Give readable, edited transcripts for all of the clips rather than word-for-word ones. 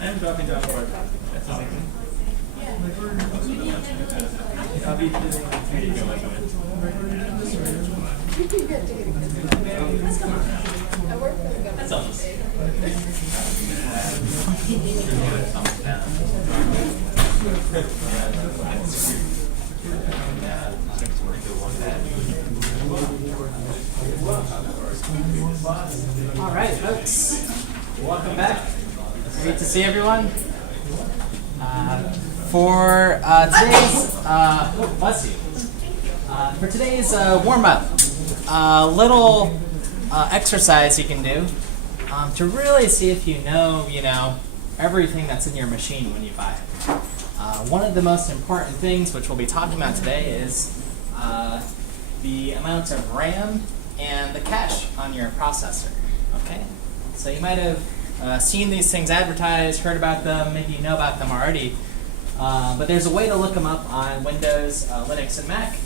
I'm dropping down for it. That's amazing. I'll be that's almost. All right, folks. Welcome back. Great to see everyone. For today's, bless you. For today's warm-up, a little exercise you can do to really see if you know everything that's in your machine when you buy it. One of the most important things, which we'll be talking about today, is the amount of RAM and the cache on your processor. Okay, so you might have seen these things advertised, heard about them, maybe you know about them already. But there's a way to look them up on Windows, Linux, and Mac,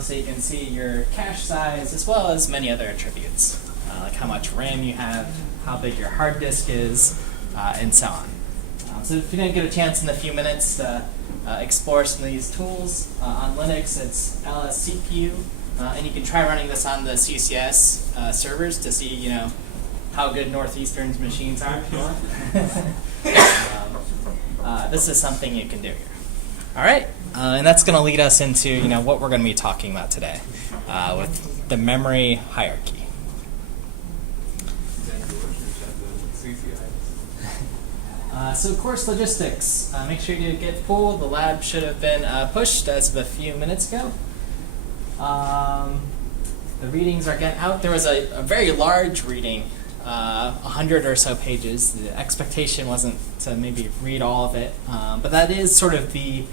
so you can see your cache size as well as many other attributes, like how much RAM you have, how big your hard disk is, and so on. So if you didn't get a chance in the few minutes to explore some of these tools, on Linux it's lscpu, and you can try running this on the CCS servers to see how good Northeastern's machines are if you want. This is something you can do here. All right, and that's going to lead us into what we're going to be talking about today with the memory hierarchy. So course logistics. Make sure you get full. The lab should have been pushed as of a few minutes ago. The readings are getting out. There was a very large reading. 100 or so pages. The expectation wasn't to maybe read all of it, but that is sort of the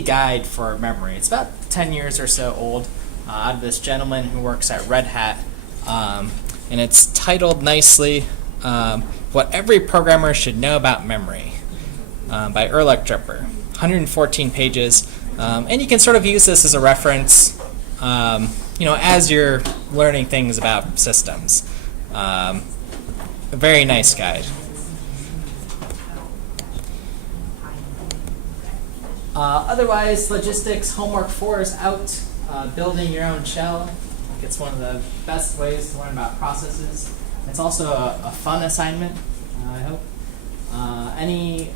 guide for memory. It's about 10 years or so old, out of this gentleman who works at Red Hat, and it's titled nicely, What Every Programmer Should Know About Memory, by Erlich Dripper. 114 pages, and you can sort of use this as a reference as you're learning things about systems. A very nice guide. Otherwise, logistics homework 4 is out. Building your own shell. I think it's one of the best ways to learn about processes. It's also a fun assignment, I hope. Any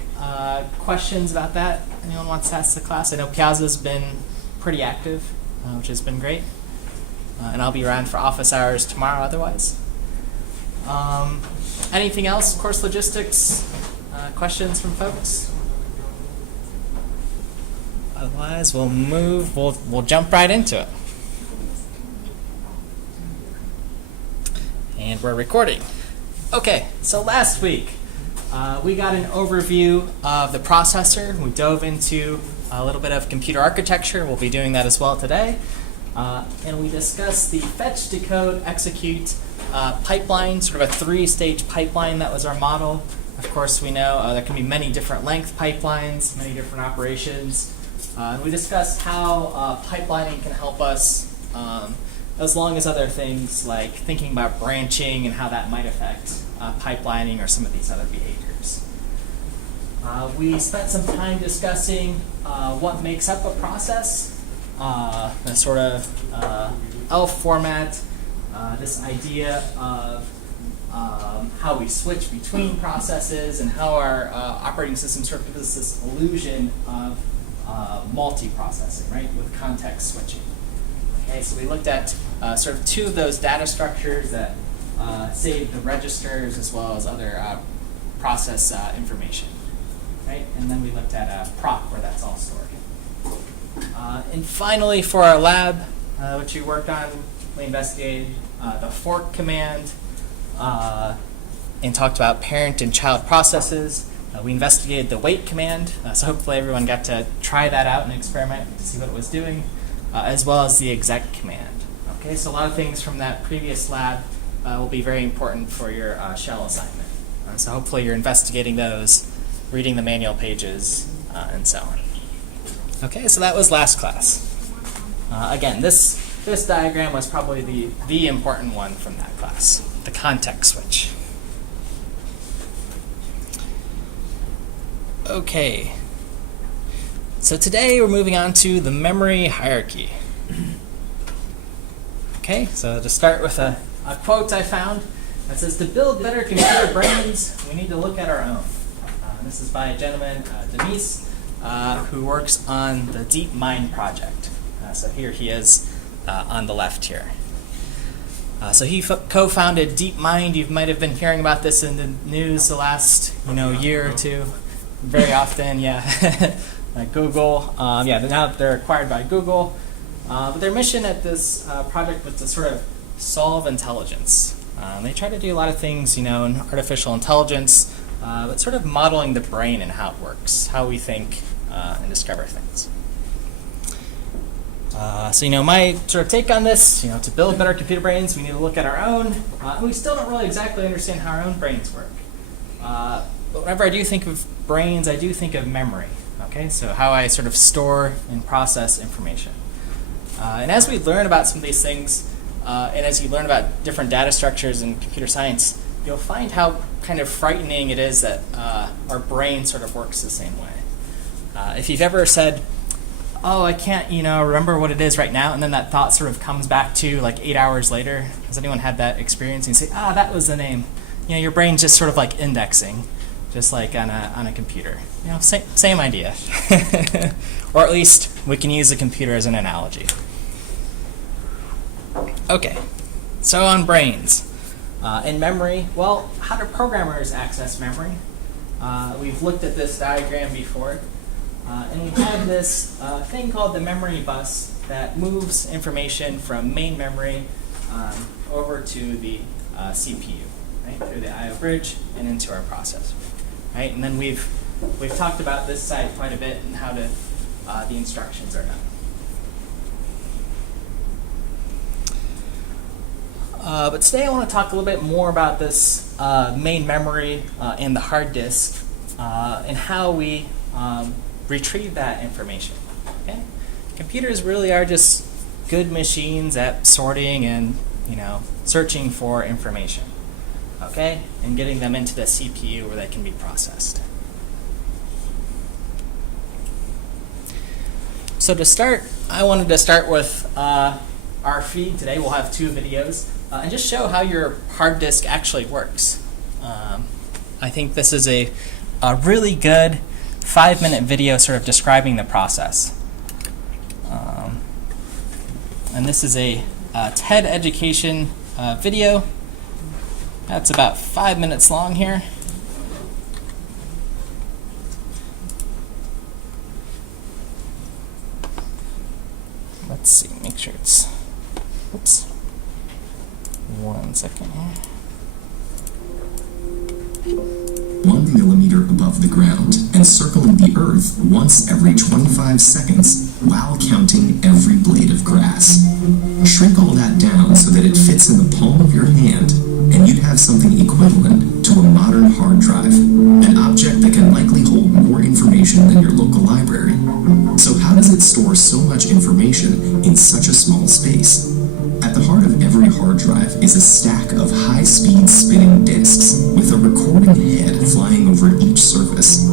questions about that? Anyone wants to ask the class? I know Piazza's been pretty active, which has been great. And I'll be around for office hours tomorrow otherwise. Anything else? Course logistics? Questions from folks? Otherwise, we'll move. We'll jump right into it. And we're recording. Okay, so last week we got an overview of the processor. We dove into a little bit of computer architecture. We'll be doing that as well today. And we discussed the fetch, decode, execute pipeline, sort of a 3-stage pipeline. That was our model. Of course, we know there can be many different length pipelines, many different operations. And we discussed how pipelining can help us, as long as other things like thinking about branching and how that might affect pipelining or some of these other behaviors. We spent some time discussing what makes up a process, the sort of ELF format, this idea of how we switch between processes and how our operating system sort of gives us this illusion of multiprocessing, right, with context switching. Okay, so we looked at sort of two of those data structures that save the registers as well as other process information. Right? And then we looked at proc, where that's all stored. And finally, for our lab, which we worked on, we investigated the fork command and talked about parent and child processes. We investigated the wait command, so hopefully everyone got to try that out and experiment to see what it was doing, as well as the exec command. Okay, so a lot of things from that previous lab will be very important for your shell assignment. So hopefully you're investigating those, reading the manual pages, and so on. Okay, so that was last class. Again, this diagram was probably the important one from that class, the context switch. Okay, so today we're moving on to the memory hierarchy. Okay, so to start with a quote I found that says, "To build better computer brains, we need to look at our own." This is by a gentleman, Demis, who works on the DeepMind project. So here he is on the left here. So he co-founded DeepMind. You might have been hearing about this in the news the last year or two. Very often, yeah. Like Google, now they're acquired by Google. But their mission at this project was to sort of solve intelligence. They try to do a lot of things, in artificial intelligence, but sort of modeling the brain and how it works, how we think and discover things. So my sort of take on this, to build better computer brains, we need to look at our own. We still don't really exactly understand how our own brains work. But whenever I do think of brains, I do think of memory. Okay, so how I sort of store and process information. And as we learn about some of these things, and as you learn about different data structures in computer science, you'll find how kind of frightening it is that our brain sort of works the same way. If you've ever said, "Oh, I can't, remember what it is right now," and then that thought sort of comes back to you like 8 hours later. Has anyone had that experience? And you say, "That was the name." Your brain's just sort of like indexing, just like on a computer. Same idea. Or at least we can use the computer as an analogy. Okay, so on brains. In memory, well, how do programmers access memory? We've looked at this diagram before. And we have this thing called the memory bus that moves information from main memory over to the CPU, right, through the I/O bridge and into our processor, right? And then we've talked about this side quite a bit and how the instructions are done. But today I want to talk a little bit more about this main memory and the hard disk and how we retrieve that information. Okay? Computers really are just good machines at sorting and searching for information. Okay? And getting them into the CPU where they can be processed. So to start, I wanted to start with our feed today. We'll have 2 videos and just show how your hard disk actually works. I think this is a really good 5-minute video sort of describing the process. And this is a TED Education video. That's about 5 minutes long here. Let's see, make sure it's, oops, 1 second here. 1 millimeter above the ground and circling the Earth once every 25 seconds while counting every blade of grass. Shrink all that down so that it fits in the palm of your hand, and you'd have something equivalent to a modern hard drive, an object that can likely hold more information than your local library. So how does it store so much information in such a small space? At the heart of every hard drive is a stack of high-speed spinning disks with a recording head flying over each surface.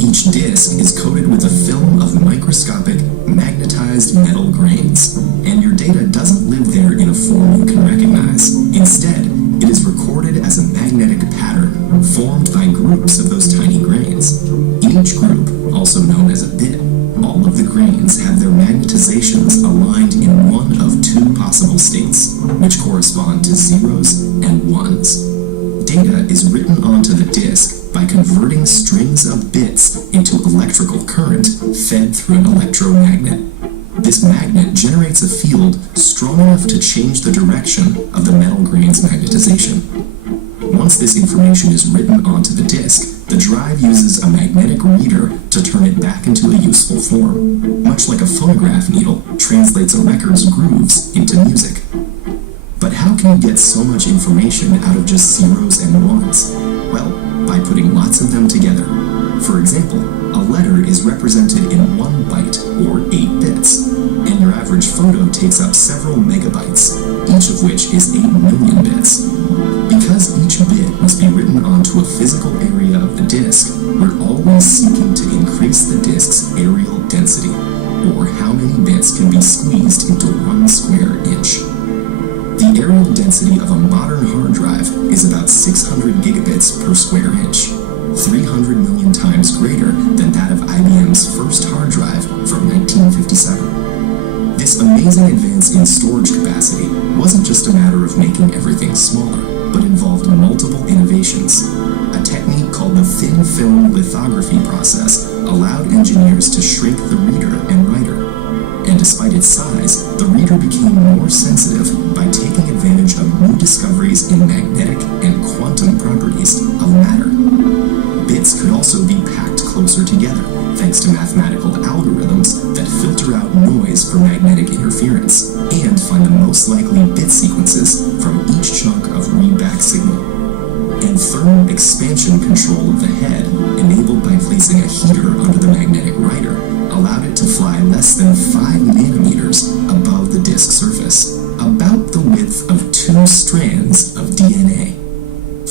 Each disk is coated with a film of microscopic, magnetized metal grains, and your data doesn't live there in a form you can recognize. Instead, it is recorded as a magnetic pattern formed by groups of those tiny grains. In each group, also known as a bit, all of the grains have their magnetizations aligned in one of two possible states, which correspond to zeros and ones. Data is written onto the disk by converting strings of bits into electrical current fed through an electromagnet. This magnet generates a field strong enough to change the direction of the metal grain's magnetization. Once this information is written onto the disk, the drive uses a magnetic reader to turn it back into a useful form, much like a phonograph needle translates a record's grooves into music. But how can you get so much information out of just zeros and ones? Well, by putting lots of them together. For example, a letter is represented in 1 byte, or 8 bits, and your average photo takes up several megabytes, each of which is 8 million bits. Because each bit must be written onto a physical area of the disk, we're always seeking to increase the disk's areal density, or how many bits can be squeezed into 1 square inch. The areal density of a modern hard drive is about 600 gigabits per square inch, 300 million times greater than that of IBM's first hard drive from 1957. This amazing advance in storage capacity wasn't just a matter of making everything smaller, but involved multiple innovations. A technique called the thin film lithography process allowed engineers to shrink the reader and writer. And despite its size, the reader became more sensitive by taking advantage of new discoveries in magnetic and quantum properties of matter. Bits could also be packed closer together, thanks to mathematical algorithms that filter out noise for magnetic interference and find the most likely bit sequences from each chunk of readback signal. And thermal expansion control of the head, enabled by placing a heater under the magnetic writer, allowed it to fly less than 5 nanometers above the disk surface, about the width of 2 strands of DNA.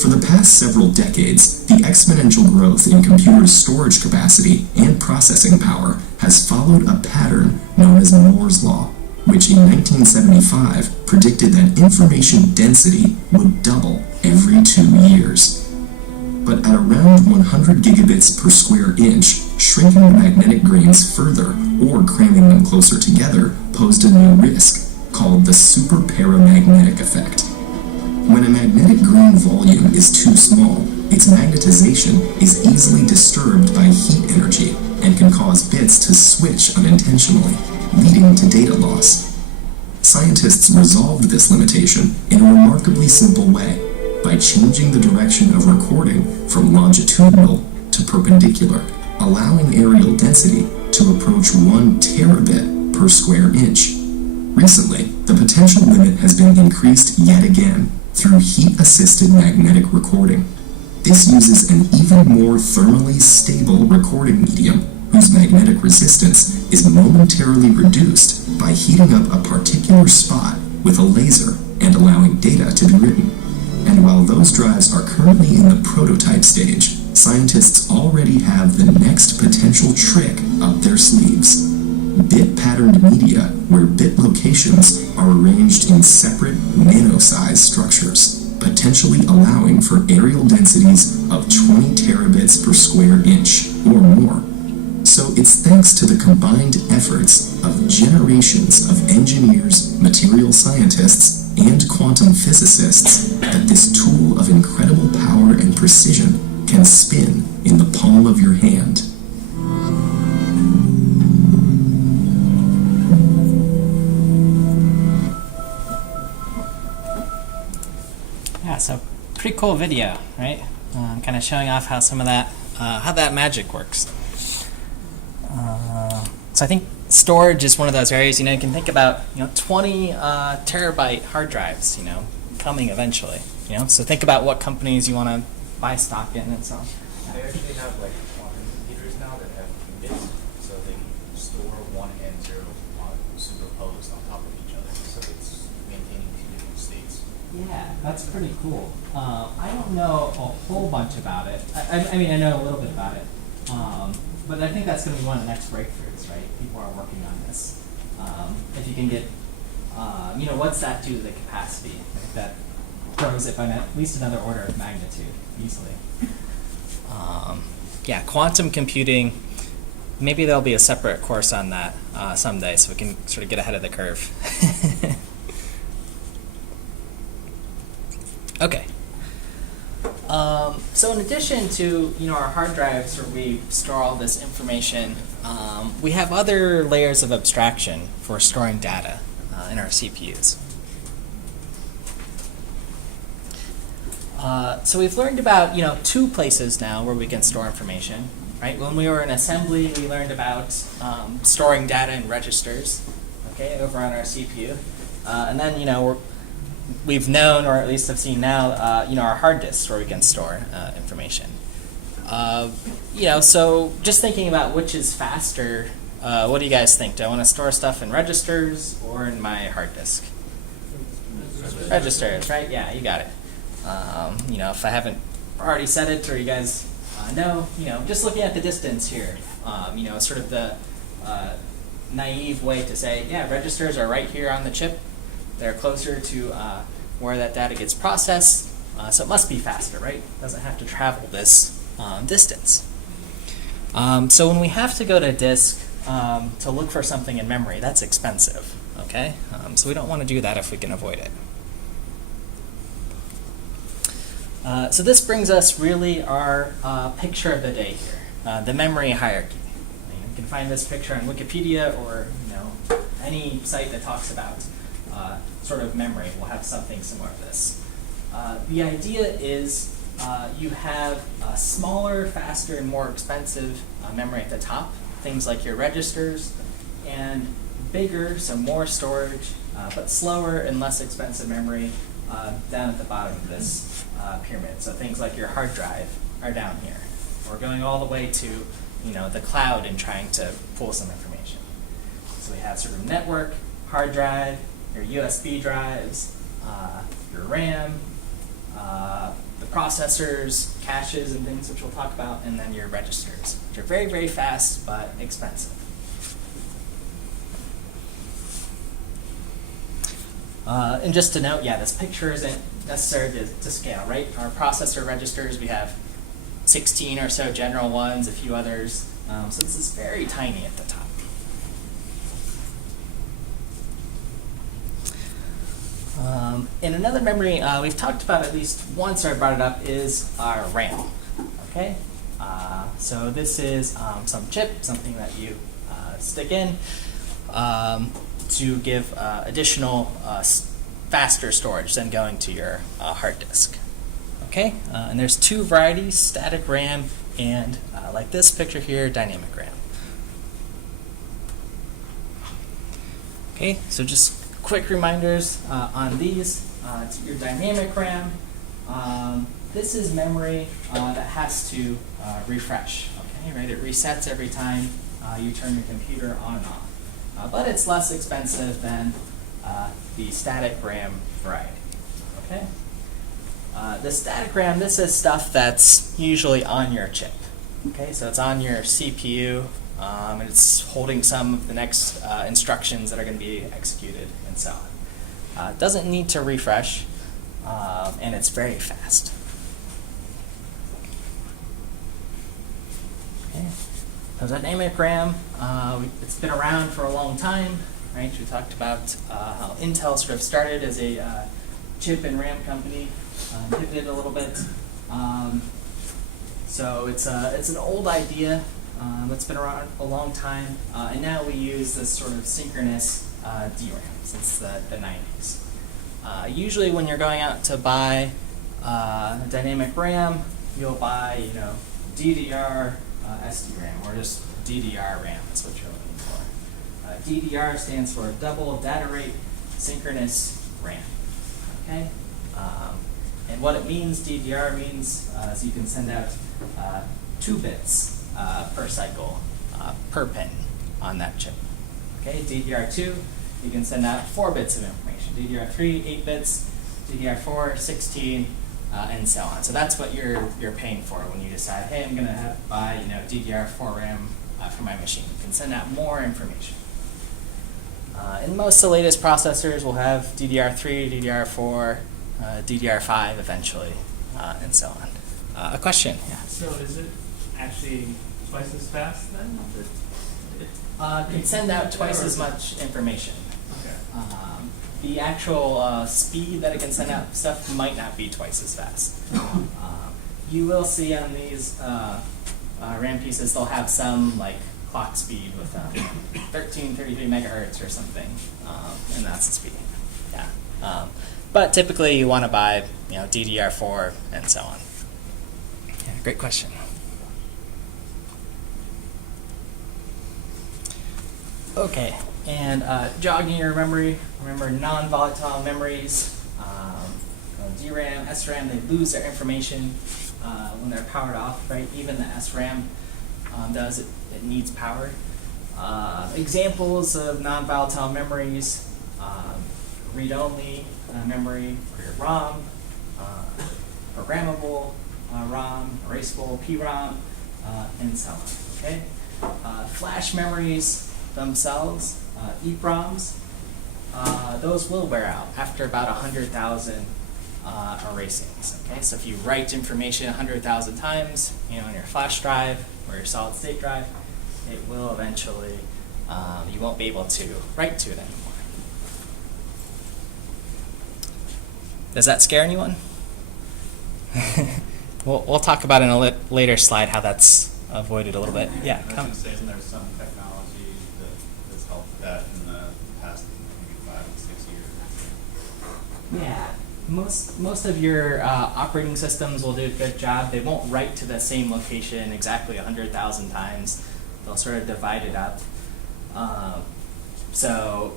For the past several decades, the exponential growth in computers' storage capacity and processing power has followed a pattern known as Moore's Law, which in 1975 predicted that information density would double every 2 years. But at around 100 gigabits per square inch, shrinking the magnetic grains further or cramming them closer together posed a new risk, called the superparamagnetic effect. When a magnetic grain volume is too small, its magnetization is easily disturbed by heat energy and can cause bits to switch unintentionally, leading to data loss. Scientists resolved this limitation in a remarkably simple way, by changing the direction of recording from longitudinal to perpendicular, allowing areal density to approach 1 terabit per square inch. Recently, the potential limit has been increased yet again through heat-assisted magnetic recording. This uses an even more thermally stable recording medium whose magnetic resistance is momentarily reduced by heating up a particular spot with a laser and allowing data to be written. And while those drives are currently in the prototype stage, scientists already have the next potential trick up their sleeves. Bit-patterned media, where bit locations are arranged in separate nano-sized structures, potentially allowing for areal densities of 20 terabits per square inch or more. So it's thanks to the combined efforts of generations of engineers, material scientists, and quantum physicists that this tool of incredible power and precision can spin in the palm of your hand. Yeah, so pretty cool video, right? Kind of showing off how some of that, how that magic works. So I think storage is one of those areas, you can think about, 20 terabyte hard drives, coming eventually, So think about what companies you want to buy stock in and so on. They actually have quantum computers now that have qubits, so they store 1 and 0 superposed on top of each other, so it's maintaining 2 different states. Yeah, that's pretty cool. I don't know a whole bunch about it. I mean, I know a little bit about it. But I think that's going to be one of the next breakthroughs, right? People are working on this. If you can get, what's that do to the capacity? Like that grows it by at least another order of magnitude, easily. Yeah, quantum computing maybe there'll be a separate course on that someday, so we can sort of get ahead of the curve. Okay. So in addition to our hard drives where we store all this information, we have other layers of abstraction for storing data in our CPUs. So we've learned about two places now where we can store information. Right? When we were in assembly, we learned about storing data in registers, okay, over on our CPU, and then we've known, or at least have seen now, our hard disks where we can store information. So just thinking about which is faster, what do you guys think? Do I want to store stuff in registers or in my hard disk? Registers, right? Yeah, you got it. If I haven't already said it, or you guys know, just looking at the distance here, sort of the naive way to say, yeah, registers are right here on the chip. They're closer to where that data gets processed, so it must be faster, right? It doesn't have to travel this distance. So when we have to go to disk to look for something in memory, that's expensive, okay? So we don't want to do that if we can avoid it. So this brings us really our picture of the day here, the memory hierarchy. You can find this picture on Wikipedia or any site that talks about sort of memory will have something similar to this. The idea is you have a smaller, faster, and more expensive memory at the top, things like your registers, and bigger, so more storage, but slower and less expensive memory down at the bottom of this pyramid. So things like your hard drive are down here. We're going all the way to the cloud and trying to pull some information. So we have sort of network, hard drive, your USB drives, your RAM, the processors, caches, and things which we'll talk about, and then your registers, which are very, very fast but expensive. And just to note, yeah, this picture isn't necessary to scale, right? Our processor registers, we have 16 or so general ones, a few others. So this is very tiny at the top. And another memory we've talked about at least once, or I brought it up, is our RAM. Okay, so this is some chip, something that you stick in to give additional faster storage than going to your hard disk. Okay, and there's two varieties: static RAM and, like this picture here, dynamic RAM. Okay, so just quick reminders on these. Your dynamic RAM, this is memory that has to refresh. Okay, right? It resets every time you turn your computer on and off. But it's less expensive than the static RAM variety. Okay. The static RAM, this is stuff that's usually on your chip. Okay, so it's on your CPU, and it's holding some of the next instructions that are going to be executed, and so on. It doesn't need to refresh, and it's very fast. Okay. So dynamic RAM, it's been around for a long time, right? We talked about how Intel sort of started as a chip and RAM company, pivoted a little bit. So it's an old idea that's been around a long time, and now we use this sort of synchronous DRAM since the 90s. Usually when you're going out to buy dynamic RAM, you'll buy DDR SDRAM, or just DDR RAM is what you're looking for. DDR stands for double data rate synchronous RAM. Okay, and what it means, DDR means, is you can send out 2 bits per cycle per pin on that chip. Okay, DDR2, you can send out 4 bits of information. DDR3, 8 bits. DDR4, 16, and so on. So that's what you're paying for when you decide, hey, I'm going to buy DDR4 RAM for my machine. You can send out more information. And most of the latest processors will have DDR3, DDR4, DDR5 eventually, and so on. A question? Yeah. So is it actually twice as fast then? can send out twice as much information. The actual speed that it can send out stuff might not be twice as fast. You will see on these RAM pieces, they'll have some like clock speed with 1333 megahertz or something, and that's the speed. Yeah. But typically, you want to buy DDR4 and so on. Yeah, great question. Okay, and jogging your memory. Remember non-volatile memories. DRAM, SRAM, they lose their information when they're powered off, right? Even the SRAM does, it needs power. Examples of non-volatile memories, read-only memory for your ROM, programmable ROM, erasable PROM, and so on, okay? Flash memories themselves, EPROMs, those will wear out after about 100,000 erasings. Okay, so if you write information 100,000 times, on your flash drive or your solid state drive, it will eventually, you won't be able to write to it anymore. Does that scare anyone? We'll talk about in a later slide how that's avoided a little bit. Yeah. I was going to say, isn't there some technology that's helped that in the past maybe 5 to 6 years? Yeah. Most of your operating systems will do a good job. They won't write to the same location exactly 100,000 times. They'll sort of divide it up. So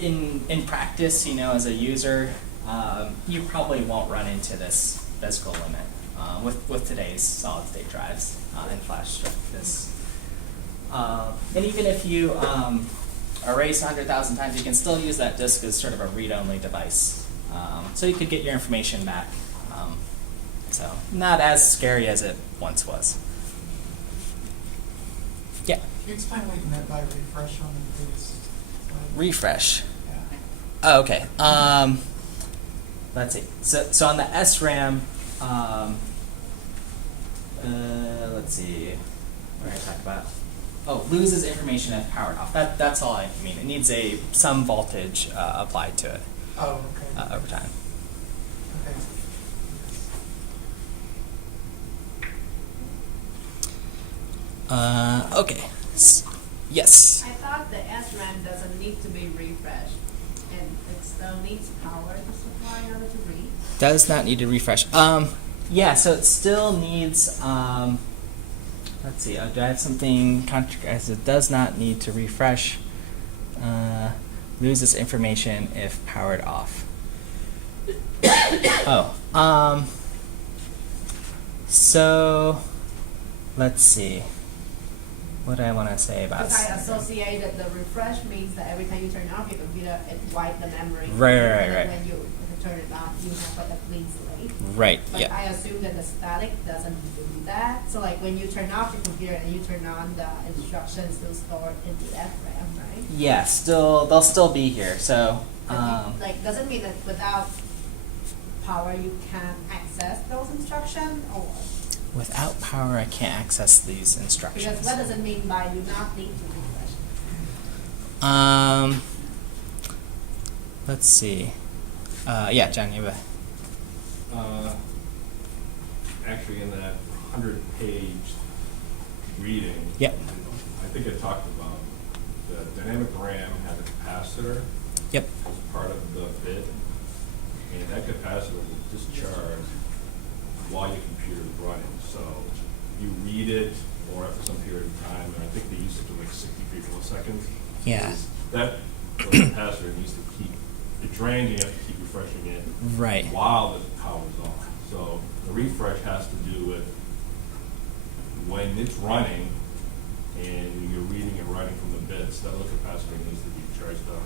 in practice, as a user, you probably won't run into this physical limit with today's solid state drives and flash disks. And even if you erase 100,000 times, you can still use that disk as sort of a read-only device. So you could get your information back. So not as scary as it once was. Yeah? Can you explain what you meant by refresh on the previous slide? Refresh. Yeah. Oh, okay. Let's see. So on the SRAM, let's see. What did I talk about? Oh, loses information if powered off. That's all I mean. It needs some voltage applied to it. Oh, okay. Over time. Okay. Yes. I thought the SRAM doesn't need to be refreshed, and it still needs power to supply in order to read. Does not need to refresh. Yeah, so it still needs, let's see, do I have something contrast? It does not need to refresh. Loses information if powered off. Oh, so let's see. What do I want to say about Because I associated the refresh means that every time you turn off your computer, it wipes the memory. Right. And then when you turn it on, you have like a clean slate. Right, But yeah. I assume that the static doesn't do that. So like when you turn off your computer and you turn on the instructions, they'll store in the SRAM, right? Yeah, they'll still be here. So, Like, doesn't mean that without power you can't access those instructions, or without power, I can't access these because instructions. what does it mean by you not need to refresh? Let's see. Yeah, John, you have Actually, in that 100-page reading, Yep. I think it talked about the dynamic RAM had a capacitor Yep. as part of the bit, and that capacitor will discharge while your computer is running. So you read it, or after some period of time, and I think they used it to like 63 milliseconds. Yeah. That capacitor needs to keep it drained. You have to keep refreshing it Right. while the power's on. So the refresh has to do with when it's running and you're reading and writing from the bits, that little capacitor needs to be charged up.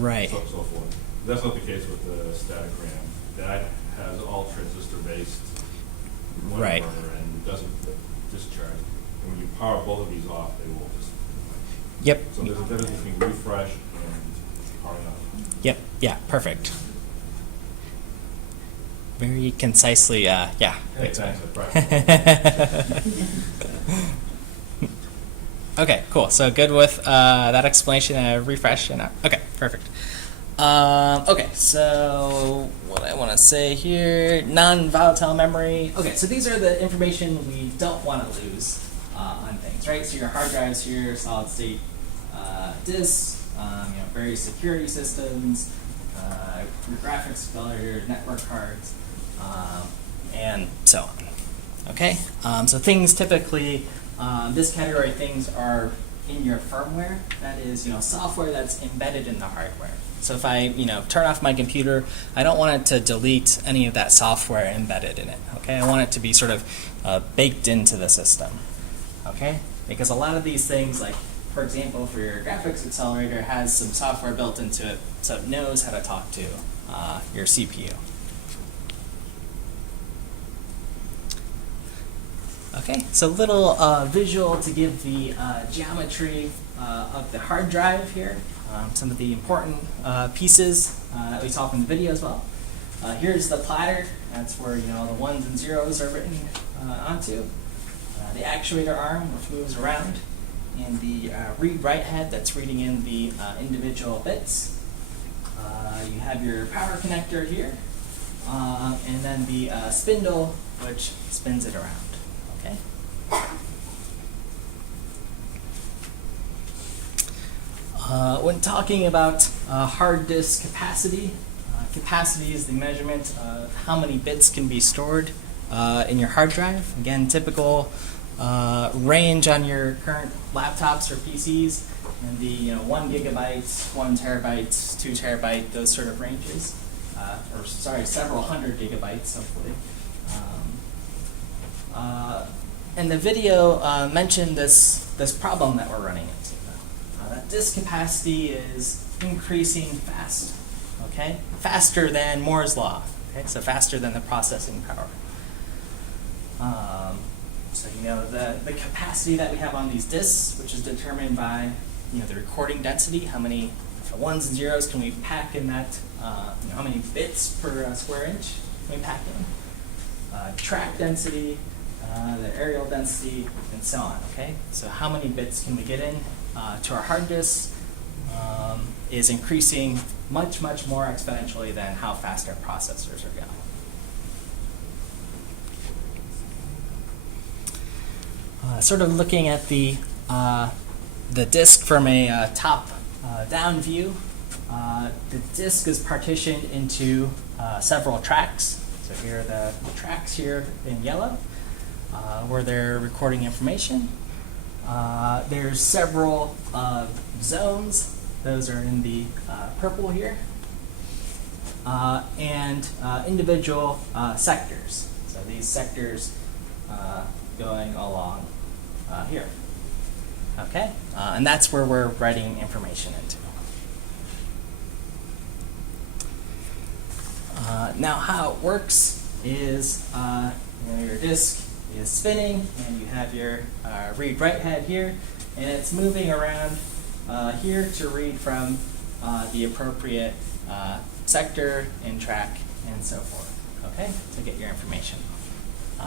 Right. So forth. That's not the case with the static RAM. That has all transistor-based Right. and doesn't discharge. And when you power both of these off, they will just. Yep. So there's a difference between refresh and powering off. Yep. Yeah. Perfect. Very concisely. Yeah. Hey, thanks. I practiced. Okay, cool. So good with that explanation and refresh. And okay, perfect. Okay, so what I want to say here, non-volatile memory. Okay, so these are the information we don't want to lose on things, right? So your hard drives here, solid state disks, various security systems, your graphics accelerator, network cards, and so on. Okay, so things typically, this category of things are in your firmware. That is, software that's embedded in the hardware. So if I, turn off my computer, I don't want it to delete any of that software embedded in it. Okay, I want it to be sort of baked into the system. Okay, because a lot of these things, like for example, for your graphics accelerator, has some software built into it, so it knows how to talk to your CPU. Okay, so a little visual to give the geometry of the hard drive here. Some of the important pieces that we saw from the video as well. Here's the platter. That's where the ones and zeros are written onto. The actuator arm, which moves around, and the read-write head that's reading in the individual bits. You have your power connector here, and then the spindle, which spins it around. Okay. When talking about hard disk capacity, capacity is the measurement of how many bits can be stored in your hard drive. Again, typical range on your current laptops or PCs, and the 1 gigabyte, 1 terabyte, 2 terabyte, those sort of ranges, or sorry, several hundred gigabytes, hopefully. And the video mentioned this problem that we're running into. That disk capacity is increasing fast, okay? Faster than Moore's law, okay? So faster than the processing power. So the capacity that we have on these disks, which is determined by the recording density, how many ones and zeros can we pack in that, how many bits per square inch can we pack in, track density, the aerial density, and so on, okay? So how many bits can we get in to our hard disk is increasing much, much more exponentially than how fast our processors are going. Sort of looking at the disk from a top-down view, the disk is partitioned into several tracks. So here are the tracks here in yellow, where they're recording information. There's several zones. Those are in the purple here. And individual sectors. So these sectors going along here. Okay? And that's where we're writing information into. Now how it works is your disk is spinning, and you have your read-write head here, and it's moving around here to read from the appropriate sector and track and so forth, okay, to get your information.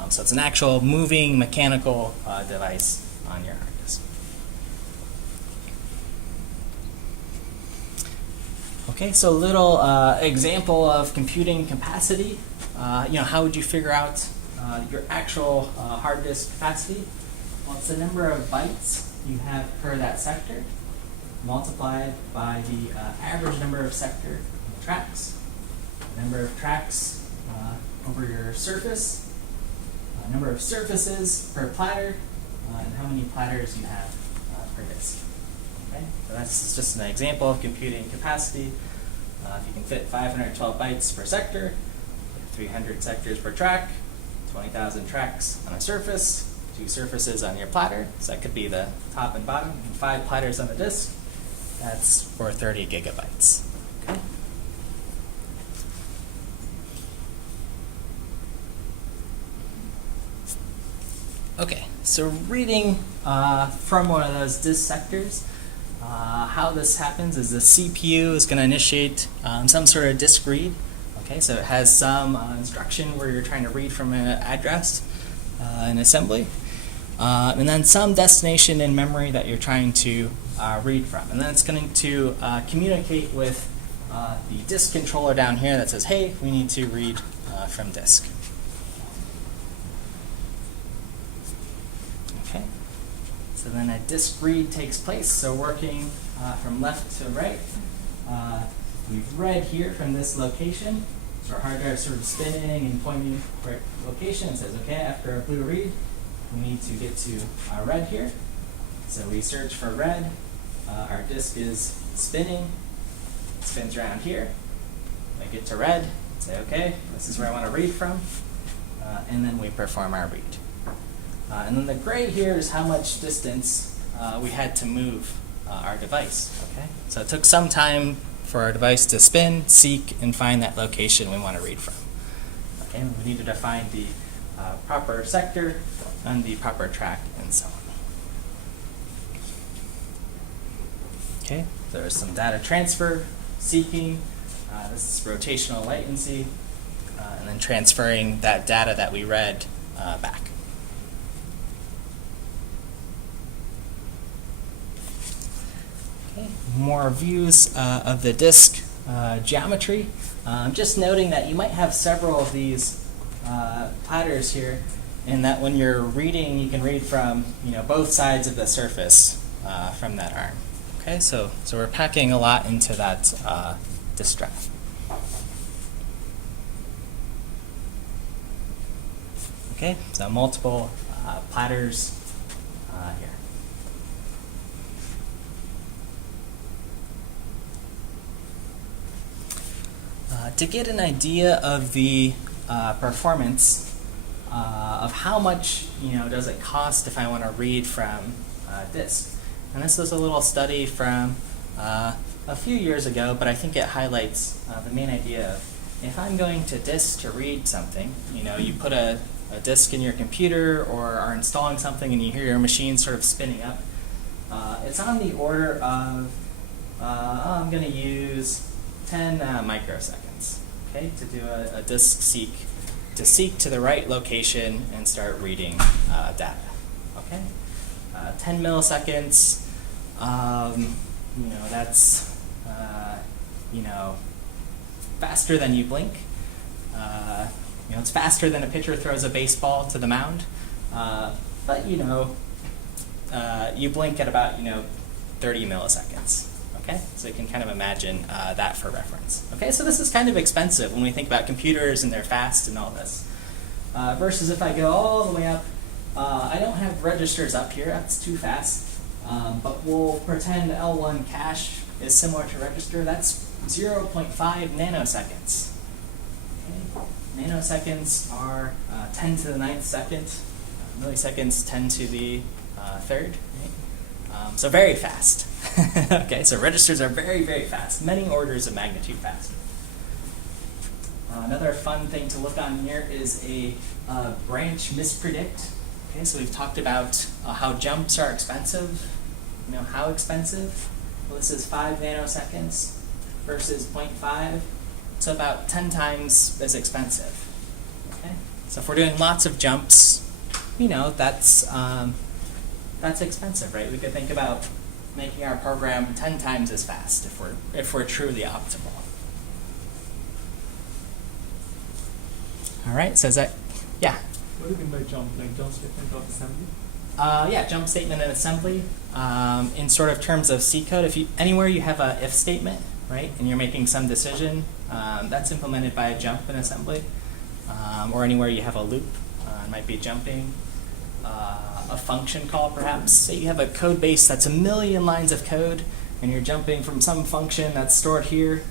So it's an actual moving mechanical device on your hard disk. Okay, so a little example of computing capacity. How would you figure out your actual hard disk capacity? Well, it's the number of bytes you have per that sector multiplied by the average number of sector tracks, the number of tracks over your surface, number of surfaces per platter, and how many platters you have per disk. Okay, so that's just an example of computing capacity. If you can fit 512 bytes per sector, 300 sectors per track, 20,000 tracks on a surface, 2 surfaces on your platter, so that could be the top and bottom, and 5 platters on the disk. That's for 30 gigabytes. Okay. Okay, so reading from one of those disk sectors, how this happens is the CPU is going to initiate some sort of disk read. Okay, so it has some instruction where you're trying to read from an address in assembly. and then some destination in memory that you're trying to read from. And then it's going to communicate with the disk controller down here that says, hey, we need to read from disk. Okay. So then a disk read takes place. So working from left to right, we've read here from this location. So our hard drive is sort of spinning and pointing to the right location. It says, okay, after a blue read, we need to get to red here. So we search for red. Our disk is spinning. It spins around here. I get to red. Say, okay, this is where I want to read from. And then we perform our read. And then the gray here is how much distance we had to move our device. Okay, so it took some time for our device to spin, seek, and find that location we want to read from. Okay, we need to define the proper sector and the proper track and so on. Okay, there's some data transfer, seeking, this is rotational latency, and then transferring that data that we read back. Okay, more views of the disk geometry. Just noting that you might have several of these platters here, and that when you're reading, you can read from both sides of the surface from that arm. Okay, so we're packing a lot into that disk drive. Okay, so multiple platters here. To get an idea of the performance of how much does it cost if I want to read from disk. And this was a little study from a few years ago, but I think it highlights the main idea of if I'm going to disk to read something, you put a disk in your computer or are installing something and you hear your machine sort of spinning up. It's on the order of, I'm going to use 10 microseconds, okay, to do a disk seek, to seek to the right location and start reading data, okay? 10 milliseconds, that's, faster than you blink. It's faster than a pitcher throws a baseball to the mound. But, you blink at about, 30 milliseconds. Okay, so you can kind of imagine that for reference. Okay, so this is kind of expensive when we think about computers and they're fast and all this. Versus if I go all the way up, I don't have registers up here, that's too fast. But we'll pretend L1 cache is similar to register. That's 0.5 nanoseconds. Okay. Nanoseconds are 10 to the 9th second. Milliseconds 10 to the 3rd. Right? So very fast. Okay, so registers are very, very fast, many orders of magnitude faster. Another fun thing to look on here is a branch mispredict. Okay, so we've talked about how jumps are expensive. How expensive? Well, this is 5 nanoseconds versus 0.5. So about 10 times as expensive. Okay, so if we're doing lots of jumps, that's expensive, right? We could think about making our program 10 times as fast if we're truly optimal. All right, so is that, yeah? What do you mean by jump? Like jump statement of assembly? Yeah, jump statement and assembly. In sort of terms of C code, anywhere you have a if statement, right, and you're making some decision, that's implemented by a jump in assembly. Or anywhere you have a loop, it might be jumping. A function call, perhaps. Say you have a code base that's 1 million lines of code, and you're jumping from some function that's stored here,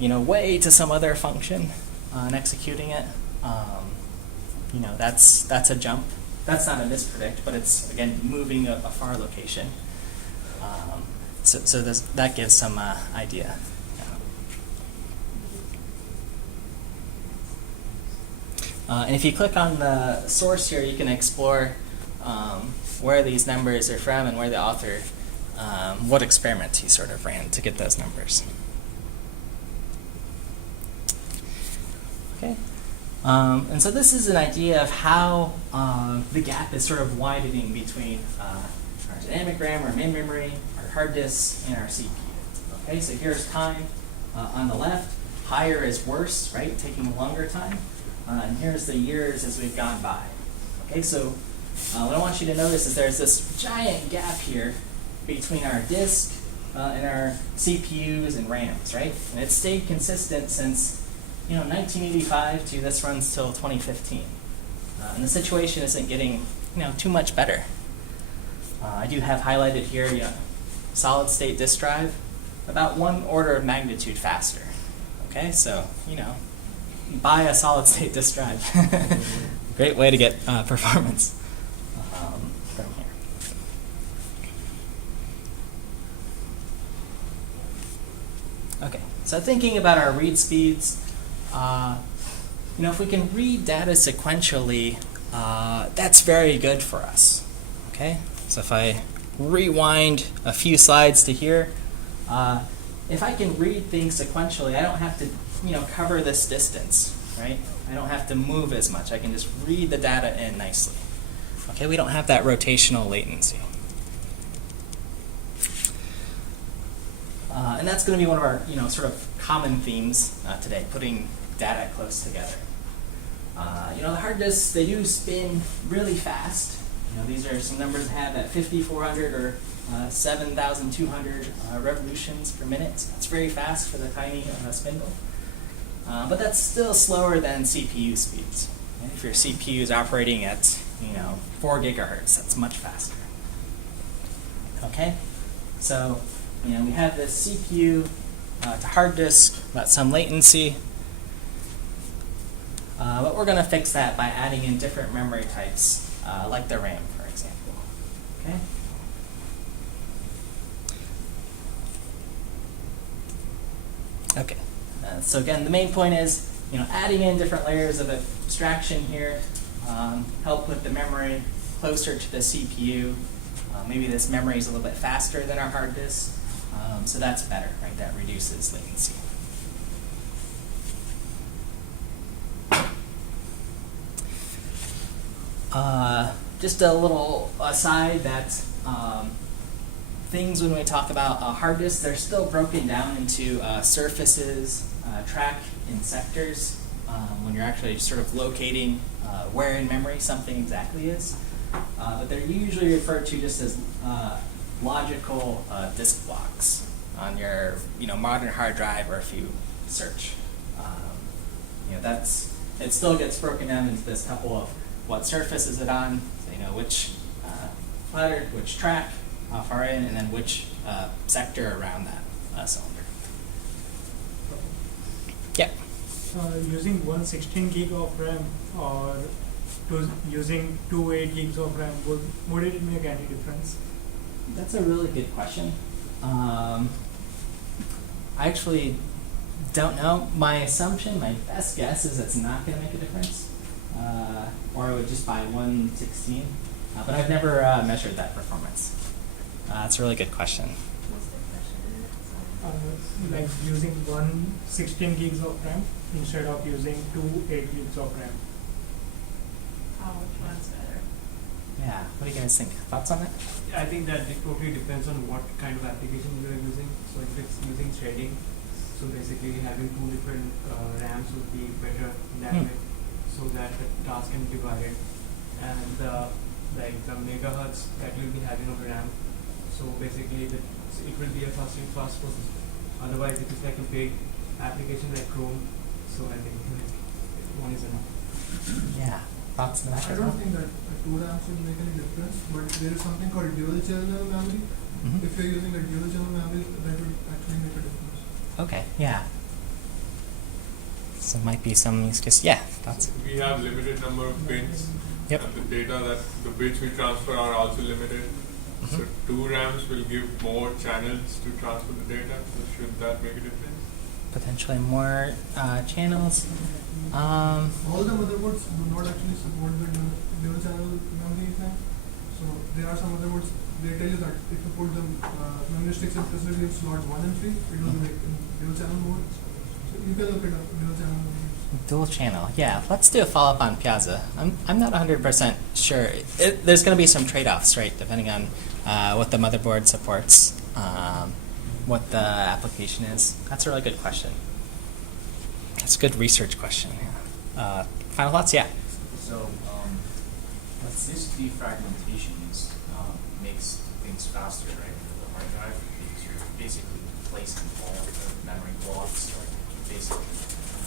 way to some other function, and executing it. That's a jump. That's not a mispredict, but it's again moving a far location. So that gives some idea. And if you click on the source here, you can explore where these numbers are from and where the author, what experiment he sort of ran to get those numbers. Okay. And so this is an idea of how the gap is sort of widening between our dynamic RAM, our main memory, our hard disk, and our CPU. Okay, so here's time on the left. Higher is worse, right? Taking longer time. And here's the years as we've gone by. Okay, so what I want you to notice is there's this giant gap here between our disk and our CPUs and RAMs, right? And it's stayed consistent since 1985 to this runs till 2015. And the situation isn't getting too much better. I do have highlighted here solid state disk drive, about 1 order of magnitude faster. Okay, so buy a solid state disk drive. Great way to get performance from here. Okay, so thinking about our read speeds, if we can read data sequentially, that's very good for us. Okay, so if I rewind a few slides to here, if I can read things sequentially, I don't have to cover this distance, right? I don't have to move as much. I can just read the data in nicely. Okay, we don't have that rotational latency. And that's going to be one of our sort of common themes today, putting data close together. The hard disks, they do spin really fast. These are some numbers I have at 5,400 or 7,200 revolutions per minute. So that's very fast for the tiny spindle. But that's still slower than CPU speeds. Okay? If your CPU is operating at 4 gigahertz, that's much faster. Okay, so we have this CPU to hard disk, got some latency. But we're going to fix that by adding in different memory types, like the RAM, for example. Okay. Okay. So again, the main point is, adding in different layers of abstraction here, help put the memory closer to the CPU. Maybe this memory is a little bit faster than our hard disk, so that's better, right? That reduces latency. Just a little aside that things when we talk about hard disks, they're still broken down into surfaces, track, and sectors when you're actually sort of locating where in memory something exactly is. But they're usually referred to just as logical disk blocks on your modern hard drive, or if you search. It still gets broken down into this couple of what surface is it on, so which ladder, which track, how far in, and then which sector around that cylinder. Yeah. Using 116 gig of RAM or using 2 8 gigs of RAM, would it make any difference? That's a really good question. I actually don't know. My assumption, my best guess is it's not going to make a difference. Or I would just buy 116. But I've never measured that performance. That's a really good question. Like using 116 gigs of RAM instead of using 2 8 gigs of RAM. Which one's better? Yeah, what do you guys think? Thoughts on that? I think that it totally depends on what kind of application you are using. So if it's using threading, so basically having 2 different RAMs would be better in that way, so that the task can be divided. And like the megahertz that you'll be having of RAM, so basically it will be a fast process. Otherwise, it is like a big application like Chrome. So I think one is enough. Yeah. Thoughts on that? I don't think that 2 RAMs will make any difference, but there is something called dual channel memory. Mm-hmm. If you're using a dual channel memory, that would actually make a difference. Okay, yeah. So it might be some use case. Yeah, thoughts? We have limited number of pins. Yep. And the data that the bits we transfer are also limited. Mm-hmm. So 2 RAMs will give more channels to transfer the data. So should that make a difference? Potentially more channels. All the motherboards do not actually support the dual channel memory thing. So there are some motherboards, they tell you that if you put the memory sticks in slot 1 and 3, it will be like in dual channel mode. So you can look at dual channel memories. Dual channel, yeah. Let's do a follow-up on Piazza. I'm not 100% sure. There's going to be some trade-offs, right, depending on what the motherboard supports, what the application is. That's a really good question. That's a good research question. Yeah. Final thoughts? Yeah. So this defragmentation makes things faster, right, for the hard drive, because you're basically placing all of the memory blocks like basically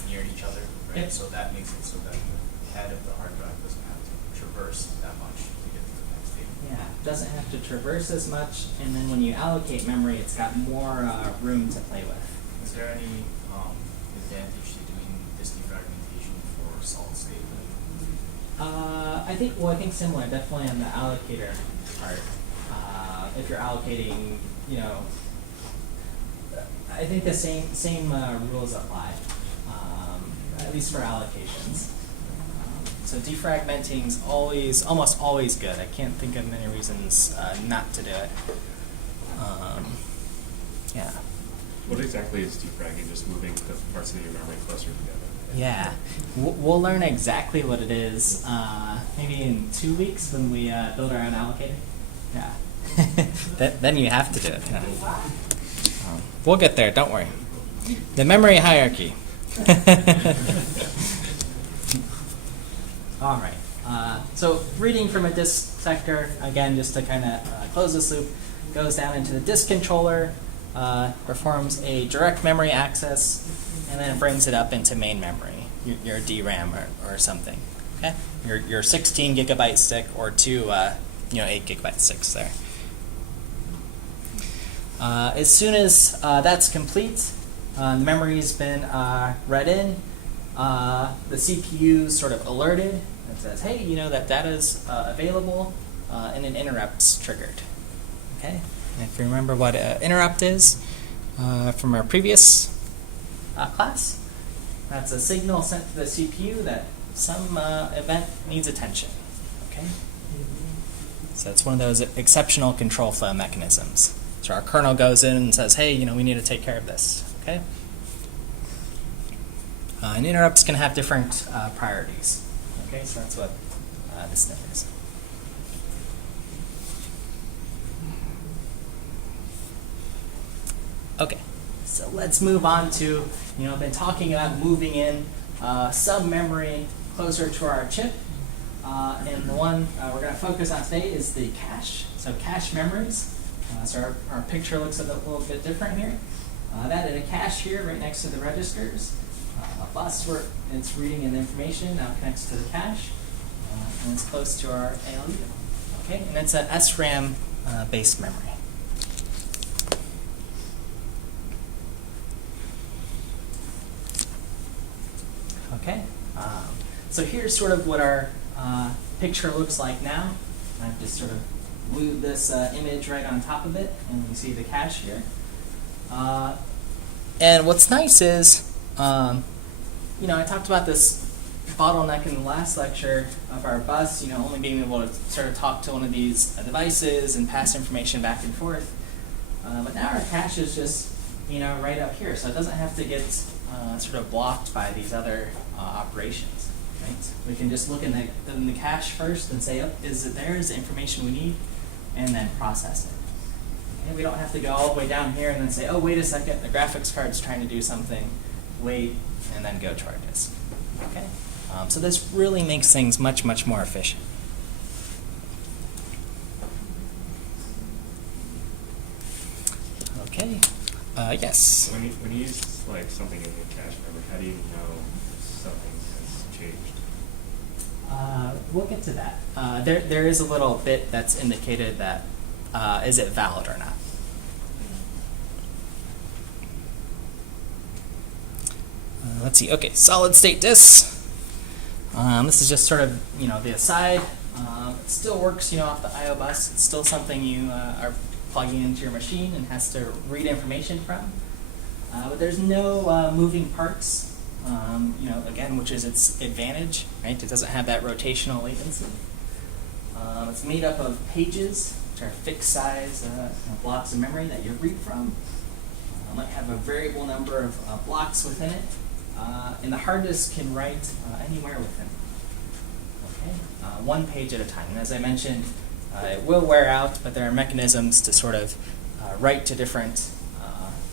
near each other, right? Yep. So that makes it so that the head of the hard drive doesn't have to traverse that much to get to the next data. Yeah, it doesn't have to traverse as much, and then when you allocate memory, it's got more room to play with. Is there any advantage to doing this defragmentation for solid state? I think similar, definitely on the allocator part. If you're allocating, I think the same rules apply, at least for allocations. So defragmenting is almost always good. I can't think of many reasons not to do it. Yeah. What exactly is defragging? Just moving the parts of your memory closer together? Yeah, we'll learn exactly what it is maybe in 2 weeks when we build our own allocator. Yeah, then you have to do it. Yeah. We'll get there, don't worry. The memory hierarchy. All right, so reading from a disk sector, again, just to kind of close this loop, goes down into the disk controller, performs a direct memory access, and then it brings it up into main memory, your DRAM or something. Okay, your 16 gigabyte stick or two 8 gigabyte sticks there. As soon as that's complete, the memory's been read in. The CPU's sort of alerted and says, hey, that data's available, and an interrupt's triggered. Okay, and if you remember what interrupt is from our previous class, that's a signal sent to the CPU that some event needs attention. Okay, so it's one of those exceptional control flow mechanisms. So our kernel goes in and says, hey, we need to take care of this. Okay, and interrupts can have different priorities. Okay, so that's what this thing is. Okay, so let's move on to, I've been talking about moving in sub-memory closer to our chip. And the one we're going to focus on today is the cache. So cache memories. So our picture looks a little bit different here. That in a cache here right next to the registers. A bus where it's reading in information now connects to the cache. And it's close to our ALU. Okay, and it's an SRAM based memory. Okay, so here's sort of what our picture looks like now. I've just sort of glued this image right on top of it, and you see the cache here. And what's nice is, I talked about this bottleneck in the last lecture of our bus, only being able to sort of talk to one of these devices and pass information back and forth. But now our cache is just, right up here, so it doesn't have to get sort of blocked by these other operations, right? We can just look in the cache first and say, is it there? Is the information we need? And then process it. Okay? We don't have to go all the way down here and then say, oh, wait a second, the graphics card's trying to do something. Wait, and then go to our disk. Okay? So this really makes things much, much more efficient. Okay. Yes? When you use something in your cache memory, how do you know if something has changed? We'll get to that. There is a little bit that's indicated that is it valid or not. Let's see. Okay, solid state disks. This is just sort of the aside. It still works off the I/O bus. It's still something you are plugging into your machine and has to read information from. But there's no moving parts. Again, which is its advantage, right? It doesn't have that rotational latency. It's made up of pages, which are fixed size blocks of memory that you read from. It might have a variable number of blocks within it. and the hard disk can write anywhere within. Okay, 1 page at a time. And as I mentioned, it will wear out, but there are mechanisms to sort of write to different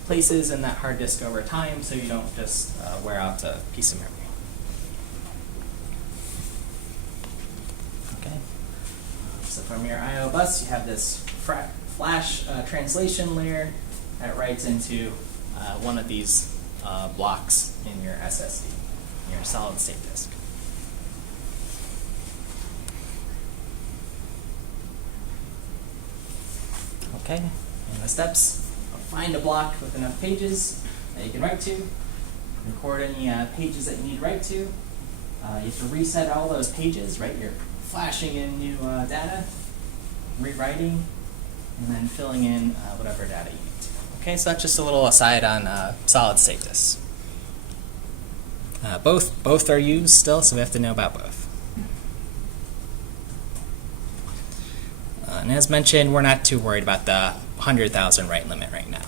places in that hard disk over time, so you don't just wear out a piece of memory. Okay. So from your I/O bus, you have this flash translation layer that writes into one of these blocks in your SSD, your solid state disk. Okay, and the steps: find a block with enough pages that you can write to, record any pages that you need to write to. You have to reset all those pages, right? You're flashing in new data, rewriting, and then filling in whatever data you need to. Okay, so that's just a little aside on solid state disks. Both are used still, so we have to know about both. And as mentioned, we're not too worried about the 100,000 write limit right now.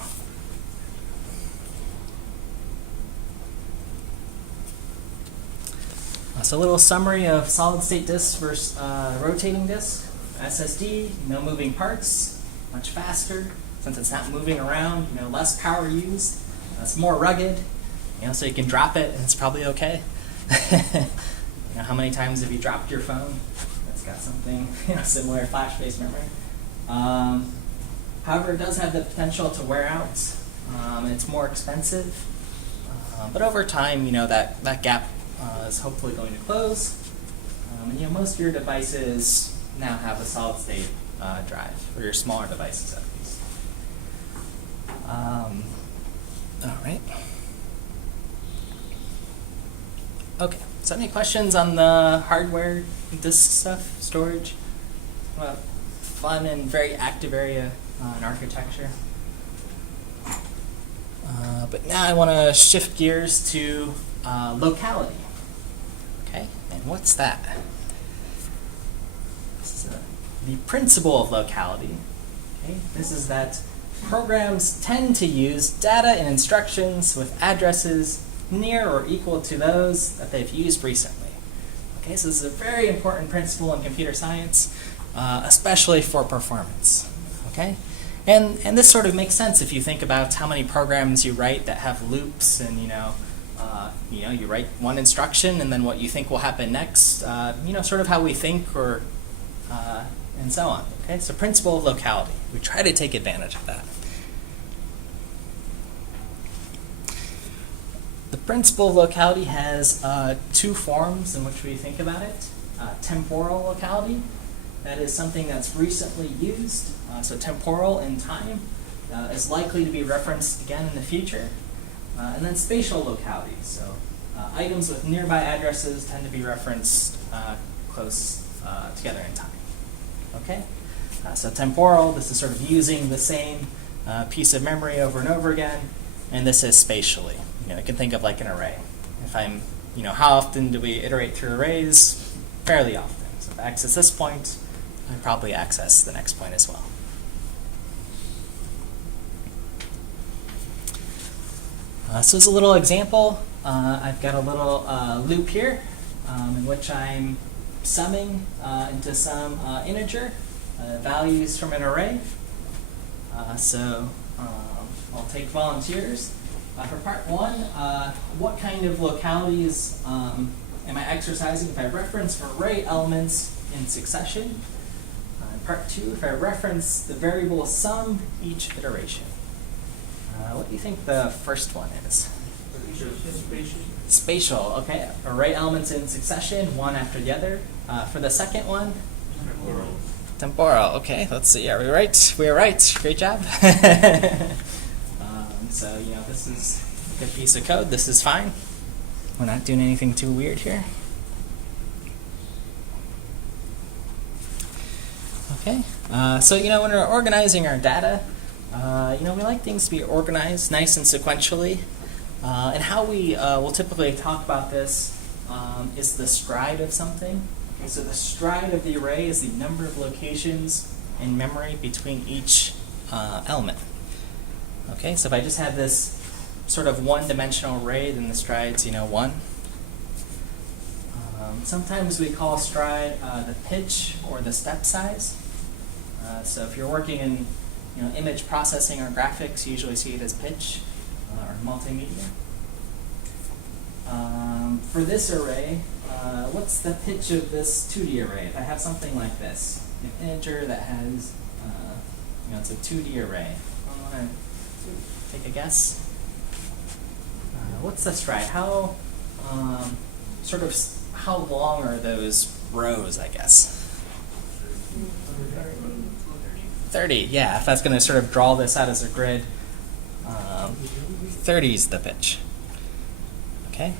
So a little summary of solid state disks versus rotating disks. SSD, no moving parts, much faster. Since it's not moving around, less power used. It's more rugged, so you can drop it and it's probably okay. How many times have you dropped your phone? It's got something similar flash-based memory. However, it does have the potential to wear out. It's more expensive, but over time, that gap is hopefully going to close. And most of your devices now have a solid-state drive, or your smaller devices at least. All right. Okay. So any questions on the hardware, disk stuff, storage? Fun and very active area in architecture. But now I want to shift gears to locality. Okay, and what's that? This is the principle of locality. Okay, this is that programs tend to use data and instructions with addresses near or equal to those that they've used recently. Okay, so this is a very important principle in computer science, especially for performance. Okay, and this sort of makes sense if you think about how many programs you write that have loops, and you write one instruction and then what you think will happen next. Sort of how we think, or and so on. Okay, so principle of locality. We try to take advantage of that. The principle of locality has 2 forms in which we think about it. Temporal locality, that is something that's recently used, so temporal in time, is likely to be referenced again in the future. And then spatial locality, so items with nearby addresses tend to be referenced close together in time. Okay, so temporal, this is sort of using the same piece of memory over and over again, and this is spatially. You can think of like an array. If I'm, how often do we iterate through arrays? Fairly often. So if I access this point, I probably access the next point as well. So as a little example, I've got a little loop here in which I'm summing into some integer values from an array. So I'll take volunteers. For part 1, what kind of localities am I exercising if I reference array elements in succession? Part 2, if I reference the variable sum each iteration. What do you think the first one is? Spatial, okay. Array elements in succession, one after the other. For the second one? Temporal, okay. Let's see, are we right? We are right. Great job. So, this is a good piece of code. This is fine. We're not doing anything too weird here. Okay. So, when we're organizing our data, we like things to be organized nice and sequentially. And how we will typically talk about this is the stride of something. Okay, so the stride of the array is the number of locations in memory between each element. Okay, so if I just have this sort of one-dimensional array, then the stride's 1. Sometimes we call stride the pitch or the step size. So if you're working in image processing or graphics, you usually see it as pitch or multimedia. For this array, what's the pitch of this 2D array? If I have something like this, an integer that has, it's a 2D array. I want to take a guess. What's the stride? How how long are those rows, I guess? 30, yeah. If I was going to sort of draw this out as a grid, 30 is the pitch. Okay.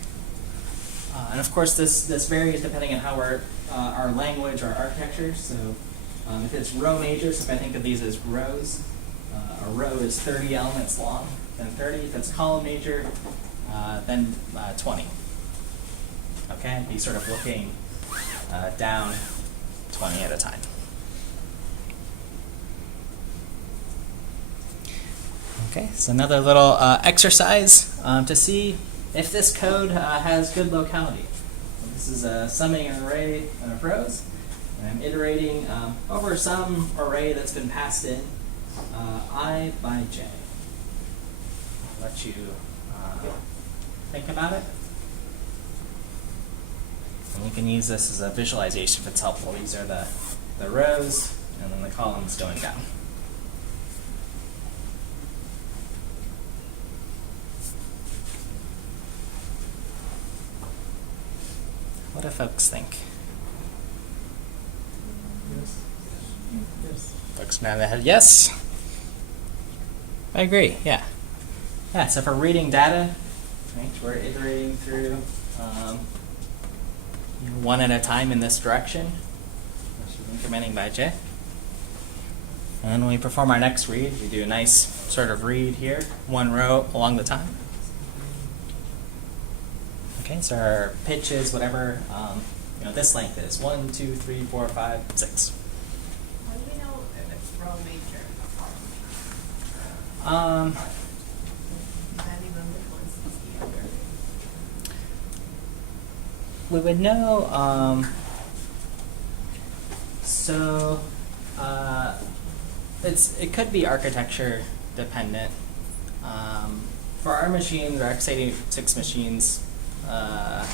And of course, this varies depending on how our language or architecture. So if it's row major, so if I think of these as rows, a row is 30 elements long, then 30. If it's column major, then 20. Okay, be sort of looking down 20 at a time. Okay, so another little exercise to see if this code has good locality. This is summing an array of rows, and I'm iterating over some array that's been passed in I by j. I'll let you think about it. And you can use this as a visualization if it's helpful. These are the rows, and then the columns going down. What do folks think? Yes. Folks nod their head yes. I agree, yeah. Yeah, so for reading data, right, we're iterating through one at a time in this direction. Incrementing by j. And when we perform our next read, we do a nice sort of read here, one row along the time. Okay, so our pitch is whatever this length is. 1, 2, 3, 4, 5, 6. How do we know if it's row major or column major? Depending on which one's the other. We would know, it could be architecture dependent. For our machines, our x86 machines, I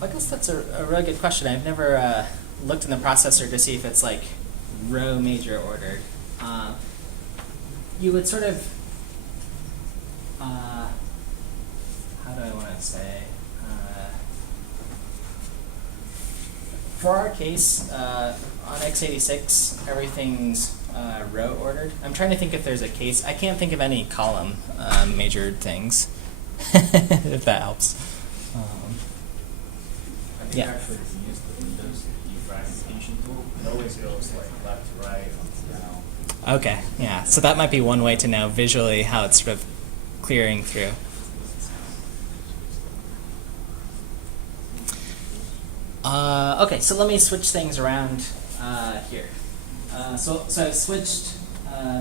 guess that's a really good question. I've never looked in the processor to see if it's like row major ordered. You would sort of, how do I want to say? For our case, on x86, everything's row ordered. I'm trying to think if there's a case. I can't think of any column majored things, if that helps. I think actually if you use the Windows defragmentation tool, it always goes like left to right, up to down. Okay, yeah. So that might be one way to know visually how it's sort of clearing through. Okay, so let me switch things around here. So I've switched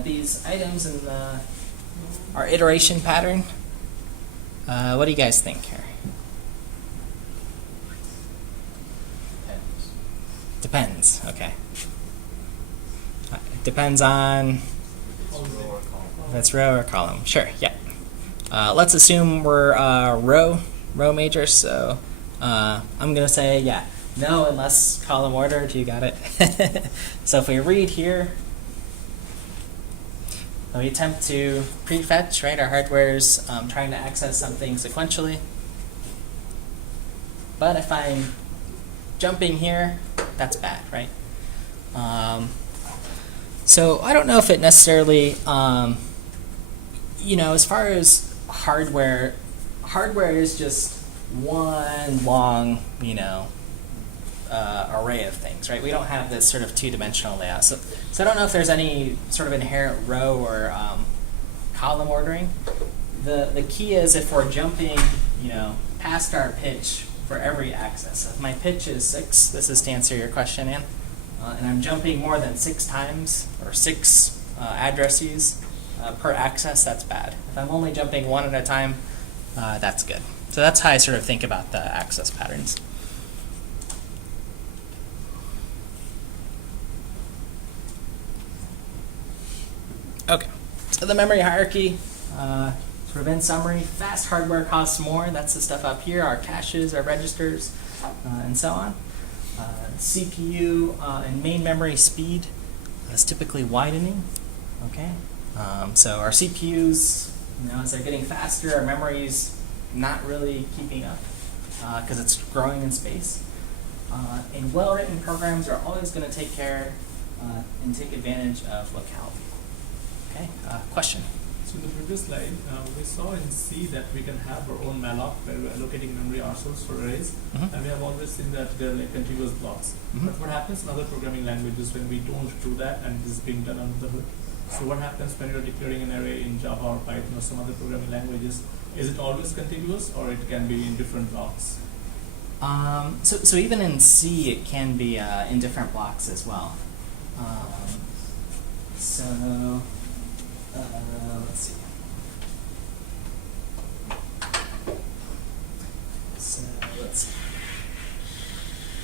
these items in our iteration pattern. What do you guys think here? Depends. Okay. Depends on if it's row or column. Sure. Yeah. Let's assume we're row major. So I'm gonna say yeah. No, unless column ordered. You got it. So if we read here, we attempt to prefetch. Right, our hardware's trying to access something sequentially. But if I'm jumping here, that's bad, right? So I don't know if it necessarily, as far as hardware is just one long, array of things, right? We don't have this sort of two-dimensional layout. So I don't know if there's any sort of inherent row or column ordering. The key is if we're jumping, past our pitch for every axis. So if my pitch is 6, this is to answer your question, Ann, and I'm jumping more than 6 times or 6 addresses, per access, that's bad. If I'm only jumping one at a time, that's good. So that's how I sort of think about the access patterns. Okay, so the memory hierarchy, sort of in summary, fast hardware costs more. That's the stuff up here, our caches, our registers, and so on. CPU and main memory speed is typically widening. Okay, so our CPUs, as they're getting faster, our memory's not really keeping up because it's growing in space. And well-written programs are always going to take care and take advantage of locality. Okay, question? So in the previous slide, we saw in C that we can have our own malloc where we're allocating memory ourselves for arrays, and we have always seen that they're like contiguous blocks. But what happens in other programming languages when we don't do that and this is being done under the hood? So what happens when you're declaring an array in Java or Python or some other programming languages? Is it always contiguous or it can be in different blocks? So even in C, it can be in different blocks as well. Let's see.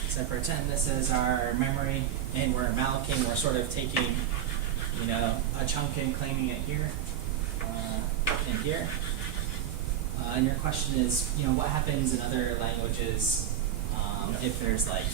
So pretend this is our memory, and we're mallocing. We're sort of taking, a chunk and claiming it here and here. And your question is, what happens in other languages if there's like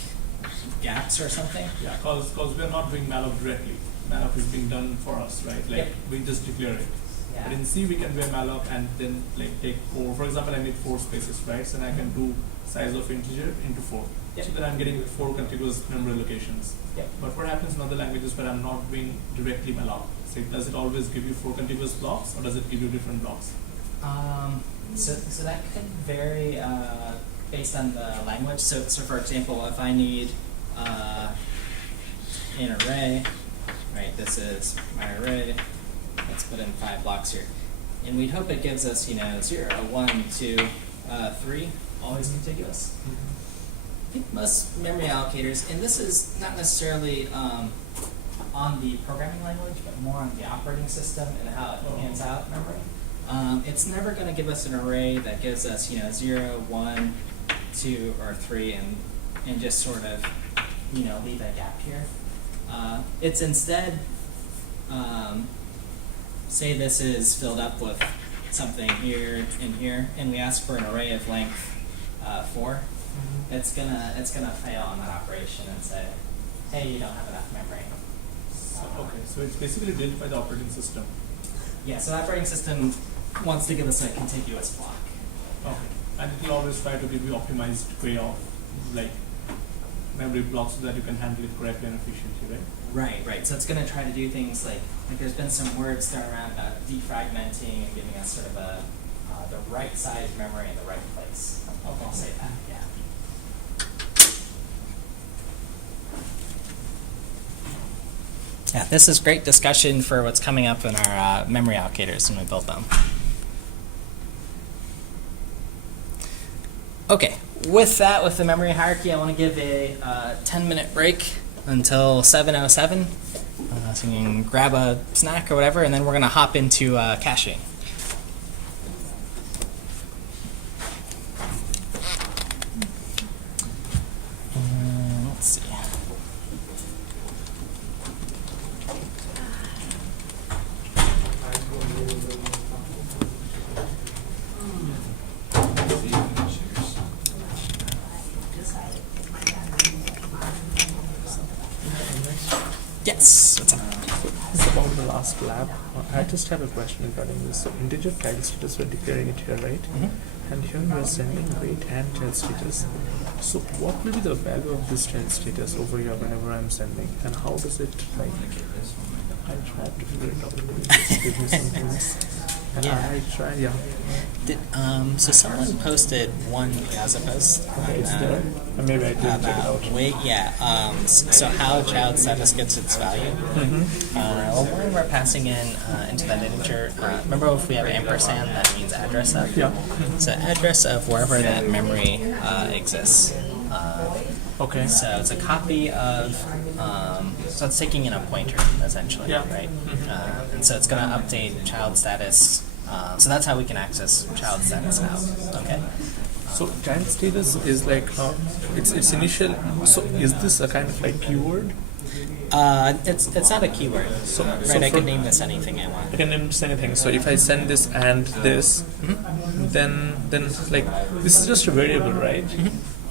gaps or something? Yeah, because we're not doing malloc directly. Malloc is being done for us, right? Like Yep. we just declare it. Yeah. But in C we can do a malloc and then like take 4. For example, I need 4 spaces, right? So then I can do size of integer into 4. Yep. So then I'm getting 4 contiguous memory locations. Yep. But what happens in other languages where I'm not doing directly malloc? So does it always give you 4 contiguous blocks or does it give you different blocks? So that could vary based on the language. So for example, if I need an array, right? This is my array. Let's put in 5 blocks here, and we'd hope it gives us 0, 1, 2, 3, always contiguous. I think most memory allocators, and this is not necessarily on the programming language, but more on the operating system and how it hands out memory. It's never going to give us an array that gives us 0, 1, 2, or 3, and just sort of leave a gap here. It's instead, say this is filled up with something here and here, and we ask for an array of length 4. It's gonna fail on that operation and say, hey, you don't have enough memory. Okay, so it's basically built by the operating system. Yeah, so the operating system wants to give us a contiguous block. Okay, and it will always try to give you optimized way of like memory blocks so that you can handle it correctly and efficiently, right? Right. So it's going to try to do things like there's been some words thrown around about defragmenting and giving us sort of the right size memory in the right place. I'll say that. Yeah. Yeah, this is great discussion for what's coming up in our memory allocators when we build them. Okay, with the memory hierarchy, I want to give a 10-minute break until 7:07. So you can grab a snack or whatever, and then we're going to hop into caching. Let's see. Yes, what's up? It's about the last lab. I just have a question regarding this. So integer file status, we're declaring it here, right? And here we're sending weight and child status. So what will be the value of this child status over here whenever I'm sending? And how does it like? I tried to figure it out. Just give me some hints. Yeah. I tried, yeah. So someone posted one Piazza post It's there. Maybe I didn't check it out. about weight, yeah. So how child status gets its value. Well, when we're passing in into that integer, remember if we have ampersand, that means address of. Yeah. So address of wherever that memory exists. Okay. So it's a copy of So it's taking in a pointer, essentially, Yeah. right? And so it's going to update child status. So that's how we can access child status now. Okay. So child status is like it's initial. So is this a kind of like keyword? It's not a keyword. So I can name this anything I want. I can name this anything. So if I send this and this, then like this is just a variable, right?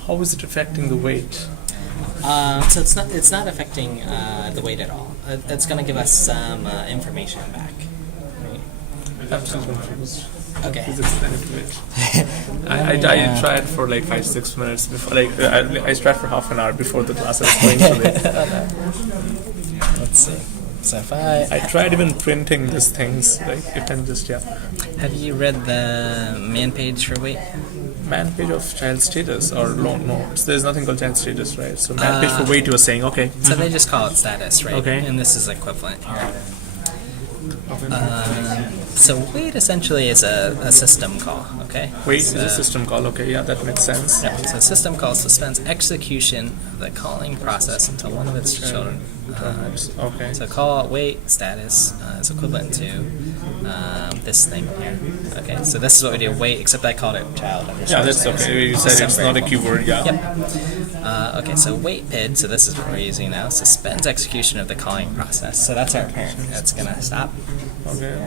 How is it affecting the weight? So it's not affecting the weight at all. It's going to give us some information back. Right? I'm still confused. Okay. Please explain it a bit. I tried for like 5-6 minutes before. Like I tried for half an hour before the class was going today. Let's see. So if I tried even printing these things. Like if I'm just Have you read the man page for weight? Man page of child status or no. So there's nothing called child status, right? So man page for weight you were saying, okay. So they just call it status, right? Okay. And this is equivalent here. So wait essentially is a system call, okay? Wait is a system call, okay, yeah, that makes sense. Yeah, so system call suspends execution of the calling process until one of its children. Okay. So call wait status is equivalent to this thing here. Okay, so this is what we do, wait, except I called it child. Yeah, that's okay. You said it's not a keyword, yeah. Yep. Okay, so wait PID, so this is what we're using now, suspends execution of the calling process. So that's our parent. That's going to stop. Okay,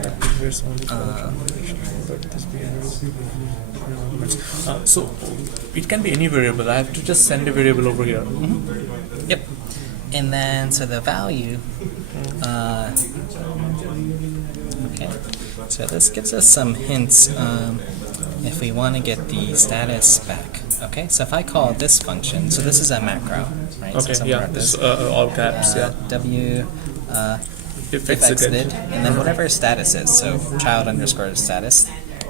so it can be any variable. I have to just send a variable over here. Yep. And then, so the value, okay, so this gives us some hints if we want to get the status back. Okay, so if I call this function, so this is a macro, right? Okay, so yeah, this, all caps, yeah. W, if exited, and then whatever status is, so child underscore status,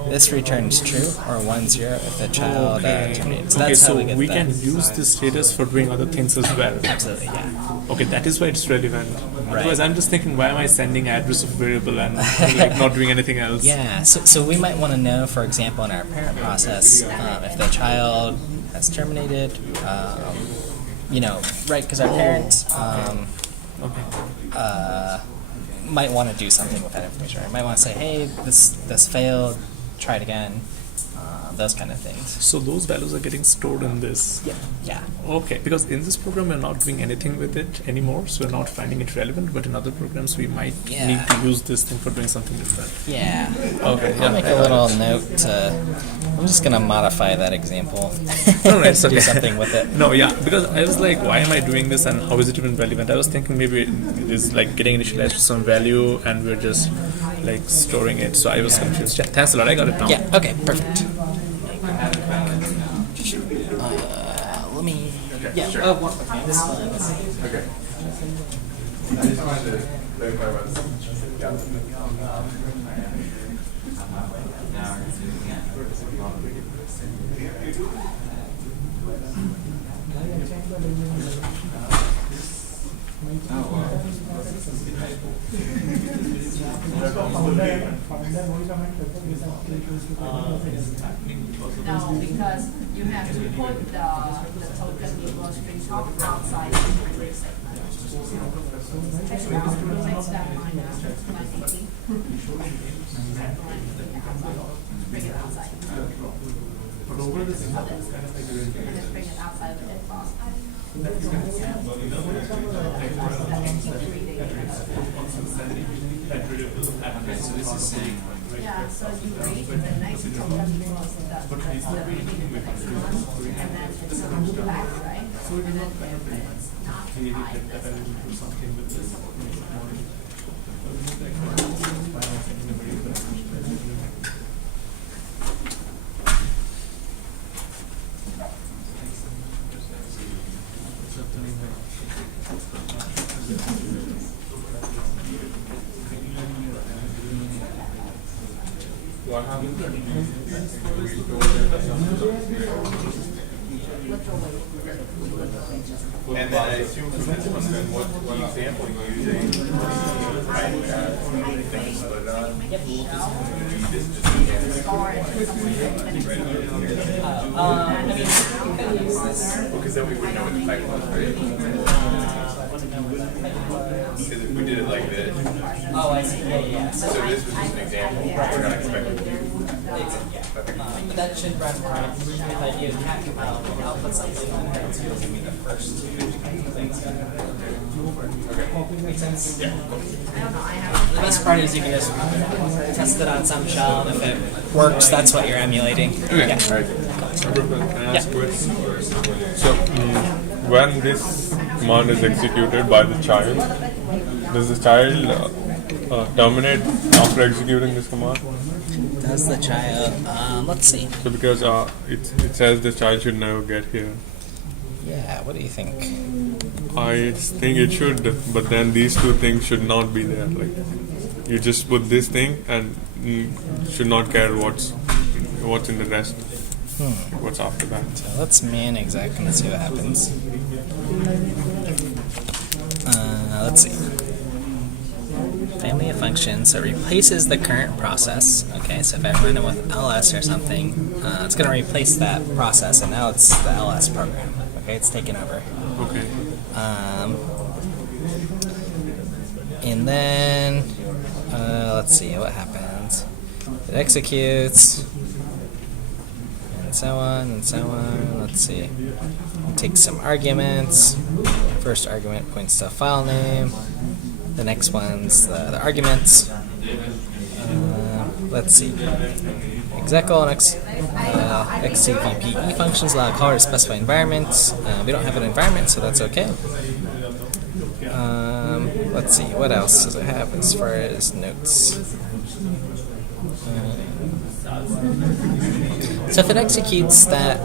this returns true or 1-0 if the child terminates. So that's how we get that. Can use this status for doing other things as well. Absolutely, yeah. Okay, that is why it's relevant. Otherwise, I'm just thinking, why am I sending address of variable and like not doing anything else? Yeah, so we might want to know, for example, in our parent process, if the child has terminated, right? Because our parents might want to do something with that information. Right? Might want to say, hey, this failed, try it again. Those kind of things. So those values are getting stored in this? Yeah. Okay, because in this program we're not doing anything with it anymore, so we're not finding it relevant, but in other programs we might need to use this thing for doing something different. Yeah. Okay. I'll make a little note. I'm just going to modify that example. No, it's okay. Do something with it. No, yeah, because I was like, why am I doing this and how is it even relevant? I was thinking maybe it is like getting initialized to some value and we're just like storing it, so I was confused. Yeah, thanks a lot, I got it now. Yeah, okay, perfect. Let me. Yeah, Sure. okay, this one. Okay. I just wanted to clarify about this. No, because you have to put the token equal string top outside the memory segment. Check it out, makes that minus 180. Bring it outside. But over this And just bring it outside with it. Okay, so this is saying Yeah, so you read the next token equals the beginning of the next one, and then it's back, right? And then if it's not right, that's What happened? We told them that And then I assume from this one, then what example you're using, right? Things split on. This just because then we wouldn't know what the type was, right? Because if we did it like this. Oh, I see. Yeah. So this was just an example. We're not expecting to use. But that should run right. Like you can't output something and then it's going to be the first things. Makes sense? Yeah. The best part is you can just test it on some shell, and if it works, that's what you're emulating. Okay. Yeah. Can I ask a question? So, when this command is executed by the child, does the child terminate after executing this command? Does the child? Let's see. So, because it says the child should never get here. Yeah. What do you think? I think it should, but then these two things should not be there. Like, you just put this thing and should not care what's in the rest. What's after that? So let's man exec and see what happens. Let's see. Family of functions, so it replaces the current process. Okay, so if I run it with ls or something, it's going to replace that process, and now it's the ls program. Okay, it's taken over. Okay. And then, let's see what happens. It executes, and so on, and so on. Let's see. It takes some arguments. First argument points to a file name. The next one's the arguments. Let's see. Execl and xcvpe functions allow a caller to specify environments. We don't have an environment, so that's okay. Let's see, what else does it have as far as notes? So if it executes that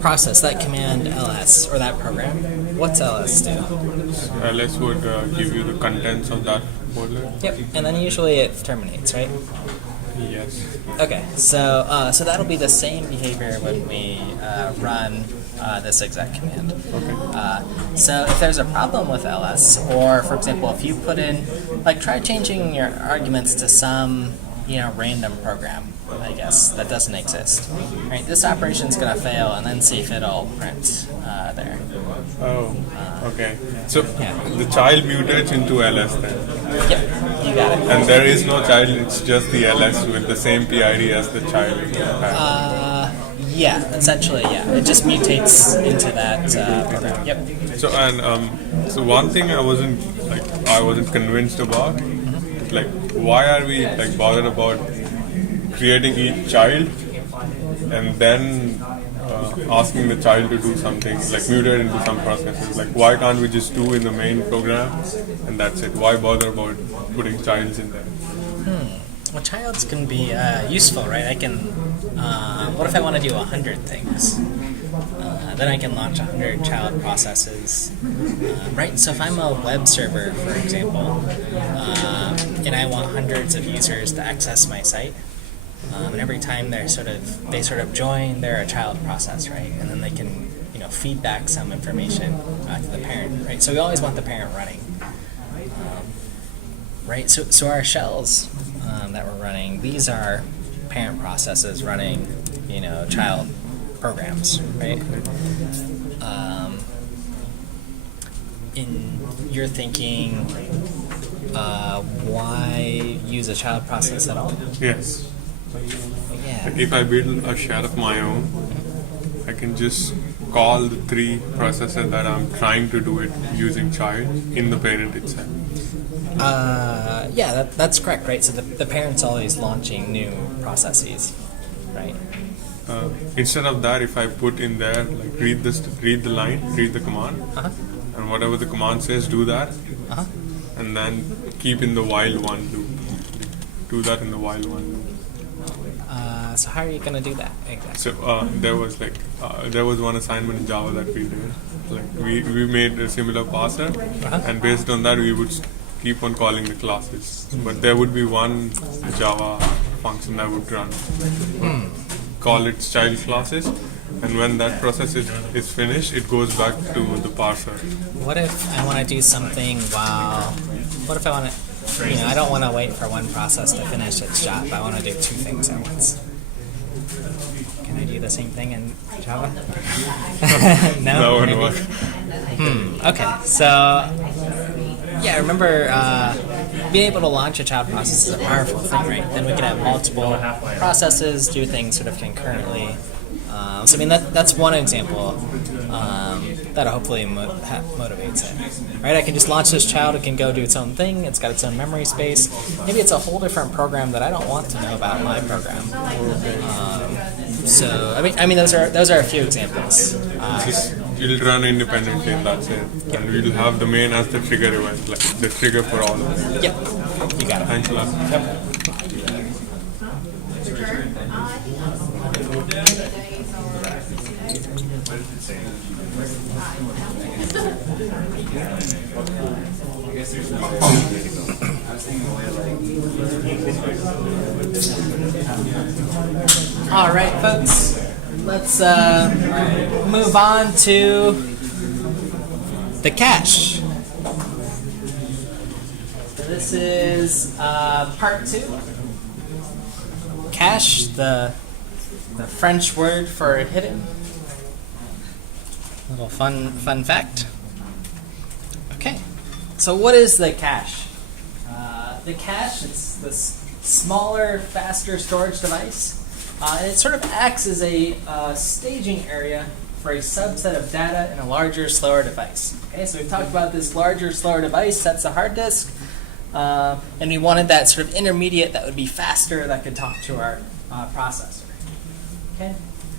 process, that command ls, or that program, what's ls do? ls would give you the contents of that folder. Yep, and then usually it terminates, right? Yes. Okay, so that'll be the same behavior when we run this exec command. Okay. So if there's a problem with ls, or for example, if you put in, like, try changing your arguments to some, random program, I guess, that doesn't exist. Right? This operation's going to fail, and then see if it'll print there. Oh, okay. So the child mutates into ls then? Yep, you got it. And there is no child, it's just the ls with the same PID as the child. Yeah, essentially, yeah. It just mutates into that program. Yep. So so one thing I wasn't convinced about, like, why are we bothered about creating each child and then asking the child to do something, like mutate into some processes? Like, why can't we just do in the main program and that's it? Why bother about putting childs in there? Well, childs can be useful, right? I can, what if I want to do 100 things? Then I can launch 100 child processes, right? So if I'm a web server, for example, and I want hundreds of users to access my site, and every time they sort of join, they're a child process, right? And then they can, feedback some information to the parent, right? So we always want the parent running, right? So our shells that we're running, these are parent processes running, child programs, right? You're thinking, why use a child process at all? Yes. Yeah. If I build a shell of my own, I can just call the 3 processes that I'm trying to do it using child in the parent itself. Yeah, that's correct, right? So the parent's always launching new processes, right? Instead of that, if I put in there, like, read the line, read the command, and whatever the command says, do that, and then keep in the while one loop. Do that in the while one loop. So how are you gonna do that exactly? So there was one assignment in Java that we did. Like, we made a similar parser, and based on that we would keep on calling the classes. But there would be one Java function that would run. call its child classes, and when that process is finished, it goes back to the parser. What if I want to do something while? What if I want to? I don't want to wait for one process to finish its job. I want to do two things at once. Can I do the same thing in Java? No. That won't maybe? work. Okay. So yeah, remember being able to launch a child process is a powerful thing, right? Then we can have multiple processes do things sort of concurrently. So I mean that's one example that hopefully motivates it, right? I can just launch this child; it can go do its own thing. It's got its own memory space. Maybe it's a whole different program that I don't want to know about in my program. So I mean those are a few examples. It'll run independently, and that's it. And we'll have the main as the trigger event, like the trigger for all of them. Yep, you got it. Thanks a lot. Yep. All right, folks. Let's move on to the cache. So this is part 2. Cache, the French word for hidden. Little fun fact. Okay, so what is the cache? The cache is this smaller, faster storage device. And it sort of acts as a staging area for a subset of data in a larger, slower device. Okay, so we've talked about this larger, slower device. That's the hard disk. And we wanted that sort of intermediate that would be faster, that could talk to our processor. Okay,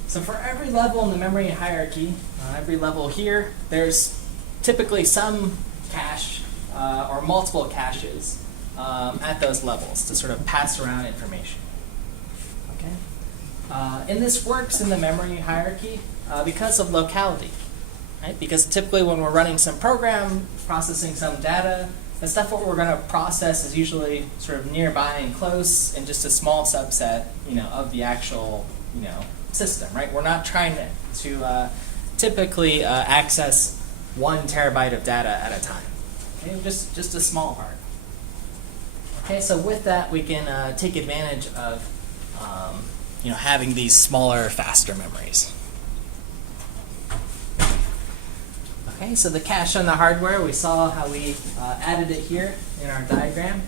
so for every level in the memory hierarchy, every level here, there's typically some cache or multiple caches at those levels to sort of pass around information. Okay. And this works in the memory hierarchy because of locality, right? Because typically when we're running some program, processing some data, the stuff what we're going to process is usually sort of nearby and close and just a small subset, of the actual, system, right? We're not trying to typically access 1 terabyte of data at a time. Okay? Just a small part. Okay, so with that we can take advantage of having these smaller, faster memories. Okay, so the cache on the hardware, we saw how we added it here in our diagram.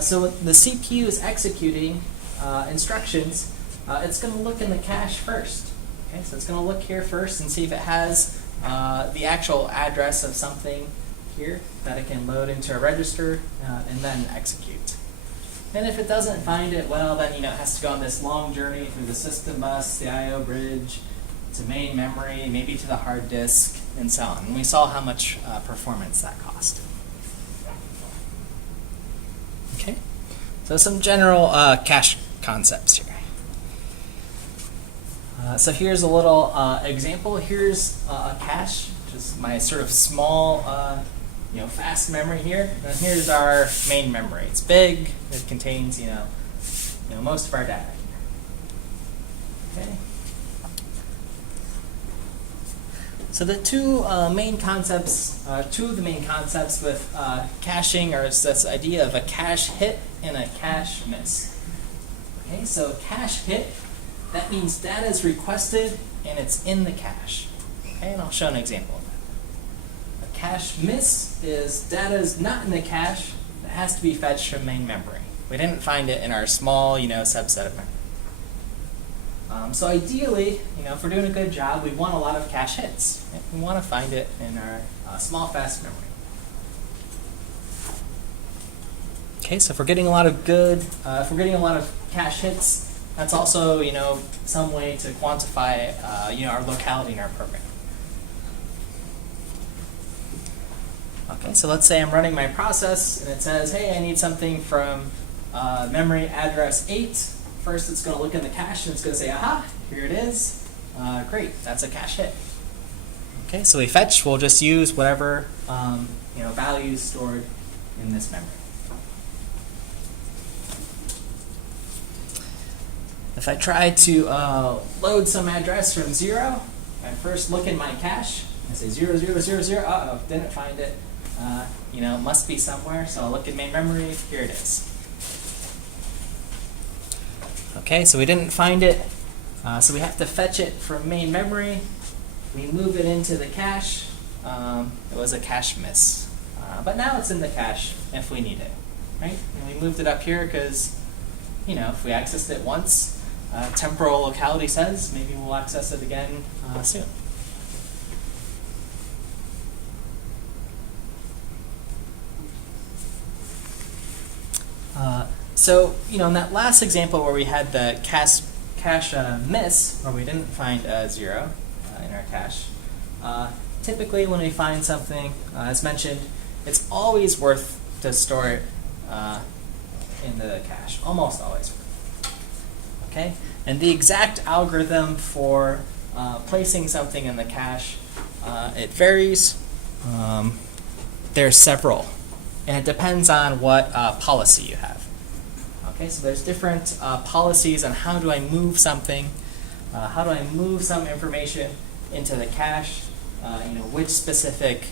So when the CPU is executing instructions, it's going to look in the cache first. Okay, so it's going to look here first and see if it has the actual address of something here that it can load into a register and then execute. And if it doesn't find it, well, then it has to go on this long journey through the system bus, the I/O bridge, to main memory, maybe to the hard disk, and so on. And we saw how much performance that cost. Okay, so some general cache concepts here. So here's a little example. Here's a cache, which is my sort of small fast memory here. And here's our main memory. It's big. It contains, most of our data here. Okay. So the two of the main concepts with caching are this idea of a cache hit and a cache miss. Okay, so cache hit, that means data is requested and it's in the cache. Okay, and I'll show an example of that. A cache miss is data is not in the cache. It has to be fetched from main memory. We didn't find it in our small, subset of memory. So ideally, if we're doing a good job, we want a lot of cache hits. Right? We want to find it in our small, fast memory. Okay, so if we're getting a lot of cache hits, that's also, some way to quantify, our locality in our program. Okay, so let's say I'm running my process and it says, hey, I need something from memory address 8. First, it's going to look in the cache and it's going to say, aha, here it is. Great, that's a cache hit. Okay, so we fetch. We'll just use whatever values stored in this memory. if I try to load some address from 0, I first look in my cache. I say 0, 0, 0, 0. Uh-oh, didn't find it. You know, it must be somewhere. So I'll look in main memory. Here it is. Okay, so we didn't find it. So we have to fetch it from main memory. We move it into the cache. It was a cache miss. But now it's in the cache if we need it, right? And we moved it up here because, you know, if we accessed it once, temporal locality says maybe we'll access it again soon. So, you know, in that last example where we had the cache miss, where we didn't find 0 in our cache, typically when we find something, as mentioned, it's always worth to store it in the cache, almost always. Okay, and the exact algorithm for placing something in the cache, it varies. There's several, and it depends on what policy you have. Okay, so there's different policies on how do I move something, how do I move some information into the cache, you know, which specific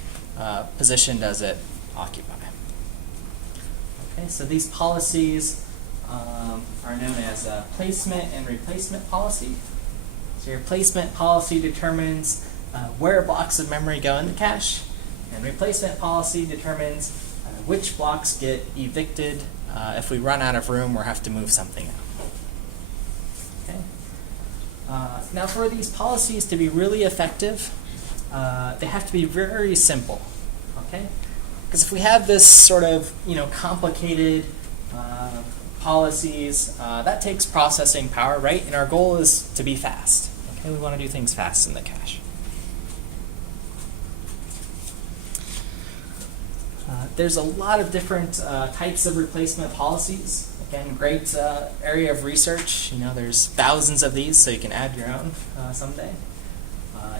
position does it occupy. Okay, so these policies are known as placement and replacement policy. So your placement policy determines where blocks of memory go in the cache, and replacement policy determines which blocks get evicted if we run out of room or have to move something out. Okay. Now for these policies to be really effective, they have to be very simple. Okay? Because if we have this sort of, you know, complicated policies, that takes processing power, right? And our goal is to be fast. Okay, we want to do things fast in the cache. There's a lot of different types of replacement policies. Again, great area of research. You know, there's thousands of these, so you can add your own someday.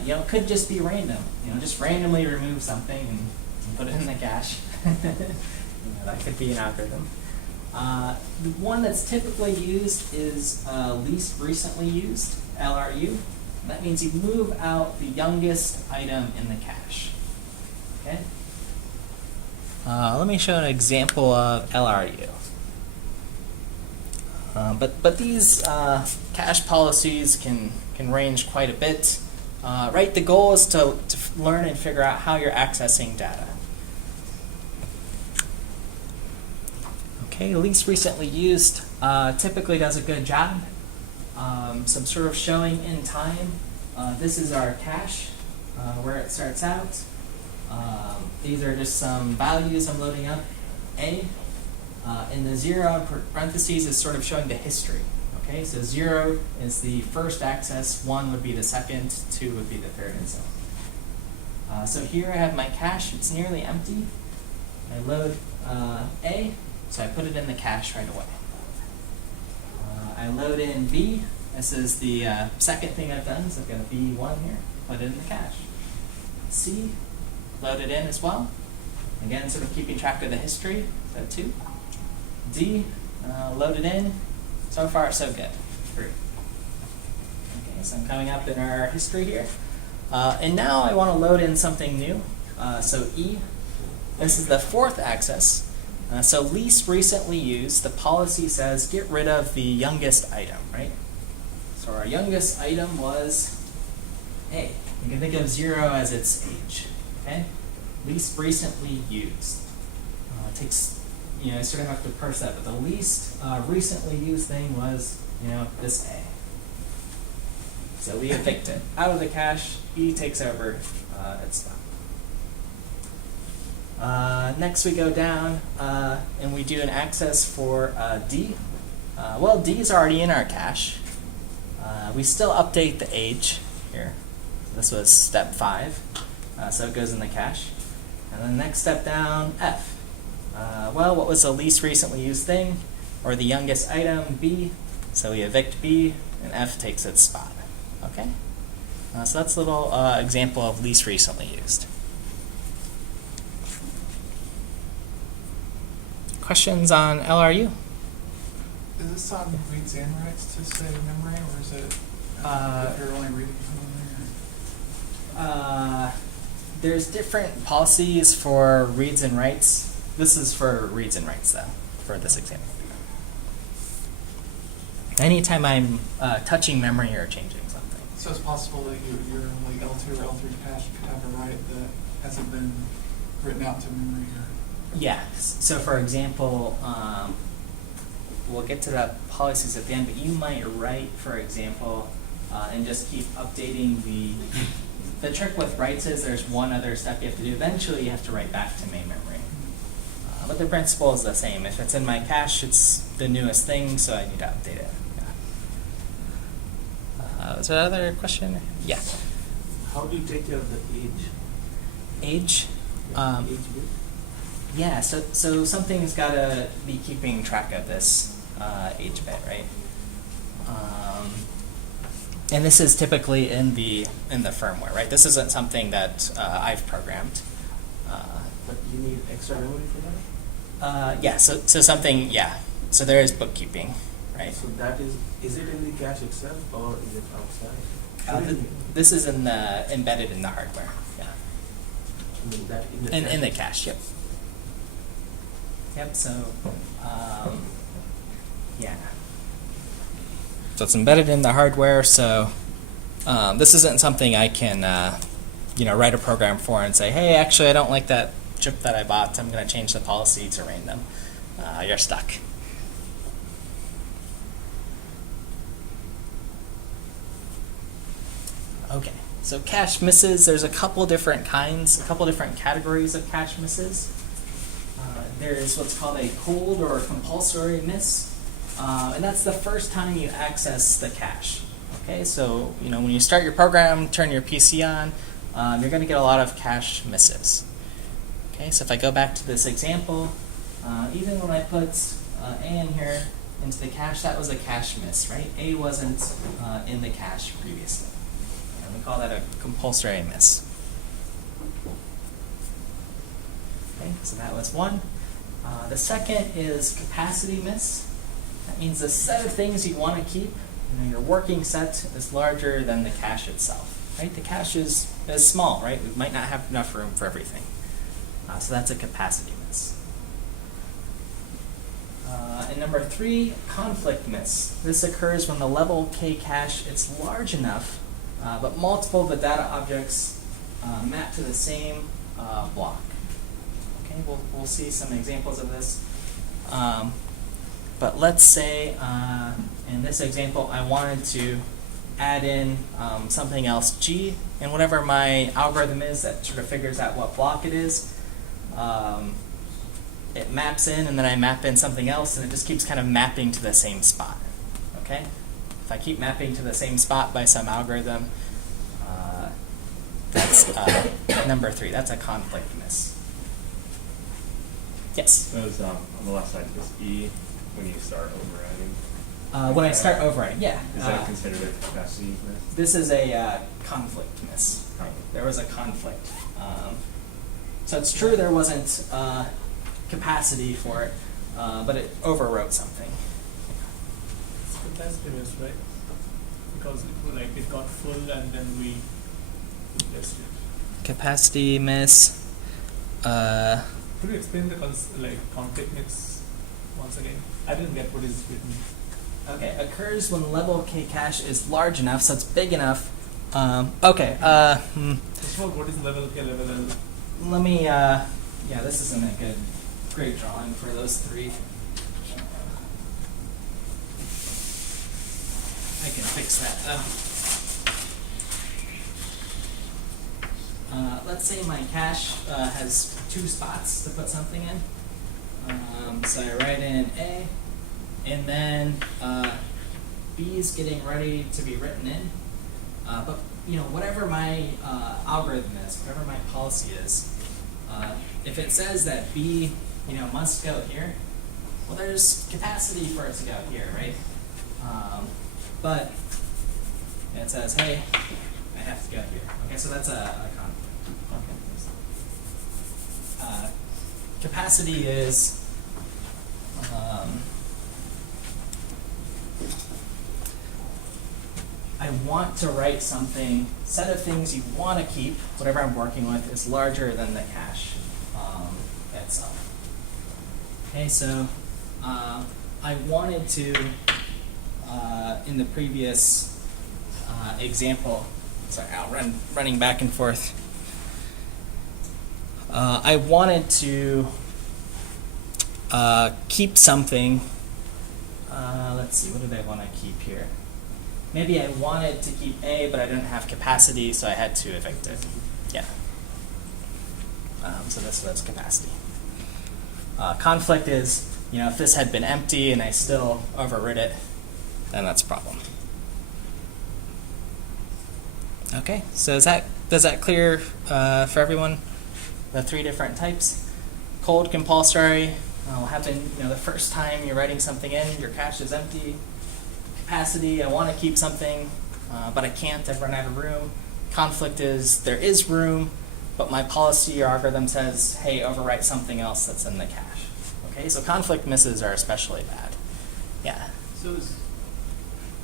You know, it could just be random. You know, just randomly remove something and put it in the cache. You know, that could be an algorithm. The one that's typically used is least recently used, LRU. That means you move out the youngest item in the cache. Okay. Let me show an example of LRU. But these cache policies can range quite a bit. Right, the goal is to learn and figure out how you're accessing data. Okay, least recently used typically does a good job. Some sort of showing in time. This is our cache, where it starts out. These are just some values I'm loading up. A. In the 0 parentheses is sort of showing the history. Okay, so 0 is the first access, 1 would be the second, 2 would be the third, and so on. So here I have my cache, it's nearly empty. I load A, so I put it in the cache right away. I load in B, this is the second thing I've done, so I've got a B1 here, put it in the cache. C, load it in as well. Again, sort of keeping track of the history, so 2. D, load it in. So far, so good. 3. Okay, so I'm coming up in our history here. And now I want to load in something new. So E, this is the 4th access. So least recently used, the policy says get rid of the youngest item, right? So our youngest item was A. You can think of 0 as its age. Okay? Least recently used. It takes, you know, I sort of have to parse that, but the least recently used thing was, you know, this A. So we evict it out of the cache. E takes over its stuff. Next we go down and we do an access for D. Well, D is already in our cache. We still update the age here. This was step 5, so it goes in the cache. And then the next step down, F. Well, what was the least recently used thing, or the youngest item, B? So we evict B, and F takes its spot. Okay? So that's a little example of least recently used. Questions on LRU? Is this on reads and writes to say memory, or is it if you're only reading from memory? There's different policies for reads and writes. This is for reads and writes, though, for this example. Anytime I'm touching memory or changing something. So it's possible that your like L2 or L3 cache could have a write that hasn't been written out to memory. Yeah. So for example, we'll get to the policies at the end, but you might write, for example, and just keep updating the trick with writes is there's one other step you have to do. Eventually you have to write back to main memory. But the principle is the same. If it's in my cache, it's the newest thing, so I need to update it. Yeah. Is there another question? Yeah. How do you take care of the age? Age? Age bit? Yeah, so something's got to be keeping track of this age bit, right? And this is typically in the firmware, right? This isn't something that I've programmed. But you need extra memory for that? Yeah, so something, yeah. So there is bookkeeping, right? So that is it in the cache itself or is it outside? This is embedded in the hardware, yeah. I mean, that In the cache, yep. Yep, so, yeah. So it's embedded in the hardware, so this isn't something I can, write a program for and say, hey, actually I don't like that chip that I bought, I'm going to change the policy to random. You're stuck. Okay, so cache misses, there's a couple different kinds, a couple different categories of cache misses. There's what's called a cold or compulsory miss, and that's the first time you access the cache. Okay, so when you start your program, turn your PC on, you're going to get a lot of cache misses. Okay, so if I go back to this example, even when I put A in here into the cache, that was a cache miss, right? A wasn't in the cache previously. And we call that a compulsory miss. Okay, so that was one. The second is capacity miss. That means the set of things you want to keep, your working set is larger than the cache itself. Right? The cache is small, right? We might not have enough room for everything. So that's a capacity miss. And number 3, conflict miss. This occurs when the level K cache is large enough, but multiple of the data objects map to the same block. Okay, we'll see some examples of this. But let's say in this example I wanted to add in something else, G, and whatever my algorithm is that sort of figures out what block it is. It maps in, and then I map in something else, and it just keeps kind of mapping to the same spot. Okay? If I keep mapping to the same spot by some algorithm, that's number 3. That's a conflict miss. Yes? That was on the left side, this E, when you start overriding. When I start overriding, yeah. Is that considered a capacity miss? This is a conflict miss. There was a conflict. So it's true there wasn't capacity for it, but it overwrote something. It's capacity miss, right? Because it got full and then we replaced it. Capacity miss. Could you explain the conflict miss once again? I didn't get what is written. Okay, occurs when level K cache is large enough, so it's big enough. Okay. First of all, what is level K, level L? Let me. Yeah, this isn't a great drawing for those 3. I can fix that though. Let's say my cache has 2 spots to put something in. So I write in A, and then B is getting ready to be written in. But whatever my algorithm is, whatever my policy is, if it says that B must go here, well, there's capacity for it to go here, right? But it says, hey, I have to go here. Okay, so that's a conflict. Capacity is I want to write something, set of things you want to keep, whatever I'm working with, is larger than the cache itself. Okay, so I wanted to, in the previous example, sorry, running back and forth. I wanted to keep something. Let's see, what did I want to keep here? Maybe I wanted to keep A, but I didn't have capacity, so I had to evict it. Yeah. So this was capacity. Conflict is, if this had been empty and I still overrid it, then that's a problem. Okay, so does that clear for everyone? The three different types. Cold compulsory will happen, the first time you're writing something in, your cache is empty. Capacity, I want to keep something, but I can't, I've run out of room. Conflict is, there is room, but my policy or algorithm says, hey, overwrite something else that's in the cache. Okay, so conflict misses are especially bad. Yeah. So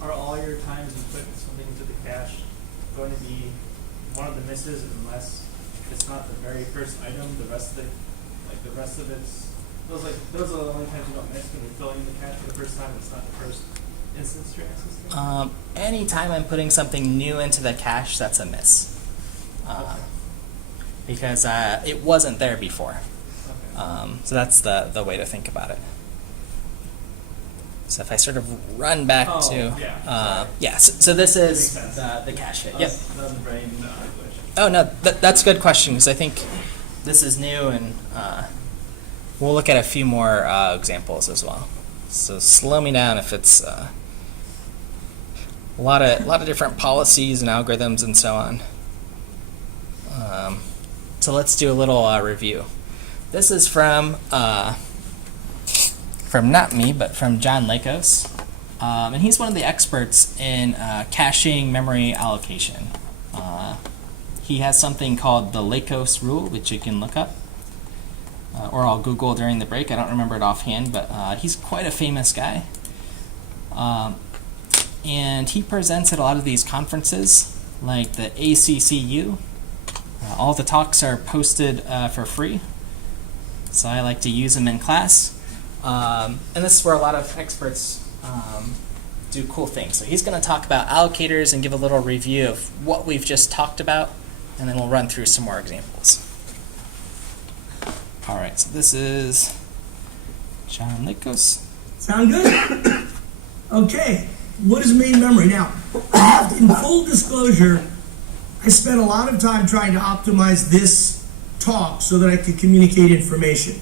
are all your times you put something into the cache going to be one of the misses unless it's not the very first item, the rest of it, the rest of it's, those are the only times you don't miss when you're filling in the cache for the first time, it's not the first instance you're accessing? Anytime I'm putting something new into the cache, that's a miss. Because it wasn't there before. Okay. So that's the way to think about it. So if I sort of run back to, so this is the cache hit. Yep. That was a brain question. Oh no, that's a good question because I think this is new and we'll look at a few more examples as well. So slow me down if it's a lot of different policies and algorithms and so on. So let's do a little review. This is from not me, but from John Lakos. And he's one of the experts in caching memory allocation. He has something called the Lakos rule, which you can look up. Or I'll Google during the break. I don't remember it offhand, but he's quite a famous guy. And he presents at a lot of these conferences, like the ACCU. All the talks are posted for free, so I like to use them in class. And this is where a lot of experts do cool things. So he's going to talk about allocators and give a little review of what we've just talked about, and then we'll run through some more examples. All right, so this is John Lakos. Sound good? Okay, what is main memory? Now, in full disclosure, I spent a lot of time trying to optimize this talk so that I could communicate information.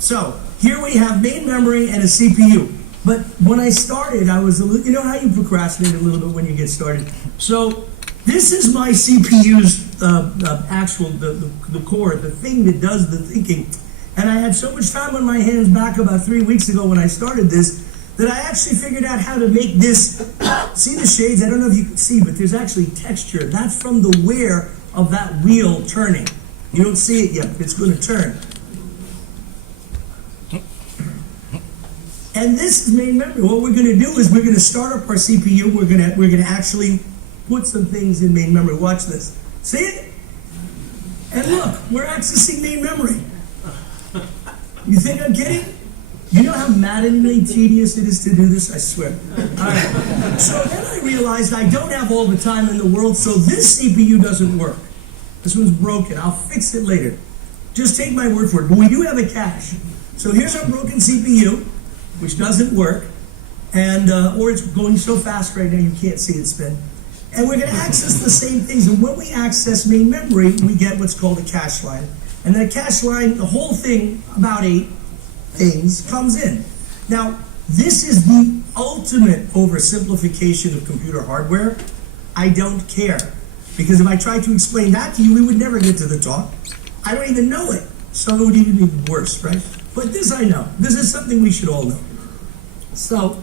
So, here we have main memory and a CPU. But when I started, I was a little, how you procrastinate a little bit when you get started. So, this is my CPU's actual, the core, the thing that does the thinking. And I had so much time on my hands back about 3 weeks ago when I started this, that I actually figured out how to make this, see the shades? I don't know if you can see, but there's actually texture. That's from the wear of that wheel turning. You don't see it yet, but it's going to turn. And this is main memory. What we're going to do is we're going to start up our CPU. We're going to actually put some things in main memory. Watch this. See it? And look, we're accessing main memory. You think I'm kidding? You know how maddeningly tedious it is to do this? I swear. All right. So then I realized I don't have all the time in the world, so this CPU doesn't work. This one's broken. I'll fix it later. Just take my word for it. But we do have a cache. So here's our broken CPU, which doesn't work, and or it's going so fast right now you can't see it spin. And we're going to access the same things. And when we access main memory, we get what's called a cache line. And that cache line, the whole thing, about 8 things, comes in. Now, this is the ultimate oversimplification of computer hardware. I don't care. Because if I tried to explain that to you, we would never get to the talk. I don't even know it. So it would be even worse, right? But this I know. This is something we should all know. So,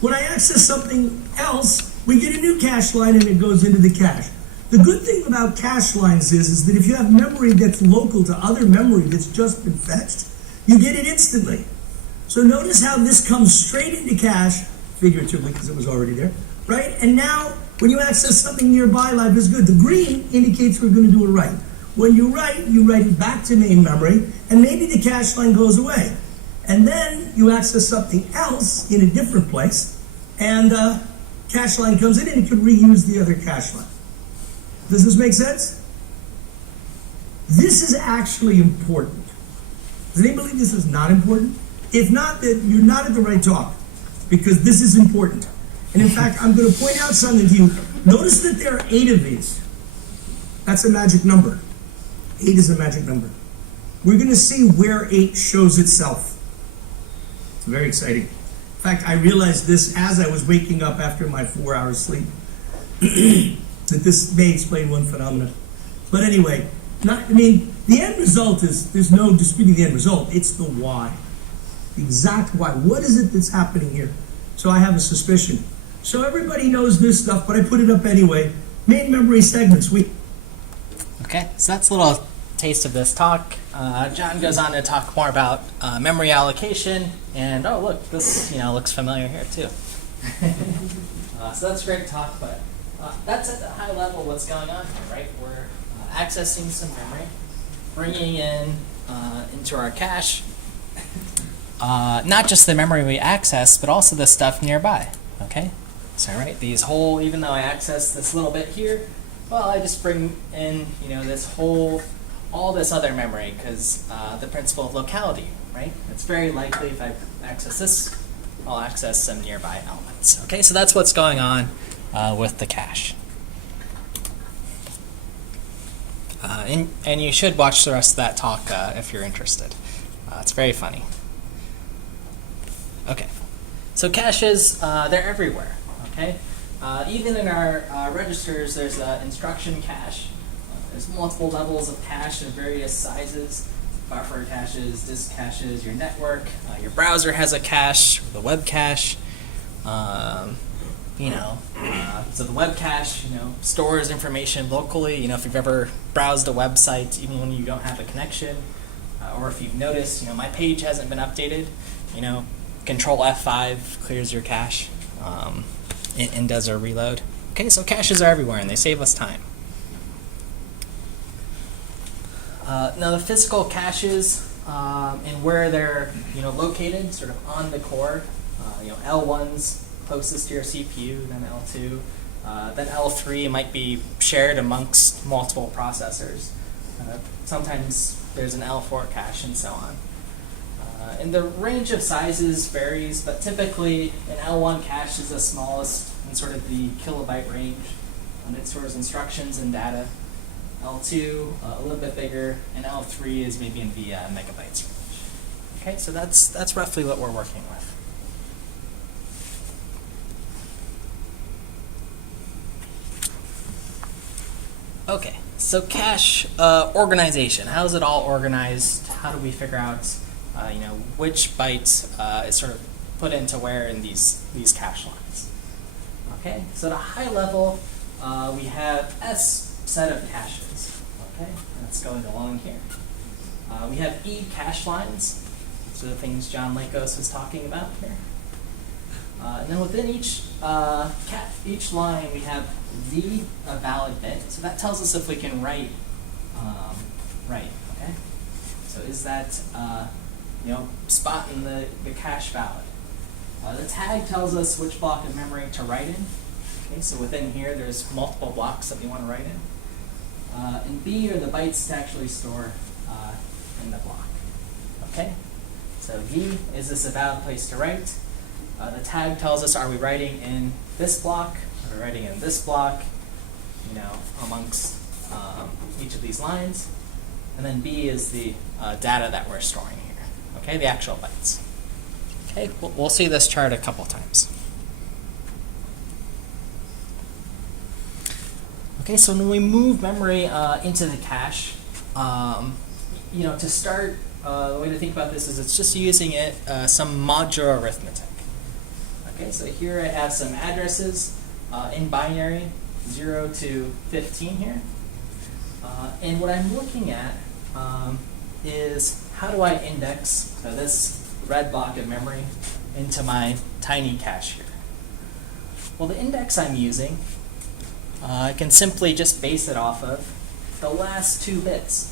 when I access something else, we get a new cache line and it goes into the cache. The good thing about cache lines is that if you have memory that's local to other memory that's just been fetched, you get it instantly. So notice how this comes straight into cache, figuratively because it was already there, right? And now When you access something nearby, life is good. The green indicates we're going to do it right. When you write it back to main memory, and maybe the cache line goes away. And then you access something else in a different place, and cache line comes in, and you can reuse the other cache line. Does this make sense? This is actually important. Does anybody believe this is not important? If not, then you're not at the right talk, because this is important. And in fact, I'm going to point out something to you. Notice that there are 8 of these. That's a magic number. 8 is a magic number. We're going to see where 8 shows itself. It's very exciting. In fact, I realized this as I was waking up after my 4 hours sleep, that this may explain one phenomenon. But anyway, the end result is, there's no disputing the end result. It's the why. The exact why. What is it that's happening here? So I have a suspicion. So everybody knows this stuff, but I put it up anyway. Main memory segments. Okay, so that's a little taste of this talk. John goes on to talk more about memory allocation, and oh look, this looks familiar here too. So that's a great talk, but that's at the high level what's going on here, right? We're accessing some memory, bringing in into our cache, not just the memory we access, but also the stuff nearby. Okay, so right, even though I access this little bit here, well, I just bring in all this other memory, because the principle of locality, right? It's very likely if I access this, I'll access some nearby elements. Okay, so that's what's going on with the cache. And you should watch the rest of that talk if you're interested. It's very funny. Okay, so caches, they're everywhere. Okay, even in our registers, there's an instruction cache. There's multiple levels of cache of various sizes. Buffer caches, disk caches, your network, your browser has a cache, the web cache. So the web cache, stores information locally. If you've ever browsed a website, even when you don't have a connection, or if you've noticed, my page hasn't been updated, Control F5 clears your cache and does a reload. Okay, so caches are everywhere, and they save us time. Now the physical caches and where they're located, sort of on the core. L1's closest to your CPU, then L2, then L3 might be shared amongst multiple processors. Sometimes there's an L4 cache and so on. And the range of sizes varies, but typically an L1 cache is the smallest in sort of the kilobyte range. It stores instructions and data. L2, a little bit bigger, and L3 is maybe in the megabytes range. Okay, so that's roughly what we're working with. Okay, so cache organization. How is it all organized? How do we figure out, which byte is sort of put into where in these cache lines? Okay, so at a high level, we have S set of caches. Okay, that's going along here. We have E cache lines, so the things John Lakos was talking about here. And then within each line, we have Z, a valid bit. So that tells us if we can write. Okay. So is that spot in the cache valid? The tag tells us which block of memory to write in. Okay, so within here, there's multiple blocks that we want to write in. And B are the bytes to actually store in the block. Okay, so V, is this a valid place to write? The tag tells us, are we writing in this block? Are we writing in this block? Amongst each of these lines. And then B is the data that we're storing here. Okay, the actual bytes. Okay, we'll see this chart a couple times. Okay, so when we move memory into the cache, to start, the way to think about this is it's just using it some modular arithmetic. Okay, so here I have some addresses in binary, 0 to 15 here. And what I'm looking at is how do I index this red block of memory into my tiny cache here. Well, the index I'm using I can simply just base it off of the last 2 bits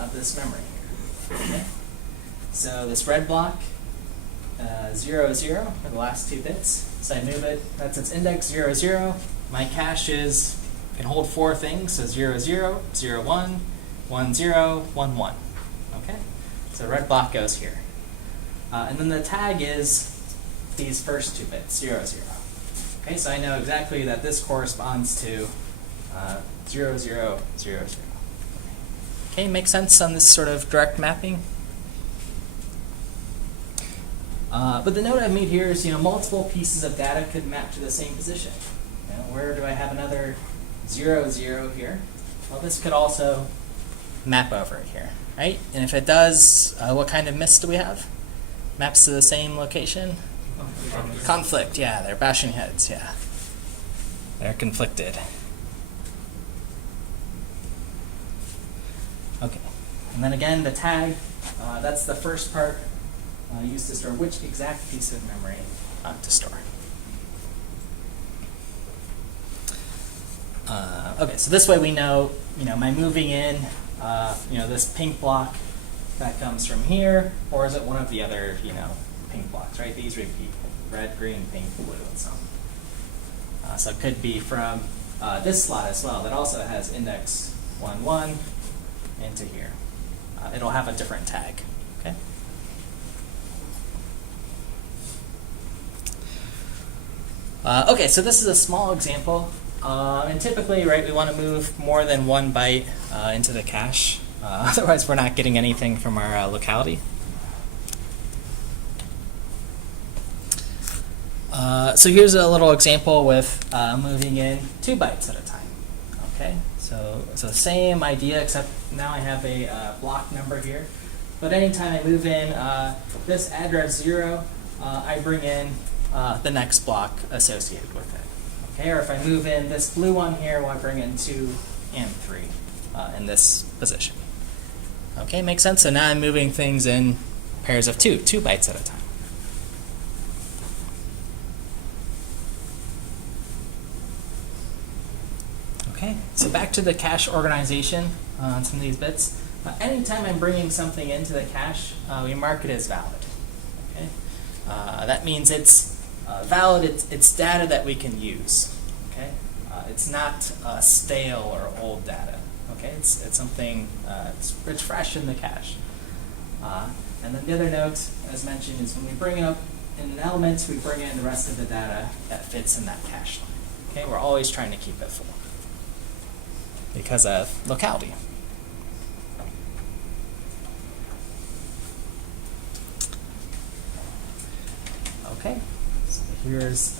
of this memory here. Okay? So this red block, 0, 0 are the last 2 bits. So I move it, that's its index, 0, 0. My cache can hold 4 things, so 0, 0, 0, 1, 1, 0, 1, 1. Okay? So red block goes here. And then the tag is these first 2 bits, 0, 0. Okay, so I know exactly that this corresponds to 0, 0, 0, 0. Okay, makes sense on this sort of direct mapping? But the note I've made here is, multiple pieces of data could map to the same position. Where do I have another 0, 0 here? Well, this could also map over here, right? And if it does, what kind of miss do we have? Maps to the same location? Conflict, yeah, they're bashing heads, yeah. They're conflicted. Okay, and then again, the tag, that's the first part used to store which exact piece of memory to store. Okay, so this way we know, am I moving in, this pink block that comes from here, or is it one of the other, pink blocks, right? These repeat, red, green, pink, blue, and so on. So it could be from this slot as well that also has index 1, 1 into here. It'll have a different tag, okay? Okay, so this is a small example. And typically, right, we want to move more than 1 byte into the cache. Otherwise, we're not getting anything from our locality. So here's a little example with moving in 2 bytes at a time. Okay, so same idea, except now I have a block number here. But anytime I move in this address 0, I bring in the next block associated with it. Okay, or if I move in this blue one here, well, I bring in 2 and 3 in this position. Okay, makes sense? So now I'm moving things in pairs of 2 bytes at a time. Okay, so back to the cache organization on some of these bits. Anytime I'm bringing something into the cache, we mark it as valid. Okay, that means it's valid. It's data that we can use. Okay, it's not stale or old data. Okay, it's something it's fresh in the cache. And then the other note, as mentioned, is when we bring up in an element, we bring in the rest of the data that fits in that cache line. Okay, we're always trying to keep it full because of locality. Okay, so here's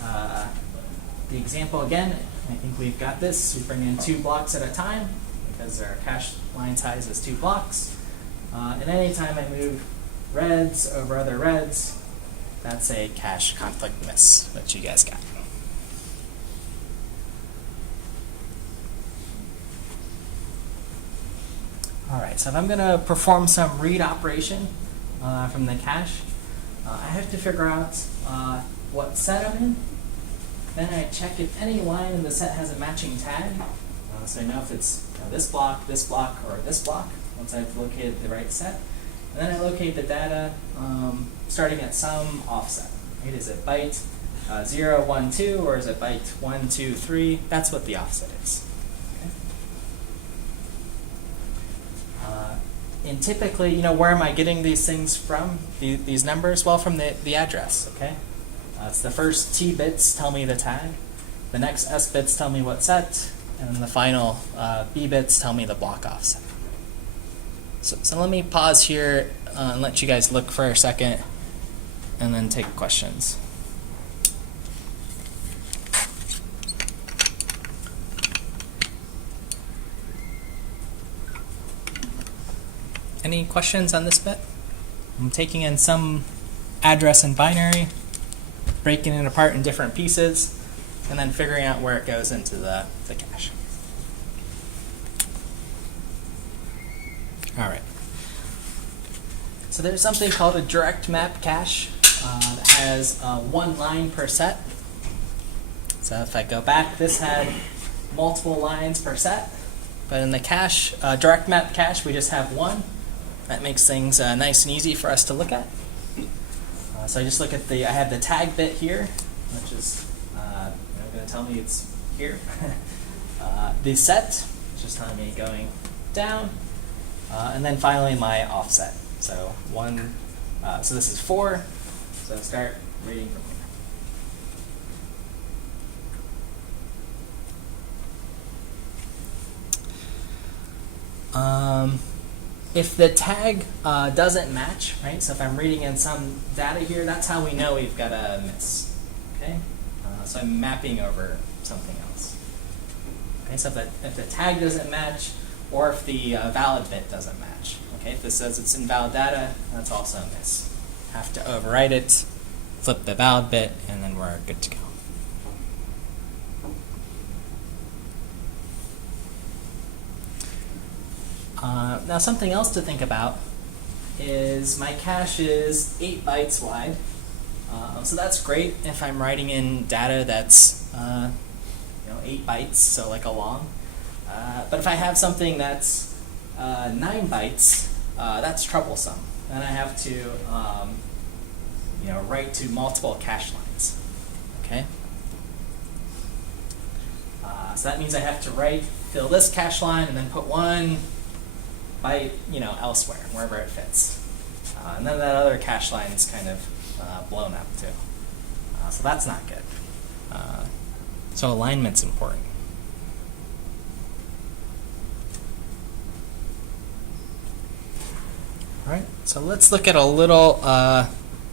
the example again. I think we've got this. We bring in 2 blocks at a time because our cache line size is 2 blocks. And anytime I move reds over other reds, that's a cache conflict miss, which you guys got. All right, so if I'm going to perform some read operation from the cache, I have to figure out what set I'm in. Then I check if any line in the set has a matching tag. So I know if it's this block, or this block, once I've located the right set. And then I locate the data starting at some offset. Right? Is it byte 0, 1, 2, or is it byte 1, 2, 3? That's what the offset is. And typically, where am I getting these things from, these numbers? Well, from the address, okay? It's the first T bits tell me the tag, the next S bits tell me what set, and then the final B bits tell me the block offset. So let me pause here and let you guys look for a second, and then take questions. Any questions on this bit? I'm taking in some address in binary, breaking it apart in different pieces, and then figuring out where it goes into the cache. All right. So there's something called a direct map cache that has 1 line per set. So if I go back, this had multiple lines per set. But in the cache, direct map cache, we just have one. That makes things nice and easy for us to look at. So I just look at I have the tag bit here, which is going to tell me it's here. The set, which is telling me going down. And then finally my offset. So so this is 4. So start reading from here. If the tag doesn't match, right? So if I'm reading in some data here, that's how we know we've got a miss. Okay. So I'm mapping over something else. Okay. So if the tag doesn't match, or if the valid bit doesn't match. Okay. If this says it's invalid data, that's also a miss. Have to overwrite it, flip the valid bit, and then we're good to go. Now something else to think about is my cache is 8 bytes wide. So that's great if I'm writing in data that's 8 bytes, so like a long. But if I have something that's 9 bytes, that's troublesome. Then I have to write to multiple cache lines. Okay. So that means I have to fill this cache line and then put 1 byte, elsewhere, wherever it fits. And then that other cache line is kind of blown up too. So that's not good. So alignment's important. All right, so let's look at a little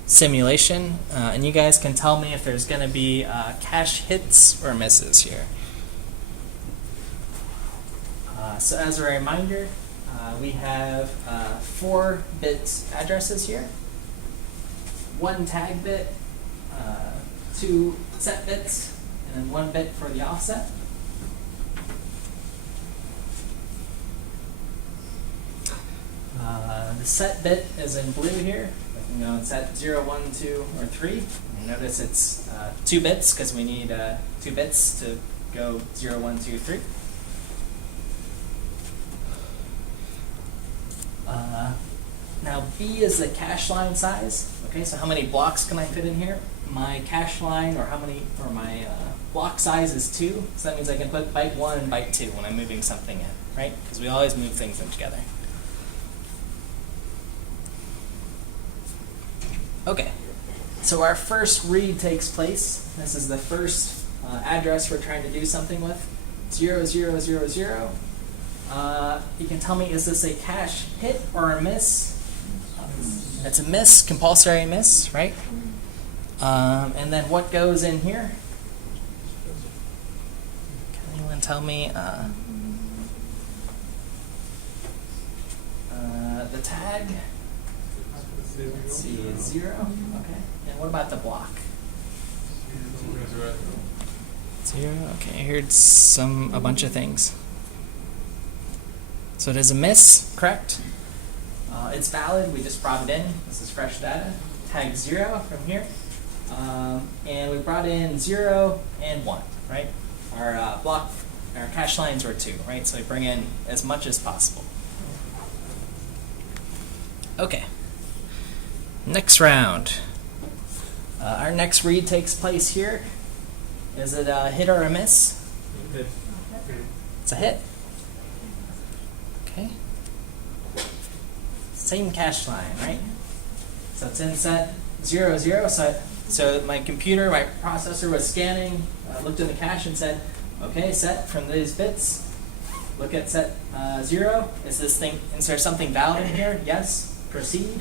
simulation, and you guys can tell me if there's going to be cache hits or misses here. So as a reminder, we have 4 bit addresses here, 1 tag bit, 2 set bits, and then 1 bit for the offset. The set bit is in blue here. We can go set 0, 1, 2, or 3. And notice it's 2 bits because we need 2 bits to go 0, 1, 2, 3. Now B is the cache line size. Okay, so how many blocks can I fit in here? My cache line, or my block size is 2. So that means I can put byte 1 and byte 2 when I'm moving something in, right? Because we always move things in together. Okay, so our first read takes place. This is the first address we're trying to do something with. 0, 0, 0, 0. You can tell me, is this a cache hit or a miss? It's a miss, compulsory miss, right? And then what goes in here? Can anyone tell me? The tag. Let's see, it's 0. Okay. And what about the block? 0. Okay, I heard a bunch of things. So it is a miss, correct? It's valid. We just brought it in. This is fresh data. Tag 0 from here. And we brought in 0 and 1, right? Our cache lines were 2, right? So we bring in as much as possible. Okay. Next round. Our next read takes place here. Is it a hit or a miss? Hit. It's a hit. Okay. Same cache line, right? So it's in set 0, 0. So my computer, my processor was scanning, looked in the cache and said, okay, set from these bits. Look at set 0. Is there something valid in here? Yes. Proceed.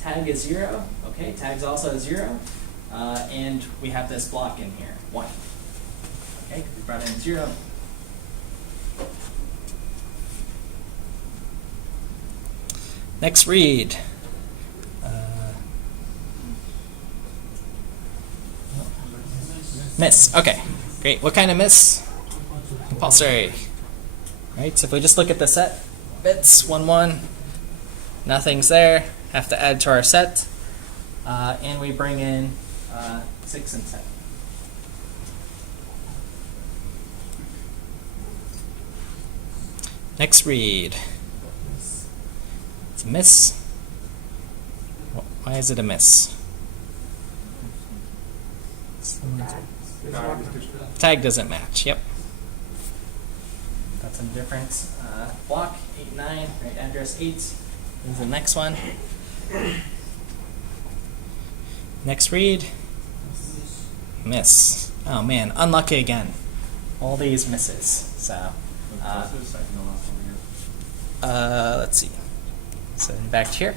Tag is 0. Okay, tag's also 0. And we have this block in here, 1. Okay, we brought in 0. Next read. Miss. Okay, great. What kind of miss? Compulsory. Right, so if we just look at the set bits, 1, 1, nothing's there. Have to add to our set. And we bring in 6 and 7. Next read. It's a miss. Why is it a miss? Tag doesn't match. Yep. That's a different block. 8, 9. Right. Address 8 is the next one. Next read. Miss. Oh man, unlucky again. All these misses. So. Let's see. So back to here.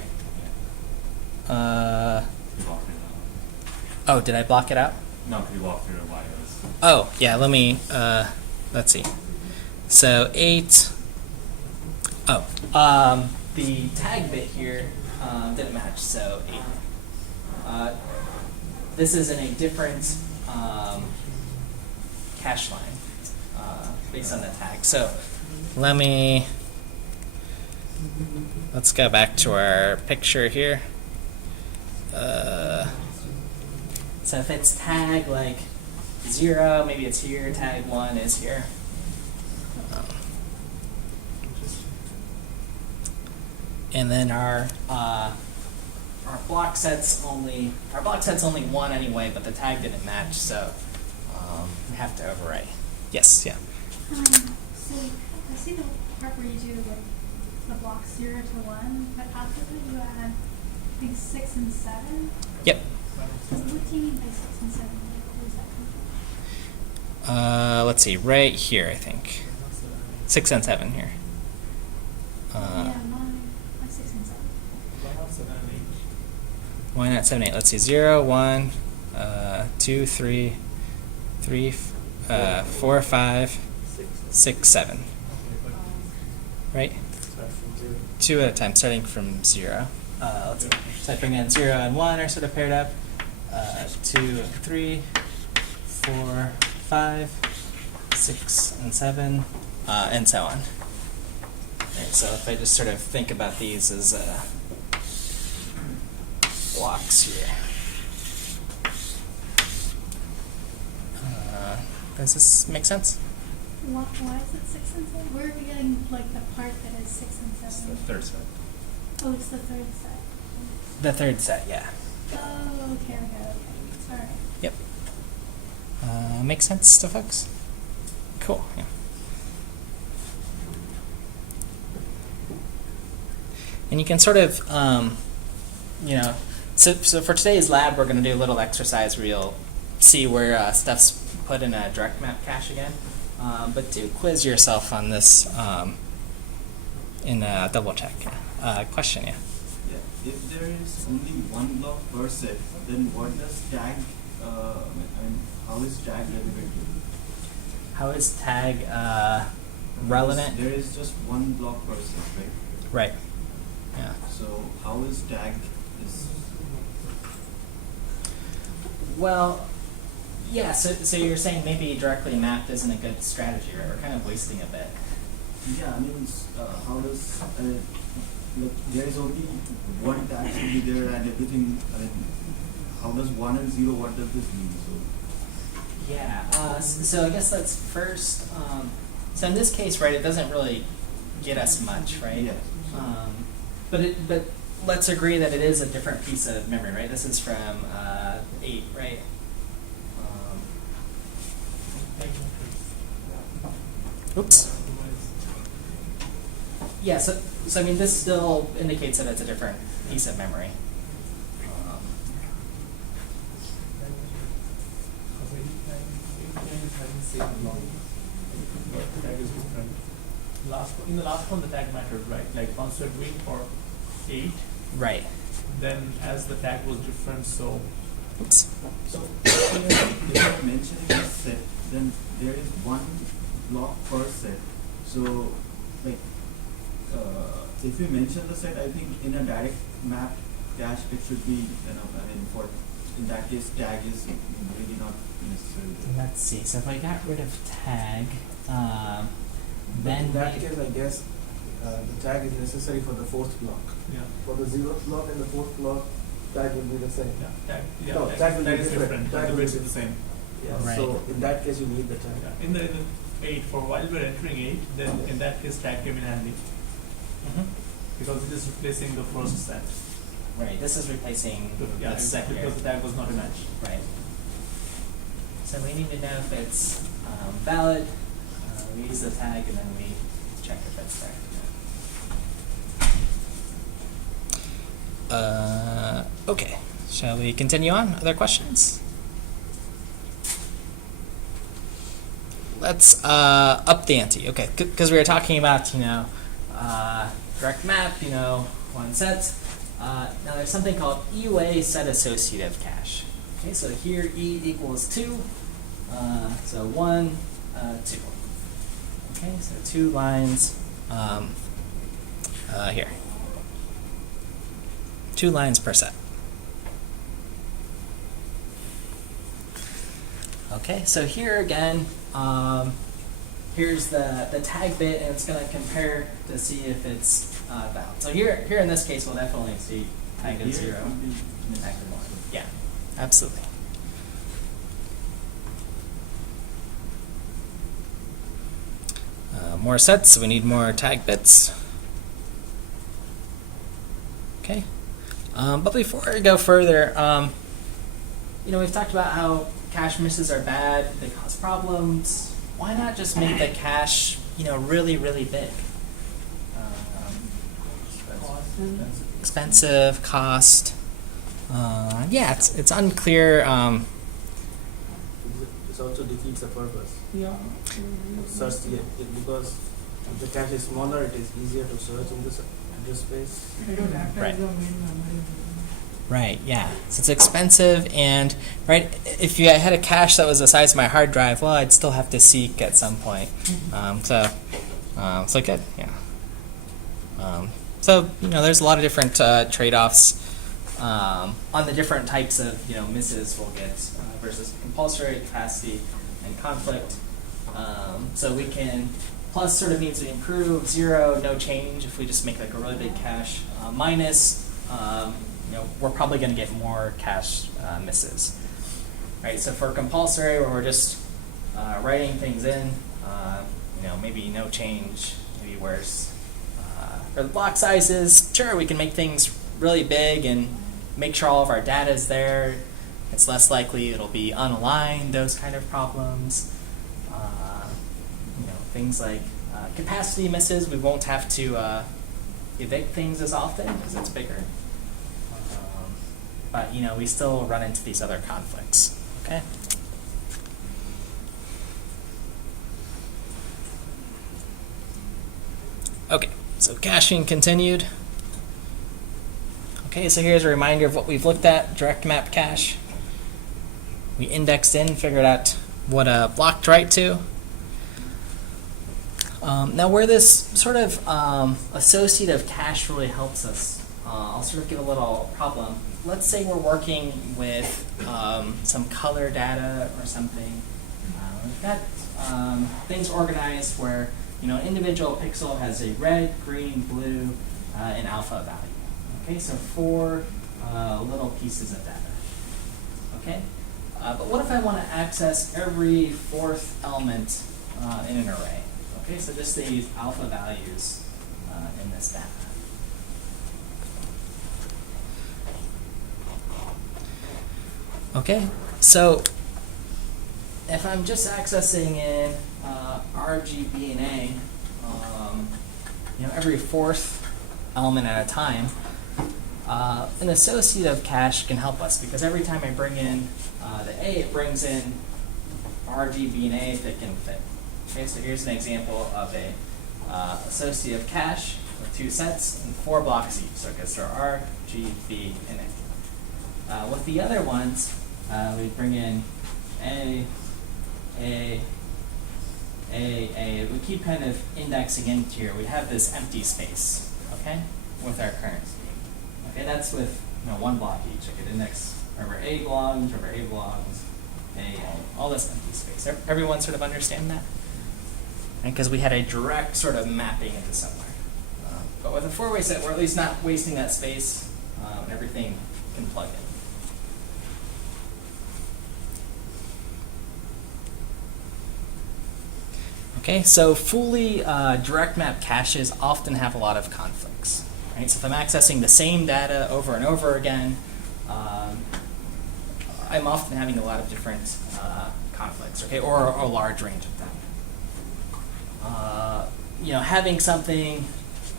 Oh, did I block it out? No, could you walk through why it was? Oh, yeah, let me, let's see. So 8, the tag bit here didn't match, so 8. This is in a different cache line based on the tag. So let's go back to our picture here. So if it's tag like 0, maybe it's here, tag 1 is here. And then our block set's only 1 anyway, but the tag didn't match, so we have to overwrite. Yes, yeah. So I see the part where you do like the blocks 0 to 1, but after that you add I think 6 and 7. Yep. So what do you mean by 6 and 7? Where does that come from? Let's see, right here I think. 6 and 7 here. Yeah, mine. Like 6 and 7. Why not 7, 8? Let's see, 0, 1, 2, 3, 4, 5, 6, 7. Right? 2 at a time, starting from 0. Let's see. So I bring in 0 and 1 are sort of paired up. 2 and 3, 4, 5, 6 and 7, and so on. Right, so if I just sort of think about these as blocks here. Does this make sense? Why is it 6 and 7? Where are we getting like the part that is 6 and 7? It's the third set. Oh, it's the third set. The third set, yeah. Oh, okay. Sorry. Yep. Makes sense to folks? Cool, yeah. And you can sort of, so for today's lab, we're going to do a little exercise where you'll see where stuff's put in a direct map cache again. But do quiz yourself on this in a double check. Question, yeah. If there is only one block per set, then what does tag, how is tag relevant? How is tag relevant? There is just one block per set, right? Right. Yeah. So how is tag is? Well, yeah. So you're saying maybe directly mapped isn't a good strategy, right? We're kind of wasting a bit. Yeah, I mean, how does like there is only one tag should be there and everything. I mean, how does 1 and 0? What does this mean? So. Yeah. So I guess that's first. So in this case, right, it doesn't really get us much, right? Yeah. But let's agree that it is a different piece of memory, right? This is from 8, right? Oops. Yeah, so I mean, this still indicates that it's a different piece of memory. In the last one, the tag mattered, right? Like once you're doing for 8, right? Then as the tag was different, so. Oops. So if you're mentioning a set, then there is one block per set. So like if you mention the set, I think in a direct map cache it should be for in that case tag is really not necessary. Let's see. So if I got rid of tag, then in that case, I guess the tag is necessary for the 4th block. Yeah. For the 0th block and the 4th block, tag will be the same. Yeah. Tag. Yeah. No, tag will be is different. Tag will be the same. Yeah. Right. So in that case, you need the tag. Yeah. In the 8, for while we're entering 8, then in that case tag came in handy. Because it is replacing the first set. Right, this is replacing Yeah, the second. because the tag was not a match. Right. So we need to know if it's valid. We use the tag and then we check if it's there. Okay, shall we continue on? Other questions? Let's up the ante. Okay, because we were talking about, direct map, one set. Now there's something called EUA set associative cache. Okay, so here E equals 2, so 1, 2. Okay, so 2 lines here. 2 lines per set. Okay, so here again, here's the tag bit, and it's going to compare to see if it's valid. So here in this case, we'll definitely see tag of 0 and tag of 1. Yeah, absolutely. More sets, so we need more tag bits. Okay, but before I go further, we've talked about how cache misses are bad, they cause problems. Why not just make the cache, really, really big? Expensive, cost. Yeah, it's unclear. This also defeats the purpose. Yeah. Search because if the cache is smaller, it is easier to search in this address space. Right. Right, yeah. So it's expensive, and if you had a cache that was the size of my hard drive, well, I'd still have to seek at some point. So good, yeah. So there's a lot of different trade-offs on the different types of misses we'll get versus compulsory, capacity, and conflict. So we can plus sort of means we improve, 0, no change if we just make like a really big cache. Minus. We're probably going to get more cache misses. Right, so for compulsory, where we're just writing things in, maybe no change, maybe worse. For the block sizes, sure, we can make things really big and make sure all of our data is there. It's less likely it'll be unaligned, those kind of problems. Things like capacity misses, we won't have to evict things as often because it's bigger. But we still run into these other conflicts. Okay. Okay. So caching continued. Okay. So here's a reminder of what we've looked at: direct map cache. We indexed in, figured out what a block to write to. Now, where this sort of associative cache really helps us, I'll sort of give a little problem. Let's say we're working with some color data or something. We've got things organized where an individual pixel has a red, green, blue, and alpha value. Okay, so 4 little pieces of data. Okay, but what if I want to access every 4th element in an array? Okay, so just these alpha values in this data. Okay, so if I'm just accessing in RGB and A, every 4th element at a time, an associative cache can help us because every time I bring in the A, it brings in RGB and A thick and fit. Okay, so here's an example of a associative cache with 2 sets and 4 blocks each. So it goes through R, G, B, and A. With the other ones, we bring in A. We keep kind of indexing into here. We have this empty space, okay, with our current state. Okay, that's with 1 block each. I could index wherever A belongs, all this empty space. Everyone sort of understand that? Because we had a direct sort of mapping into somewhere. But with a 4-way set, we're at least not wasting that space, and everything can plug in. Okay, so fully direct map caches often have a lot of conflicts. Right? So if I'm accessing the same data over and over again, I'm often having a lot of different conflicts, okay, or a large range of them. Having something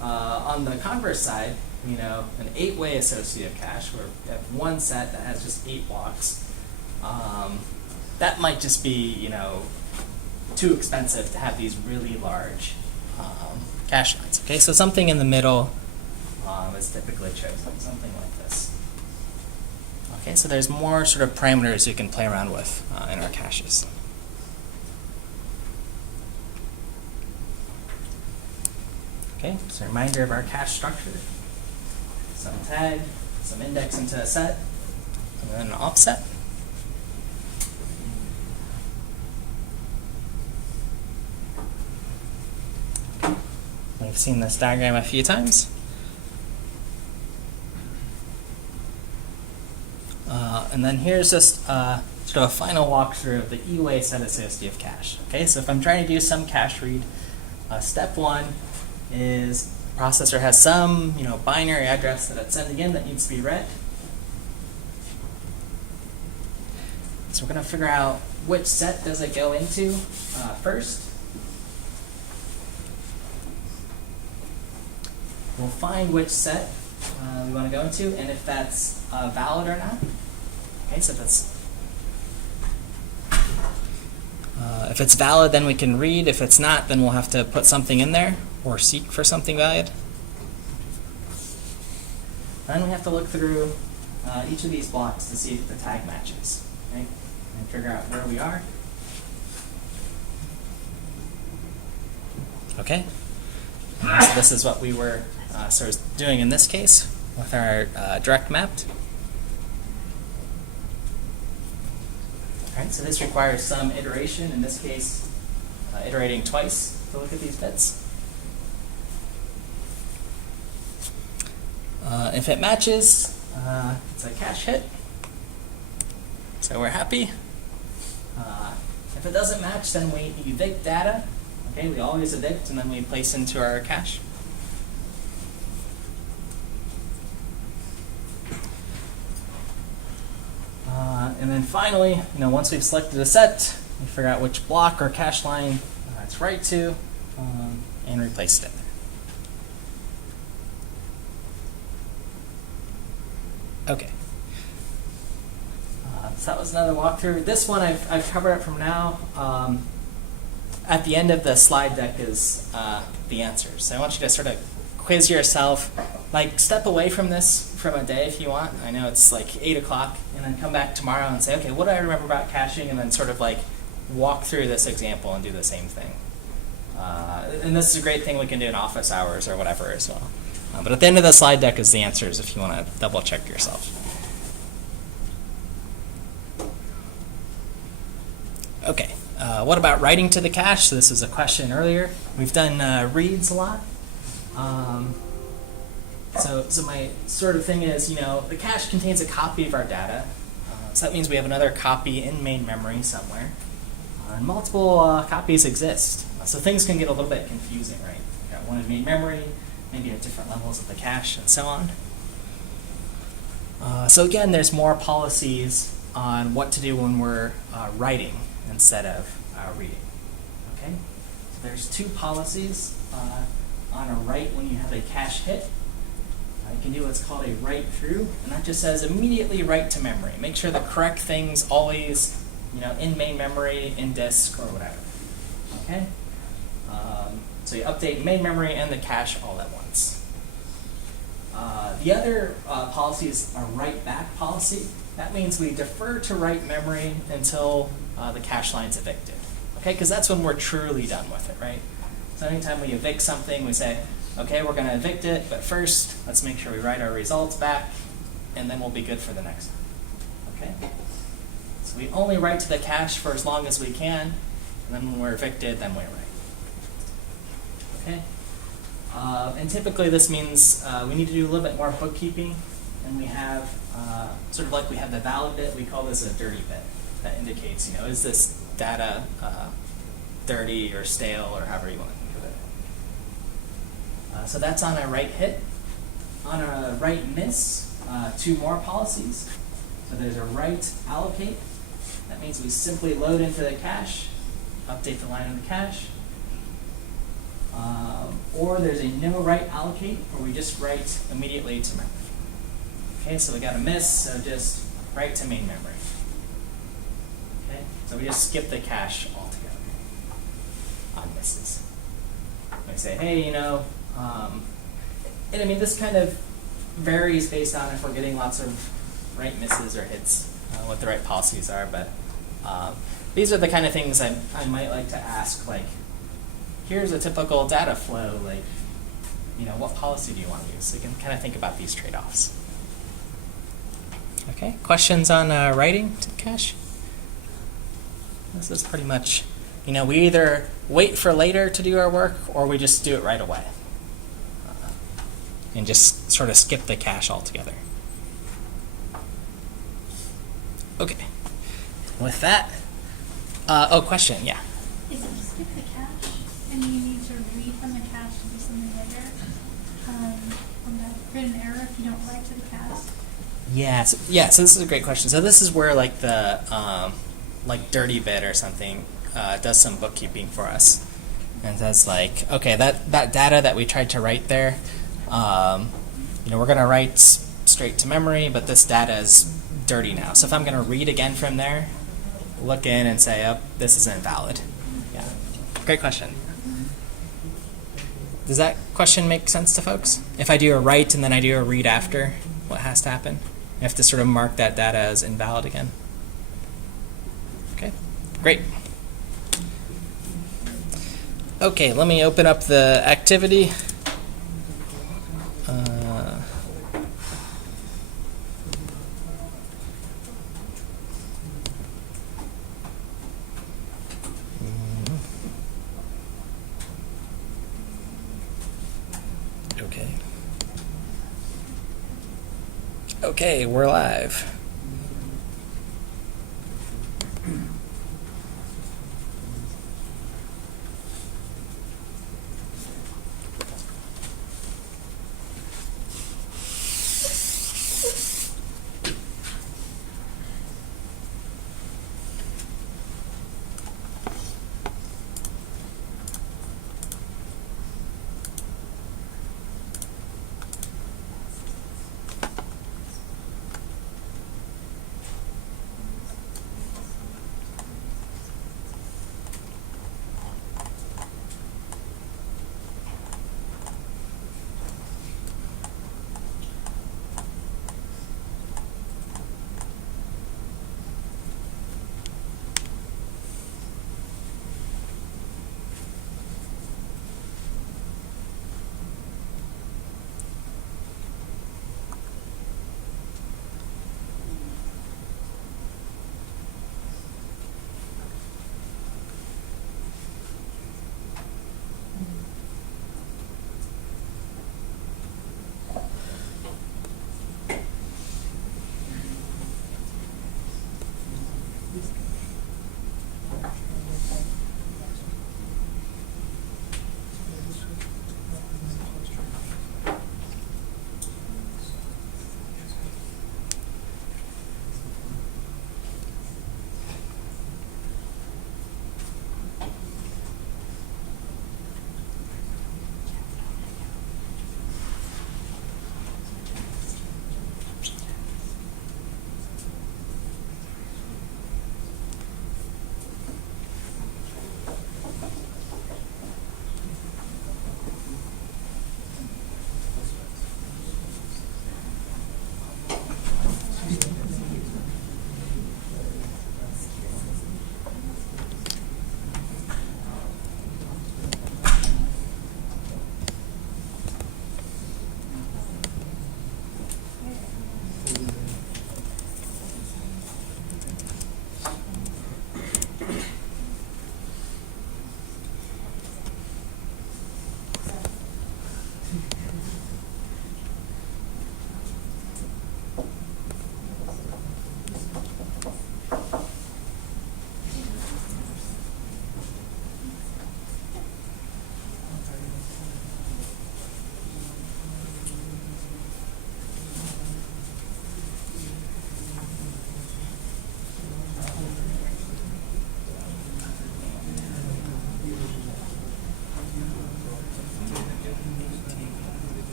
on the converse side, an 8-way associative cache where we have one set that has just 8 blocks, that might just be, too expensive to have these really large cache lines. Okay, so something in the middle is typically chosen, something like this. Okay, so there's more sort of parameters you can play around with in our caches. Okay, so a reminder of our cache structure. Some tag, some index into a set, and then an offset. We've seen this diagram a few times. And then here's just sort of a final walkthrough of the E-way set associative cache. Okay, so if I'm trying to do some cache read, step 1 is the processor has some binary address that it's sending in that needs to be read. So we're going to figure out which set does it go into first. We'll find which set we want to go into and if that's valid or not. Okay, so if it's valid, then we can read. If it's not, then we'll have to put something in there or seek for something valid. Then we have to look through each of these blocks to see if the tag matches, right? And figure out where we are. Okay. So this is what we were sort of doing in this case with our direct mapped. All right, so this requires some iteration. In this case, iterating twice to look at these bits. If it matches, it's a cache hit. So we're happy. If it doesn't match, then we evict data. Okay, we always evict, and then we place into our cache. And then finally, once we've selected a set, we figure out which block or cache line it's right to, and replace it. Okay. So that was another walkthrough. This one I've covered up from now. At the end of the slide deck is the answers. So I want you to sort of quiz yourself. Like, step away from this from a day if you want. I know it's like 8 o'clock, and then come back tomorrow and say, okay, what do I remember about caching? And then sort of like walk through this example and do the same thing. And this is a great thing we can do in office hours or whatever as well. But at the end of the slide deck is the answers if you want to double check yourself. Okay, what about writing to the cache? So this is a question earlier. We've done reads a lot. So my sort of thing is, the cache contains a copy of our data. So that means we have another copy in main memory somewhere. And multiple copies exist. So things can get a little bit confusing, right? You've got one in main memory, maybe at different levels of the cache, and so on. So again, there's more policies on what to do when we're writing instead of reading. Okay? So there's 2 policies on a write when you have a cache hit. You can do what's called a write through, and that just says immediately write to memory. Make sure the correct thing's always, in main memory, in disk, or whatever. Okay? So you update main memory and the cache all at once. The other policy is a write back policy. That means we defer to write memory until the cache line's evicted. Okay, because that's when we're truly done with it, right? So anytime we evict something, we say, okay, we're going to evict it, but first, let's make sure we write our results back, and then we'll be good for the next time. Okay? So we only write to the cache for as long as we can, and then when we're evicted, then we write. Okay? And typically this means we need to do a little bit more bookkeeping, and we have, sort of like we have the valid bit, we call this a dirty bit. That indicates, is this data dirty or stale or however you want to think of it. So that's on a write hit. On a write miss, 2 more policies. So there's a write allocate. That means we simply load into the cache, update the line in the cache. Or there's a no write allocate, where we just write immediately to memory. Okay, so we got a miss, so just write to main memory. Okay, so we just skip the cache altogether on misses. We say, hey, you know, and I mean, this kind of varies based on if we're getting lots of write misses or hits, what the right policies are, but these are the kind of things I might like to ask, like, here's a typical data flow, like, you know, what policy do you want to use? So you can kind of think about these trade-offs. Okay, questions on writing to cache? This is pretty much, you know, we either wait for later to do our work or we just do it right away. And just sort of skip the cache altogether. Okay. With that, question, yeah. Is it just skip the cache and you need to read from the cache to do something later? On that, create an error if you don't write to the cache? Yeah, so this is a great question. So this is where like the like dirty bit or something does some bookkeeping for us. And says like, okay, that data that we tried to write there, you know, we're going to write straight to memory, but this data is dirty now. So if I'm going to read again from there, look in and say, oh, this is invalid. Yeah, great question. Does that question make sense to folks? If I do a write and then I do a read after, what has to happen? I have to sort of mark that data as invalid again. Okay, great. Okay, let me open up the activity. Okay, we're live.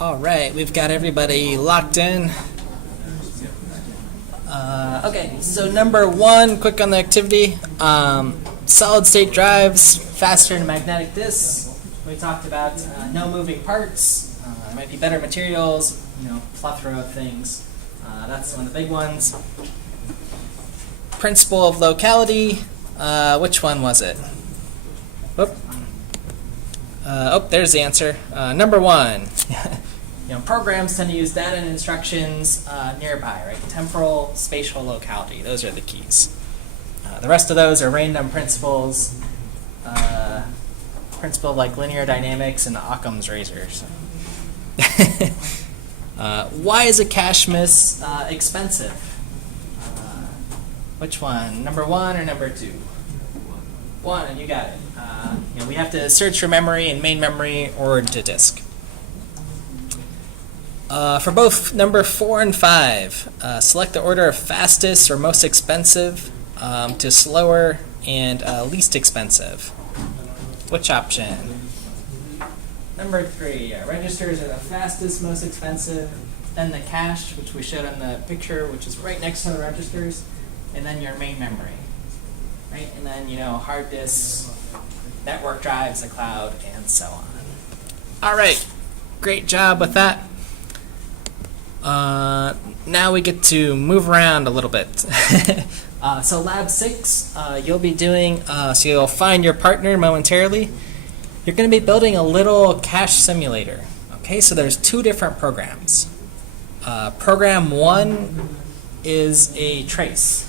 All right, we've got everybody locked in. Okay, so number one, quick on the activity. Solid state drives, faster than magnetic disks. We talked about no moving parts, might be better materials, plethora of things. That's one of the big ones. Principle of locality, which one was it? Whoop. There's the answer. Number one. Programs tend to use data and instructions nearby, right? Temporal, spatial locality. Those are the keys. The rest of those are random principles, principle like linear dynamics and Occam's razor. So. Why is a cache miss expensive? Which one? Number one or number two? One, you got it. We have to search for memory in main memory or to disk. For both number 4 and 5, select the order of fastest or most expensive to slower and least expensive. Which option? Number 3, registers are the fastest, most expensive, then the cache, which we showed on the picture, which is right next to the registers, and then your main memory. Right? And then, hard disks, network drives, the cloud, and so on. All right, great job with that. Now we get to move around a little bit. So lab 6, you'll be doing, so you'll find your partner momentarily. You're going to be building a little cache simulator. Okay, so there's 2 different programs. Program 1 is a trace.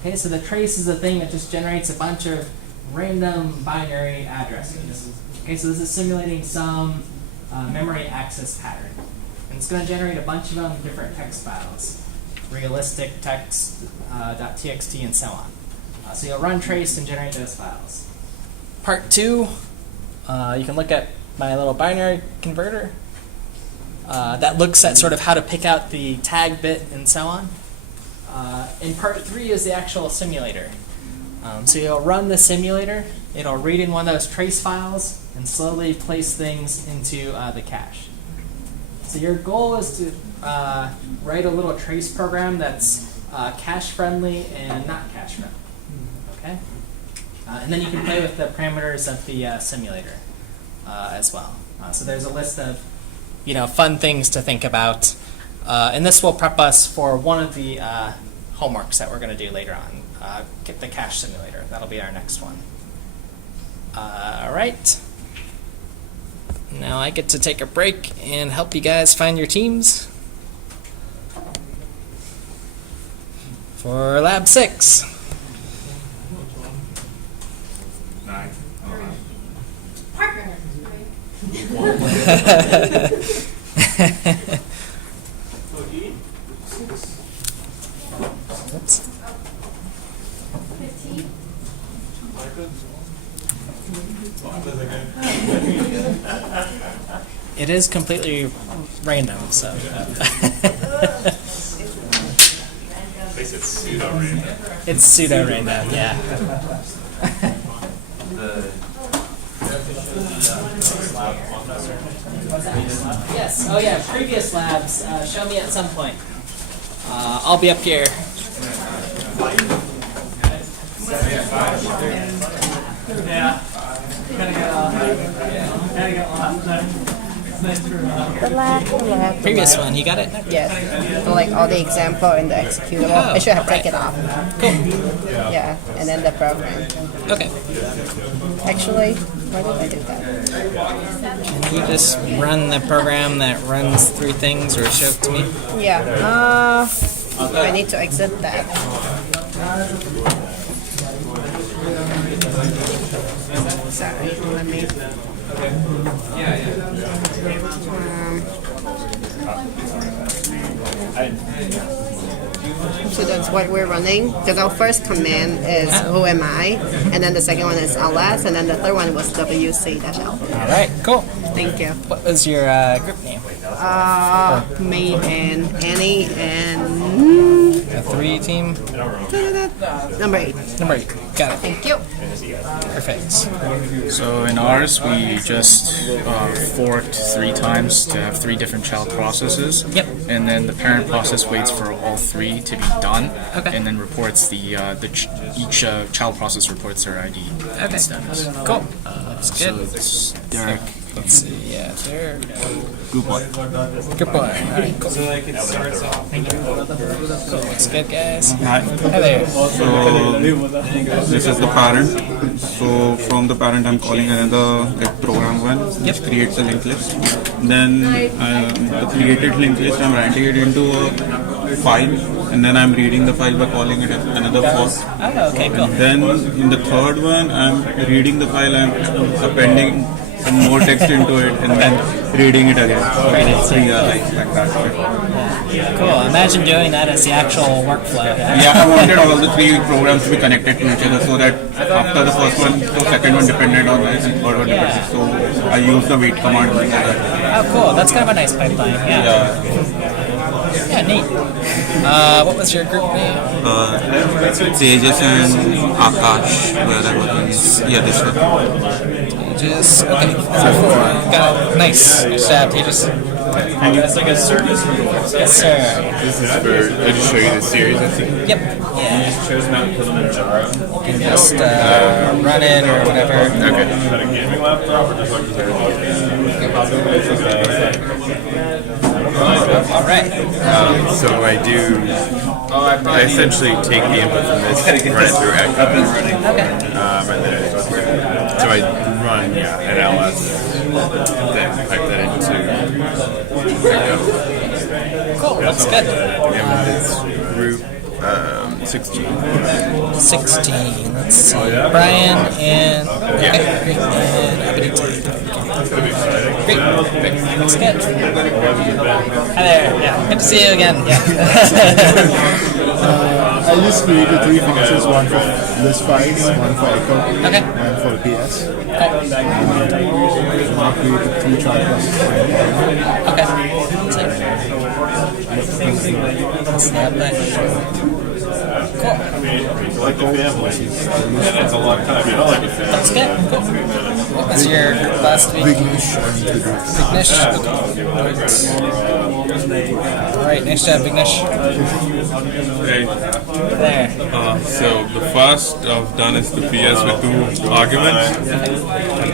Okay, so the trace is a thing that just generates a bunch of random binary addresses. Okay, so this is simulating some memory access pattern. And it's going to generate a bunch of them different text files, realistic text, .txt, and so on. So you'll run trace and generate those files. Part 2, you can look at my little binary converter. That looks at sort of how to pick out the tag bit and so on. And part 3 is the actual simulator. So you'll run the simulator. It'll read in one of those trace files and slowly place things into the cache. So your goal is to write a little trace program that's cache-friendly and not cache-friendly. Okay? And then you can play with the parameters of the simulator as well. So there's a list of fun things to think about. And this will prep us for one of the homeworks that we're going to do later on. Get the cache simulator. That'll be our next one. All right. Now I get to take a break and help you guys find your teams for lab 6. 9. Partner. Oops. 15. It is completely random, so. At least it's pseudo-random. It's pseudo-random, yeah. Yes, oh yeah, previous labs, show me at some point. I'll be up here. Yeah. Previous one, you got it? Yes. So like all the example and the executable. Oh, I should have right. taken it off. Cool. Yeah, and then the program. Okay. Actually, why did I do that? Can you just run the program that runs through things or show it to me? Yeah. I need to exit that. Sorry, let me. So that's what we're running. Because our first command is who am I, and then the second one is ls, and then the third one was wc-l. All right, cool. Thank you. What was your group name? Me and Annie and A 3 team? number 8. Number 8. Got it. Thank you. Perfect. So in ours, we just forked 3 times to have 3 different child processes. Yep. And then the parent process waits for all 3 to be done. Okay. And then reports each child process reports their ID and status. Cool. That's So good. it's Derek. Let's see. Yeah, there. Good boy. Good boy. All right, cool. So like it starts off. Thank you. Cool. That's good, guys. Hi. Hi there. So this is the parent. So from the parent, I'm calling another program one, which creates a linked list. Then the created linked list, I'm writing it into a file, and then I'm reading the file by calling it another fork. Oh, okay, cool. Then in the third one, I'm reading the file, I'm appending some more text into it, and then reading it again. So yeah, like that. Cool. Imagine doing that as the actual workflow. Yeah, I wanted all the 3 programs to be connected to each other so that after the first one, the second one depended on this and third one depended. So I used the wait command to do that. Oh, cool. That's kind of a nice pipeline. Yeah. Yeah, neat. What was your group name? Tejas and Akash were the ones. Yeah, this one. Tejas. Okay. Got it. Nice. Nice job, Tejas. That's like a service. Yes, sir. This is for, I just show you the series. That's it. Yep. You just chose not to put them in a jar. You can just run it or whatever. Okay. Is that a gaming laptop or just like All right. So I essentially take the input from this, run it through Echo, and then so I run an LS, then pipe that into Echo. Cool, that's good. And it's group 16. 16. Let's see. Brian and Abedita. Great. That's good. Hi there. Yeah. Good to see you again. Yeah. I just created 3 functions, one for list files, one for echo, one for PS. I created 3 child processes. Cool. Like the family. And it's a long time. You don't like a family. That's good. Cool. What was your group last week? Vignesh. Alright, nice job, Vignesh. Okay. There. So the first I've done is the PS with 2 arguments, and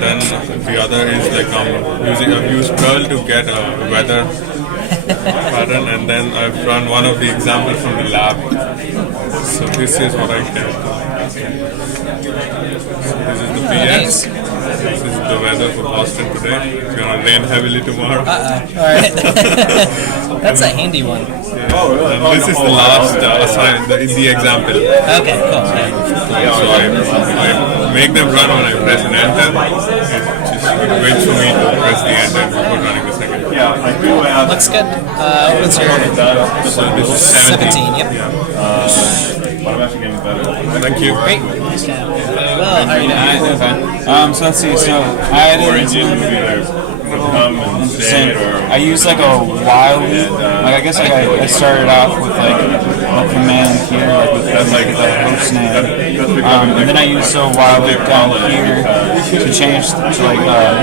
then the other is like I've used curl to get a weather pattern, and then I've run one of the examples from the lab. So this is what I did. This is the PS. This is the weather for Boston today. It's gonna rain heavily tomorrow. Alright. That's a handy one. And this is the last assignment, the example. Okay, cool. So I make them run when I press an enter. It just waits for me to press the enter before running the second. Looks good. What was your... So this is 17. Yep. I'm actually getting better. Thank you. Great. Nice job. Well, how are you doing? So let's see. So I had I used like a while loop. Like I guess like I started off with like a command here, like with the host name, and then I used a while loop down here to change to like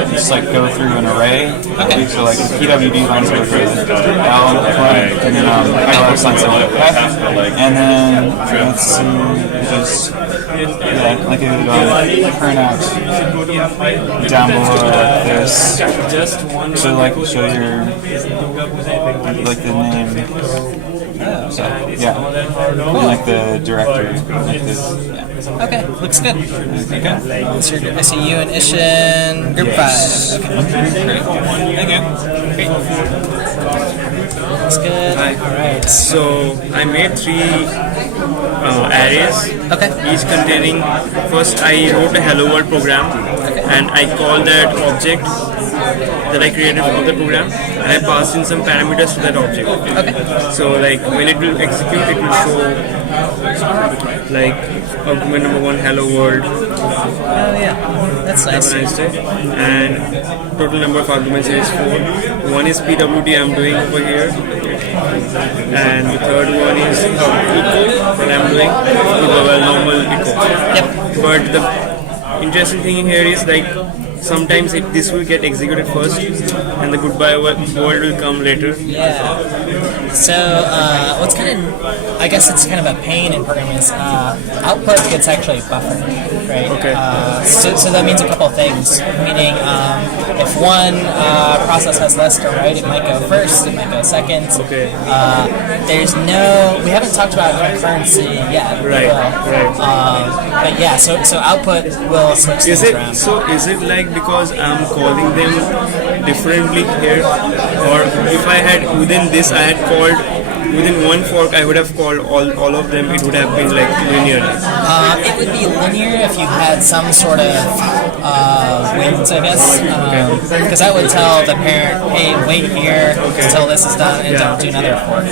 just like go through an array. Okay. So like the PWD lines over through L and then LS lines over F, and then let's see, just like it would print out down below like this. So like show your like the name. So yeah, and like the directory like this. Yeah. Okay, looks good. Okay. I see you and Ishin, group 5. Okay. Great. Thank you. Great. That's good. Alright, so I made 3 arrays, each containing, first I wrote a hello world program, and I called that object that I created from the program, and I passed in some parameters to that object. So like when it will execute, it will show like argument number 1 hello world. Oh yeah, that's nice. Have a nice day. And total number of arguments is 4. One is PWD I'm doing over here, and the third one is echo that I'm doing, normal echo. Yep. But the interesting thing here is like sometimes this will get executed first, and the goodbye word will come later. Yeah. So what's kind of, I guess it's kind of a pain in programming is output gets actually buffered, right? Okay. So that means a couple of things. Meaning, if one process has less to write, it might go first, it might go second. Okay. We haven't talked about concurrency yet. Right. But yeah, so output will switch things around. So is it like because I'm calling them differently here, or if I had within this I had called within one fork I would have called all of them, it would have been like linear? It would be linear if you had some sort of wins, I guess, because that would tell the parent, hey, wait here until this is done and don't do another fork.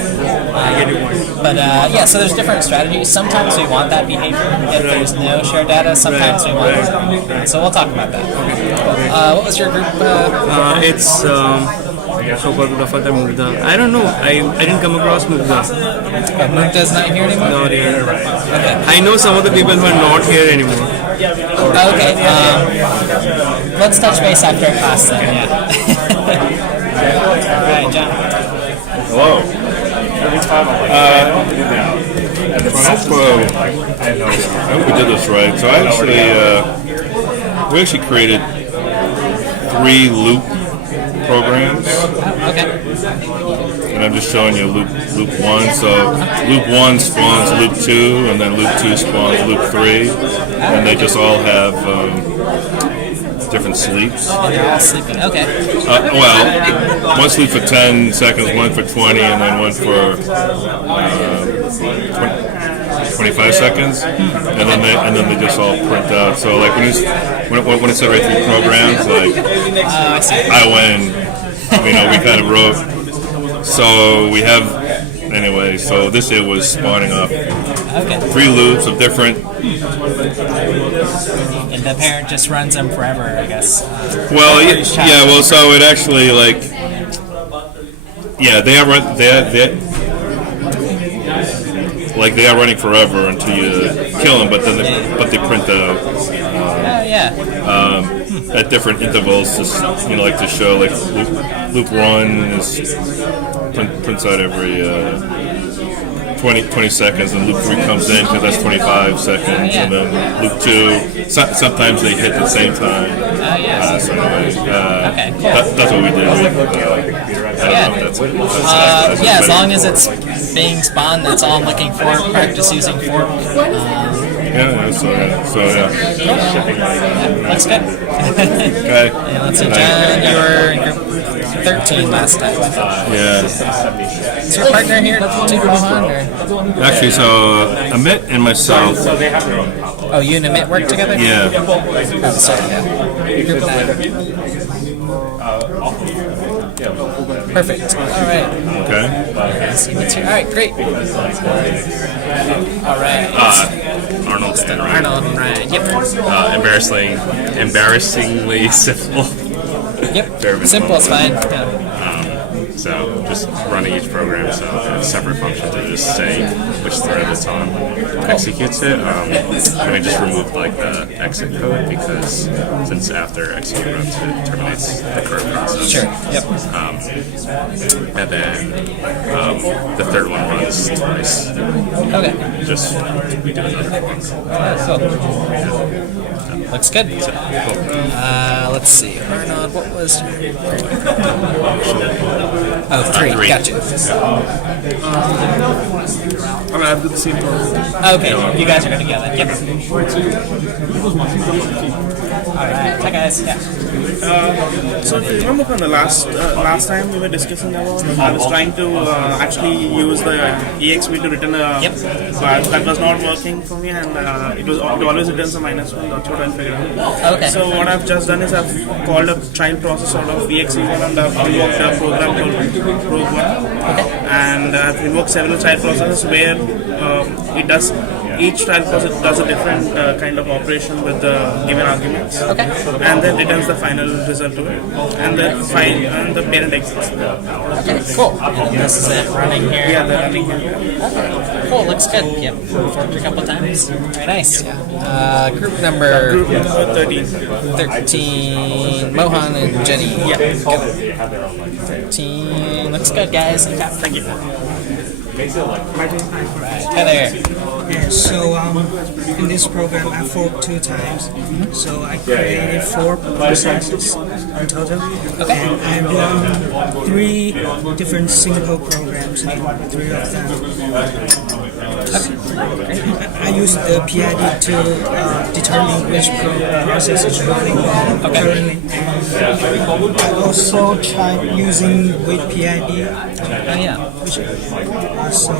But yeah, so there's different strategies. Sometimes we want that behavior if there's no shared data. Sometimes we want it. So we'll talk about that. What was your group? It's I don't know. I didn't come across Mugdha. Mugdha's not here anymore? Not here. Okay. I know some of the people who are not here anymore. Okay. Let's touch base after class then. Yeah. All right, John. Hello. I hope we did this right. So we actually created 3 loop programs. Okay. And I'm just showing you loop 1. So loop 1 spawns loop 2, and then loop 2 spawns loop 3, and they just all have different sleeps. They're all sleeping. Okay. Well, one sleep for 10 seconds, one for 20, and then one for 25 seconds, and then they just all print out. So like when it's separated through programs, like I win. We kind of wrote. So we have anyway. So this it was spawning up 3 loops of different. And the parent just runs them forever, I guess. Well, yeah. Well, so it actually like. Yeah, they are running forever until you kill them, but they print out at different intervals, just like to show like loop 1 is prints out every 20 seconds, and loop 3 comes in because that's 25 seconds, and then loop 2 sometimes they hit at the same time. So anyway, that's what we did. As long as it's being spawned, that's all I'm looking for. Practice using fork. Looks good. Okay. And let's see, John, you were in group 13 last time. Yeah. Is your partner here too, Mohan? Actually, so Amit and myself. Oh, you and Amit work together? Yeah. Oh, sorry, yeah. Group 9. Perfect. All right. Okay. All right, great. All right. Arnold and Ryan. Arnold and Ryan. Yep. Embarrassingly simple. Yep. Simple is fine. Yeah. So just running each program, so separate functions are just saying which thread it's on executes it. And we just removed like the exit code because since after execute runs it terminates the current process. Sure. Yep. And then the third one runs twice. Okay. Just we do another one. Cool. Looks good. Let's see. Arnold, what was your... Oh, 3. Gotcha. I've got the same problem. Okay, you guys are going together. Yep. Alright, hi guys. Yeah. So if you remember from the last time we were discussing about, I was trying to actually use the EXP to return a but that was not working for me, and it always returns a -1. That's what I figured out. Okay. So what I've just done is I've called a child process out of EXE1 and I've invoked a program called Probe1, and I've invoked several child processes where it does each child does a different kind of operation with the given arguments. Okay. And then returns the final result to it. And the parent exits. Okay, cool. And this is it running here? Yeah, the running here. Okay, cool, looks good. Yep, worked a couple times. Very nice. Group number 13. 13, Mohan and Jenny. Yeah. 13, looks good, guys. Thank you. Hi there. Yeah, so in this program I forked 2 times. So I created 4 processes in total. Okay. And I run 3 different single programs, 3 of them. I use the PID to determine which process is running currently. I also tried using wait PID. Oh yeah. So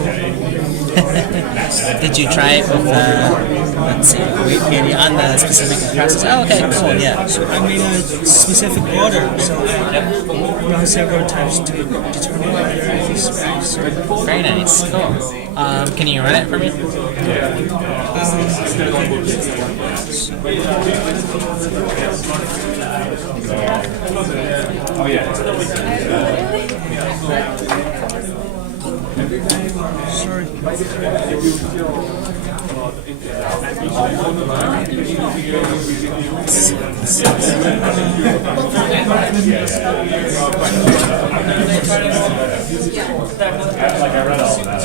did you try it with let's see, wait PID on the specific process? Oh, okay, cool, yeah. So I made a specific order, so I run several times to determine whether it is right. So very nice, cool. Can you run it for me? Oh yeah. Sorry. Like I read all that.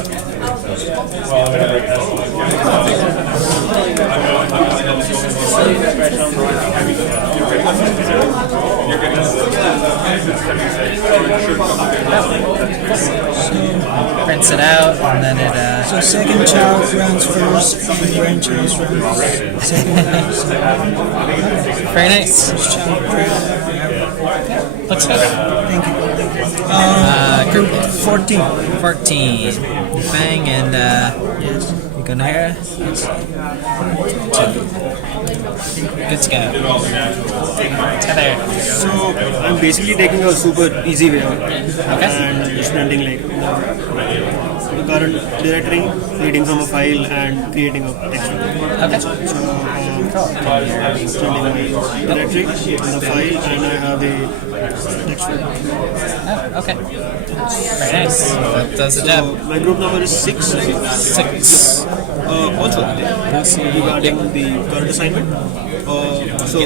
Prints it out and then it So second child runs first and grandchild runs second. Very nice. First child Grad. Looks good. Thank you. Group 14. 14. Bang and yes. You gonna hear? Good to go. Tether. So I'm basically taking a super easy way out and just running like the current directory, reading from a file and creating a text. Okay. So sending my directory on the file and I have a text. Oh, okay. Very nice. That does the job. My group number is 6. 6. Also, regarding the current assignment. So the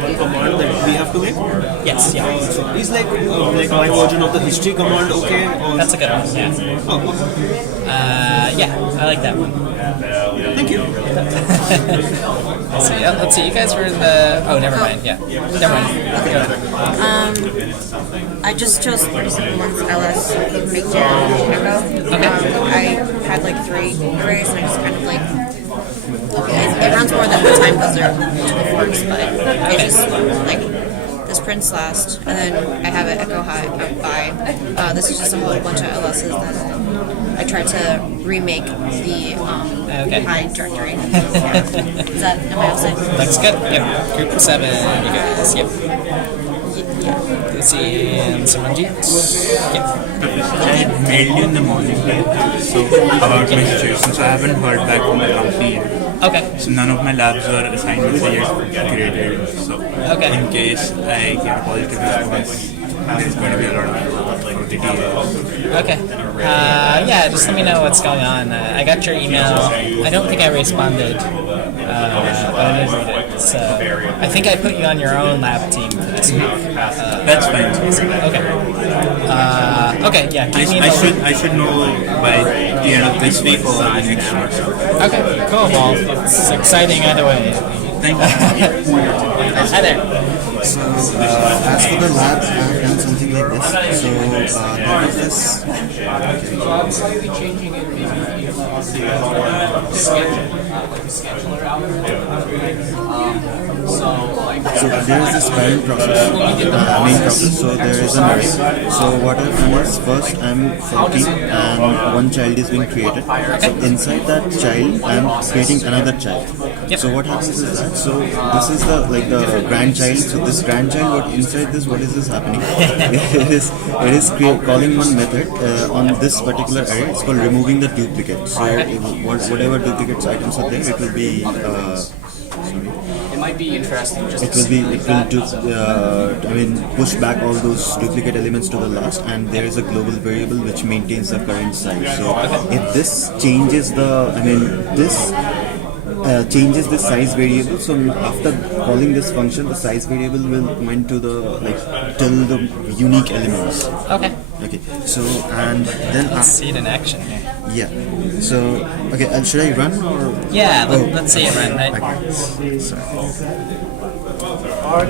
one command that we have to make. Yes. Yeah. So is like my version of the history command okay? Or that's a good one. Yeah. Oh, okay. Yeah, I like that one. Thank you. Let's see. You guys were in the. Oh, never mind. Yeah. Never mind. I just chose one's LS make jam echo. I had like 3 arrays and I just kind of like. It runs more than one time because they're multiple forks, but it just like this prints last, and then I have an echo high by. This is just a whole bunch of LSs that I tried to remake the high directory. Is that am I outside? Looks good. Yep. Group 7, you guys. Yep. Let's see, and Samanjit. Yep. I had mailed you in the morning, so about my situation, so I haven't heard back from the company yet. Okay. So none of my labs or assignments are yet created. So in case I get a positive response, there's going to be a lot of Okay. Yeah, just let me know what's going on. I got your email. I don't think I responded, but I did read it. So I think I put you on your own lab team for this week. That's fine. Okay. Okay. Yeah. I should know by the end of this week or the next week. Okay. Cool. Well, it's exciting either way. Thank you. Hi there. So, as for the lab, I have done something like this. So, that is this. Slightly changing it, maybe scheduler algorithm. So there is this parent process, main process. So there is an array. So what I've done is first I'm forking and one child is being created. So inside that child I'm creating another child. So what happens is that, so this is the grandchild. So this grandchild, what inside this, what is this happening? it is calling one method on this particular array. It's called removing the duplicate. So whatever duplicates items are there, it will be It might be interesting. Just push back all those duplicate elements to the last, and there is a global variable which maintains the current size. So if this changes changes the size variable. So after calling this function, the size variable will point to the till the unique elements. Okay. Okay. So and then let's see it in action here. Yeah. So okay, should I run or? Yeah. Let's see it run. Right. Okay. Sorry.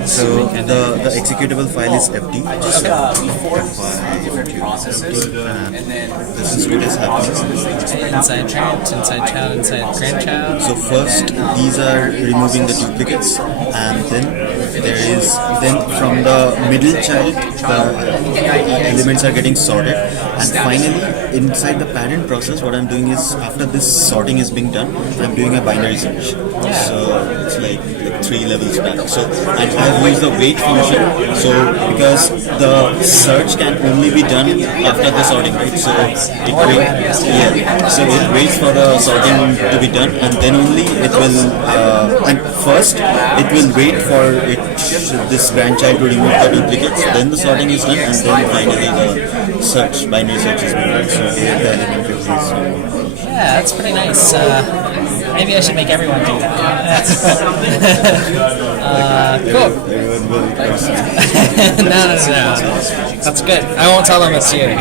So the executable file is FD. And this is what is happening. Inside parent, inside child, inside grandchild. So first these are removing the duplicates, and then from the middle child the elements are getting sorted, and finally inside the parent process what I'm doing is, after this sorting is being done, I'm doing a binary search. So it's like 3 levels back. So and I've used the wait function, so because the search can only be done after the sorting, right? So it waits for the sorting to be done, and then only it will and first it will wait for this grandchild to remove the duplicates, then the sorting is done, and then finally the binary search is done. So the element is yeah, that's pretty nice. Maybe I should make everyone do that. Cool. No. That's good. I won't tell them it's you.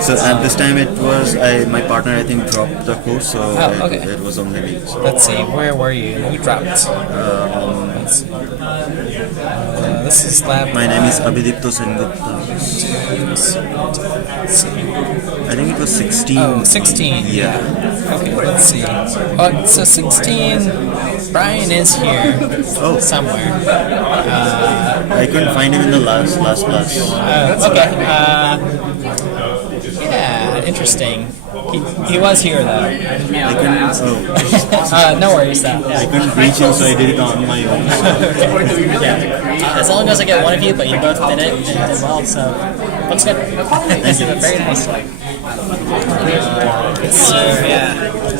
So at this time it was my partner I think dropped the course, so it was only me. So. Let's see, where were you? You dropped. This is lab. My name is Abhidipto Sengupta. I think it was 16. Oh, 16. Yeah. Okay, let's see. Oh, so 16. Brian is here somewhere. I couldn't find him in the last class. Okay. Yeah, interesting. He was here though. No worries though. Yeah. I couldn't reach him, so I did it on my own. Yeah. As long as I get one of you, but you both did it and did well, so looks good. Very nice.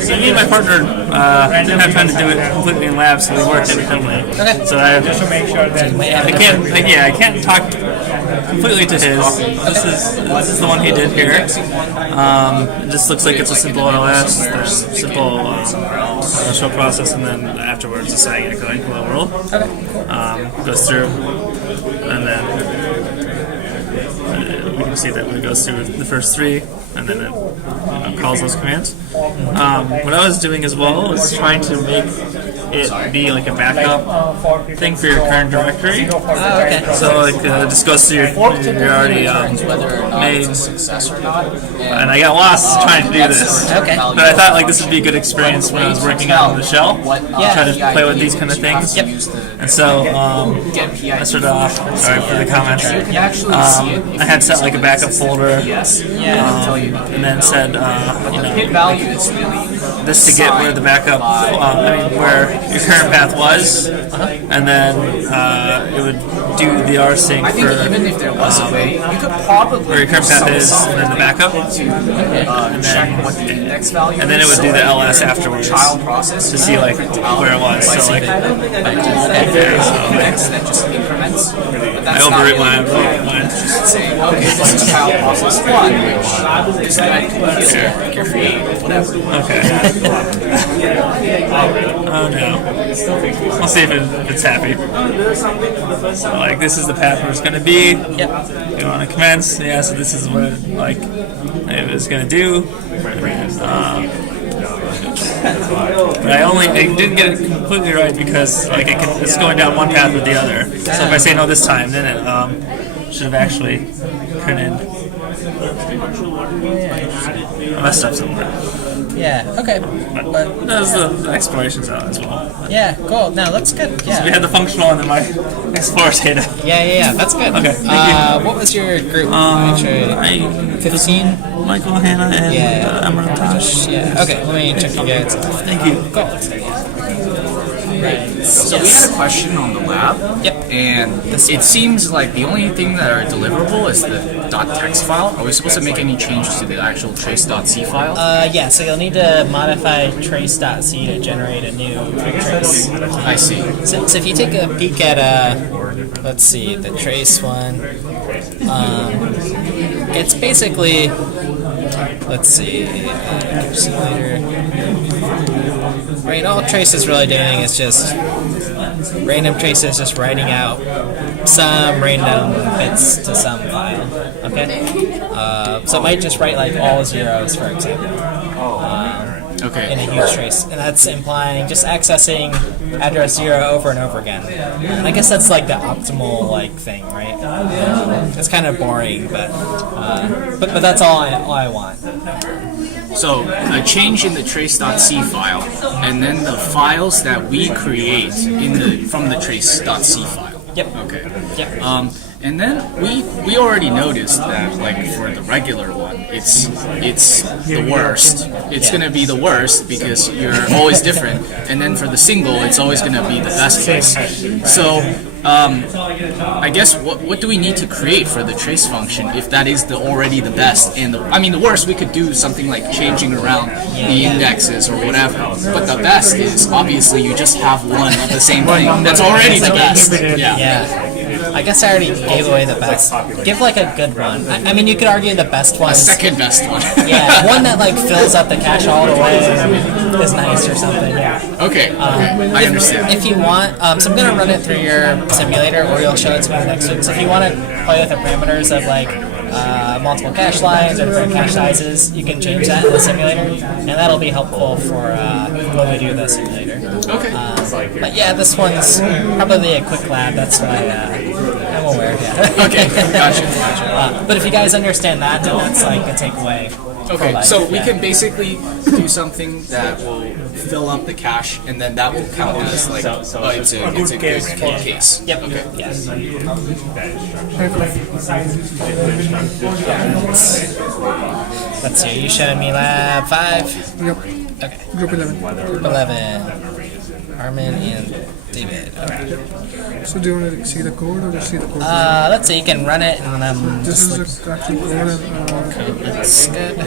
So me and my partner didn't have time to do it completely in lab, so we worked independently. Okay. So I can't talk completely to his. This is the one he did here. It just looks like it's a simple LS, there's simple show process, and then afterwards the saying and going hello world. Okay. Goes through, and then we can see that it goes through the first 3, and then it calls those commands. What I was doing as well was trying to make it be like a backup thing for your current directory. Okay. So just goes through your already made, and I got lost trying to do this. Okay. But I thought this would be a good experience when I was working on the shell. Try to play with these kind of things. Yep. And so I started off. Sorry for the comments. I had set a backup folder, and then said this to get where the backup, where your current path was, and then it would do the rsync for even if there was a way, you could probably where your current path is, and then the backup, and then it would do the ls afterwards to see where it was. So I overwrote mine. Say, okay, this is child process 1, which whatever. Okay. Oh no. We'll see if it's happy. So this is the path where it's going to be. Yep. You want to commence? Yeah. So this is what it was going to do. But I didn't get it completely right because it's going down one path with the other. So if I say no this time, then it should have actually printed. I messed up somewhere. Yeah, okay. But there's the explorations out as well. Yeah, cool. No, that's good. Yeah. So we had the functional and then my Explorer data. Yeah, that's good. Okay, thank you. What was your group? 15? Michael, Hannah, and Amaranth. Josh. Yeah. Okay, let me check you guys off. Thank you. Cool. Right. So we had a question on the lab. Yep. And it seems like the only thing that are deliverable is the .text file. Are we supposed to make any changes to the actual trace.c file? Yeah, so you'll need to modify trace.c to generate a new trace. I see. So if you take a peek at, let's see, the trace one, it's basically, let's see, right, all trace is really doing is just random traces, just writing out some random bits to some file. Okay, so it might just write like all zeros, for example. In a huge trace, and that's implying just accessing address 0 over and over again. And I guess that's like the optimal thing, right? It's kind of boring, but that's all I want. So a change in the trace.c file, and then the files that we create from the trace.c file. Yep. Okay. Yep. And then we already noticed that for the regular one, it's the worst. It's gonna be the worst because you're always different. And then for the single, it's always gonna be the best case. So I guess what do we need to create for the trace function if that is already the best? And the worst, we could do something like changing around the indexes or whatever. But the best is obviously you just have one of the same thing. That's already the best. Yeah. I guess I already gave away the best. Give a good one. I mean, you could argue the best one. A second best one. Yeah, one that fills up the cache all the way is nice or something. Yeah. Okay. I understand. If you want, so I'm gonna run it through your simulator, or you'll show it to me next week. So if you want to play with the parameters of multiple cache lines or different cache sizes, you can change that in the simulator, and that'll be helpful for when we do the simulator. Okay. But yeah, this one's probably a quick lab. That's why I'm aware. Yeah. Okay. Gotcha. But if you guys understand that, then that's a takeaway. Okay, so we can basically do something that will fill up the cache, and then that will count as it's a good case. Yep. Okay. Yes. Let's see. You showed me lab 5. Yep. Okay. Group 11. 11. Armin and David. Okay. So do you want to see the code or just see the code? Let's see. You can run it, and this is the actual code. And, that's good.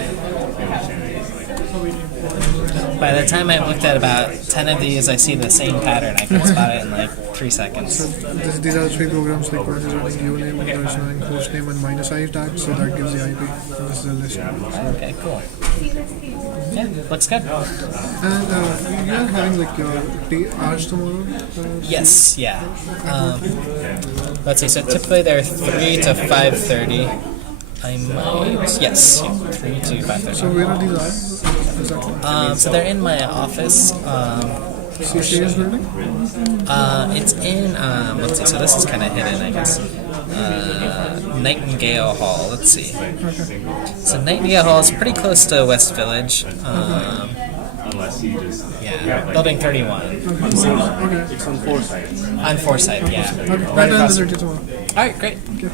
By the time I've looked at about 10 of these, I see the same pattern. I can spot it in 3 seconds. So these are the 3 programs. One is running uname, one is running hostname and -i tag, so that gives the IP. And this is a list. Okay, cool. Yeah, looks good. And you're having your hours tomorrow? Yes, yeah. Let's see, so typically they're 3 to 5:30. I might, yes, 3 to 5:30. So where are these exactly? So they're in my office. CCS building? It's in, let's see, so this is kind of hidden, I guess. Nightingale Hall, let's see. Okay. So Nightingale Hall is pretty close to West Village. Yeah, building 31. Okay. It's on Forsyth. On Forsyth, yeah. Okay. Right across. Alright, great. Okay.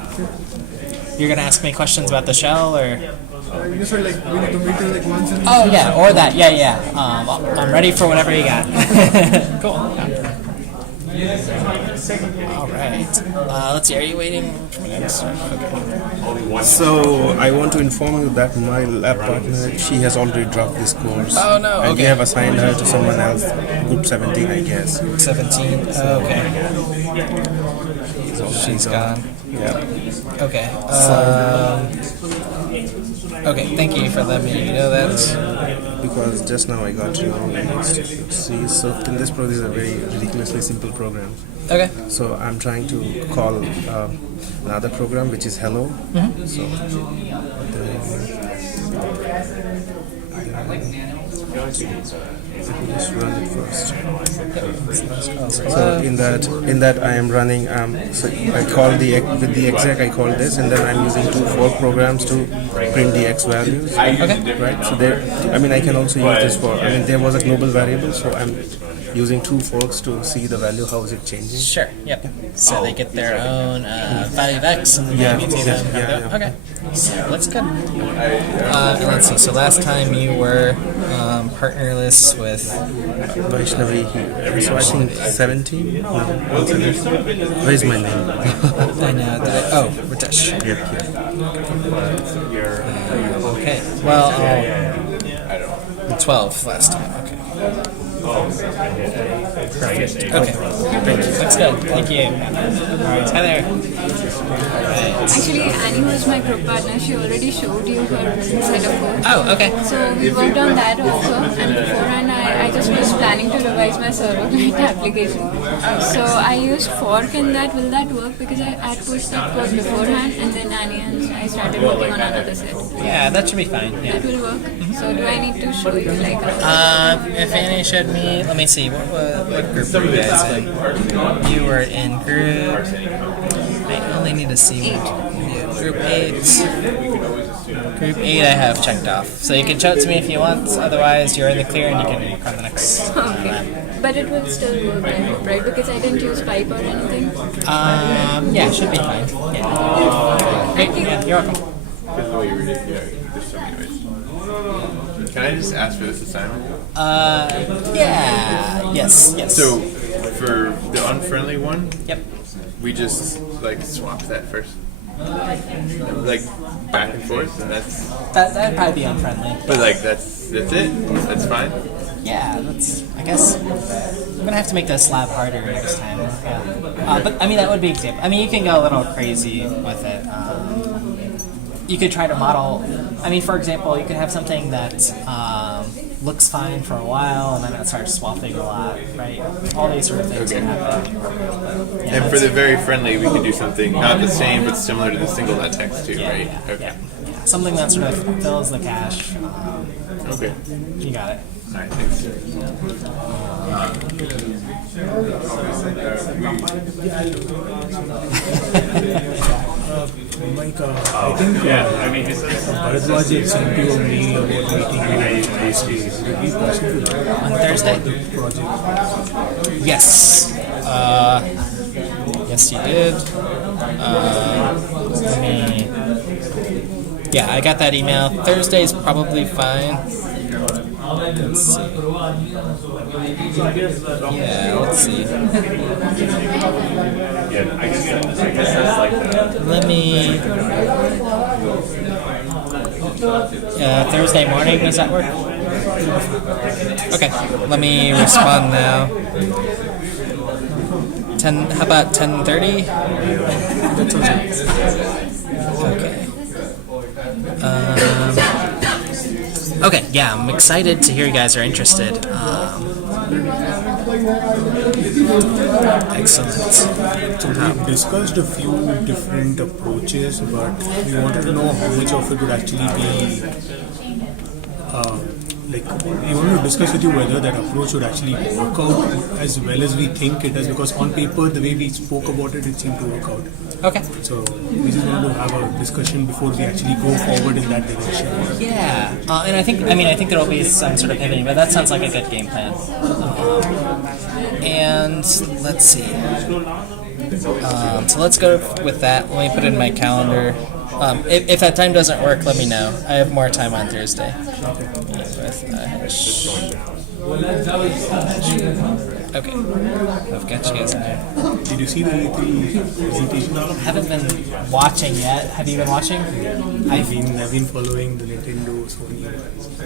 You're gonna ask me questions about the shell, or? You said we need to meet till one sentence. Oh yeah, or that. Yeah. I'm ready for whatever you got. Cool. All right. Let's see. Are you waiting for me next? Okay. So I want to inform you that my lab partner, she has already dropped this course. Oh no. And we Okay. have assigned her to someone else, group 17, I guess. Group 17. Okay. She's gone. Yeah. Okay. Okay. Thank you for letting me know that. Because just now I got to know so in this program is a very ridiculously simple program. Okay. So I'm trying to call another program which is Hello. So Just run it first. So in that I am running. So I call with the exec. I call this, and then I'm using 2 fork programs to print the x values. Okay. Right. So there. I mean, I can also use this for. I mean, there was a global variable, so I'm using 2 forks to see the value. How is it changing? Sure. Yep. So they get their own value of x, and then Yeah, you mutate them. yeah. Okay. So let's go. Let's see. So last time you were partnerless with Vaishnavi. So I think 17. No, where's my name? I know that. Oh, Ritesh. Yep. Okay. Well, 12 last time. Okay. Perfect. Okay. That's good. Thank you. Hi there. Actually, Annie was my group partner. She already showed you her set of code. Oh, okay. So we worked on that also. And beforehand, I just was planning to revise my server-side application. So I used fork in that. Will that work? Because I had pushed that code beforehand, and then Annie and I started working on another set. Yeah, that should be fine. Yeah. That will work. So do I need to show you like? If Annie showed me, let me see. What group were you guys in? You were in group. I only need to see group 8. Group 8 I have checked off. So you can show it to me if you want. Otherwise, you're in the clear and you can work on the next. But it will still work, I hope, right? Because I didn't use pipe or anything. Yeah, it should be fine. Yeah. Great. Yeah, you're welcome. Because the way you read it, yeah, there's so many ways. Can I just ask for this assignment? Yeah. Yes. So, for the unfriendly one, yep, we just like swap that first, like back and forth, and that'd probably be unfriendly. But like that's it. That's fine. Yeah, I guess I'm gonna have to make the slab harder next time. Yeah. But I mean that would be example. I mean you can go a little crazy with it. You could try to model. I mean, for example, you could have something that looks fine for a while and then it starts swapping a lot, right? All these sort of things can happen. Yeah, And for the very friendly, we could do something not the same but similar to the single text too, right? Yeah. Something that sort of fills the cache. Okay. You got it. All right, thanks. Mike, I think Bharadwaj had sent you a mail about meeting you on Thursday. Would it be possible? On Thursday? Project. Yes. Yes, you did. Yeah, I got that email. Thursday's probably fine. Let's see. Yeah, let's see. Let me. Thursday morning, does that work? Okay, let me respond now. 10. How about 10:30? Okay. Okay, yeah, I'm excited to hear you guys are interested. Excellent. So we discussed a few different approaches, but we wanted to know how much of it would actually be like we wanted to discuss with you whether that approach would actually work out as well as we think it does, because on paper the way we spoke about it seemed to work out. Okay. So we just wanted to have a discussion before we actually go forward in that direction. Yeah, and I think there will be some sort of pivoting, but that sounds like a good game plan. And let's see. So let's go with that. Let me put it in my calendar. If that time doesn't work, let me know. I have more time on Thursday. Okay, I've got you guys in there. Did you see the presentation? I haven't been watching yet. Have you been watching? I've been following the Nintendo, Sony.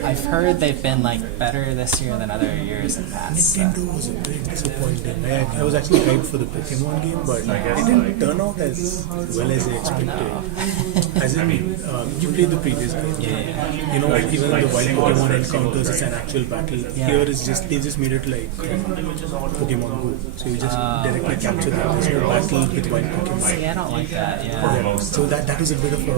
I've heard they've been like better this year than other years in the past. Nintendo was a bit disappointing. I was actually hyped for the Pokemon game, but it didn't turn out as well as I expected. As in, you played the previous game. Yeah. You know, even the wild Pokemon encounters, it's an actual battle. Here is just they just made it like Pokemon Go. So you just directly capture them. There's no battle with wild Pokemon. See, I don't like that. Yeah. So that is a bit of a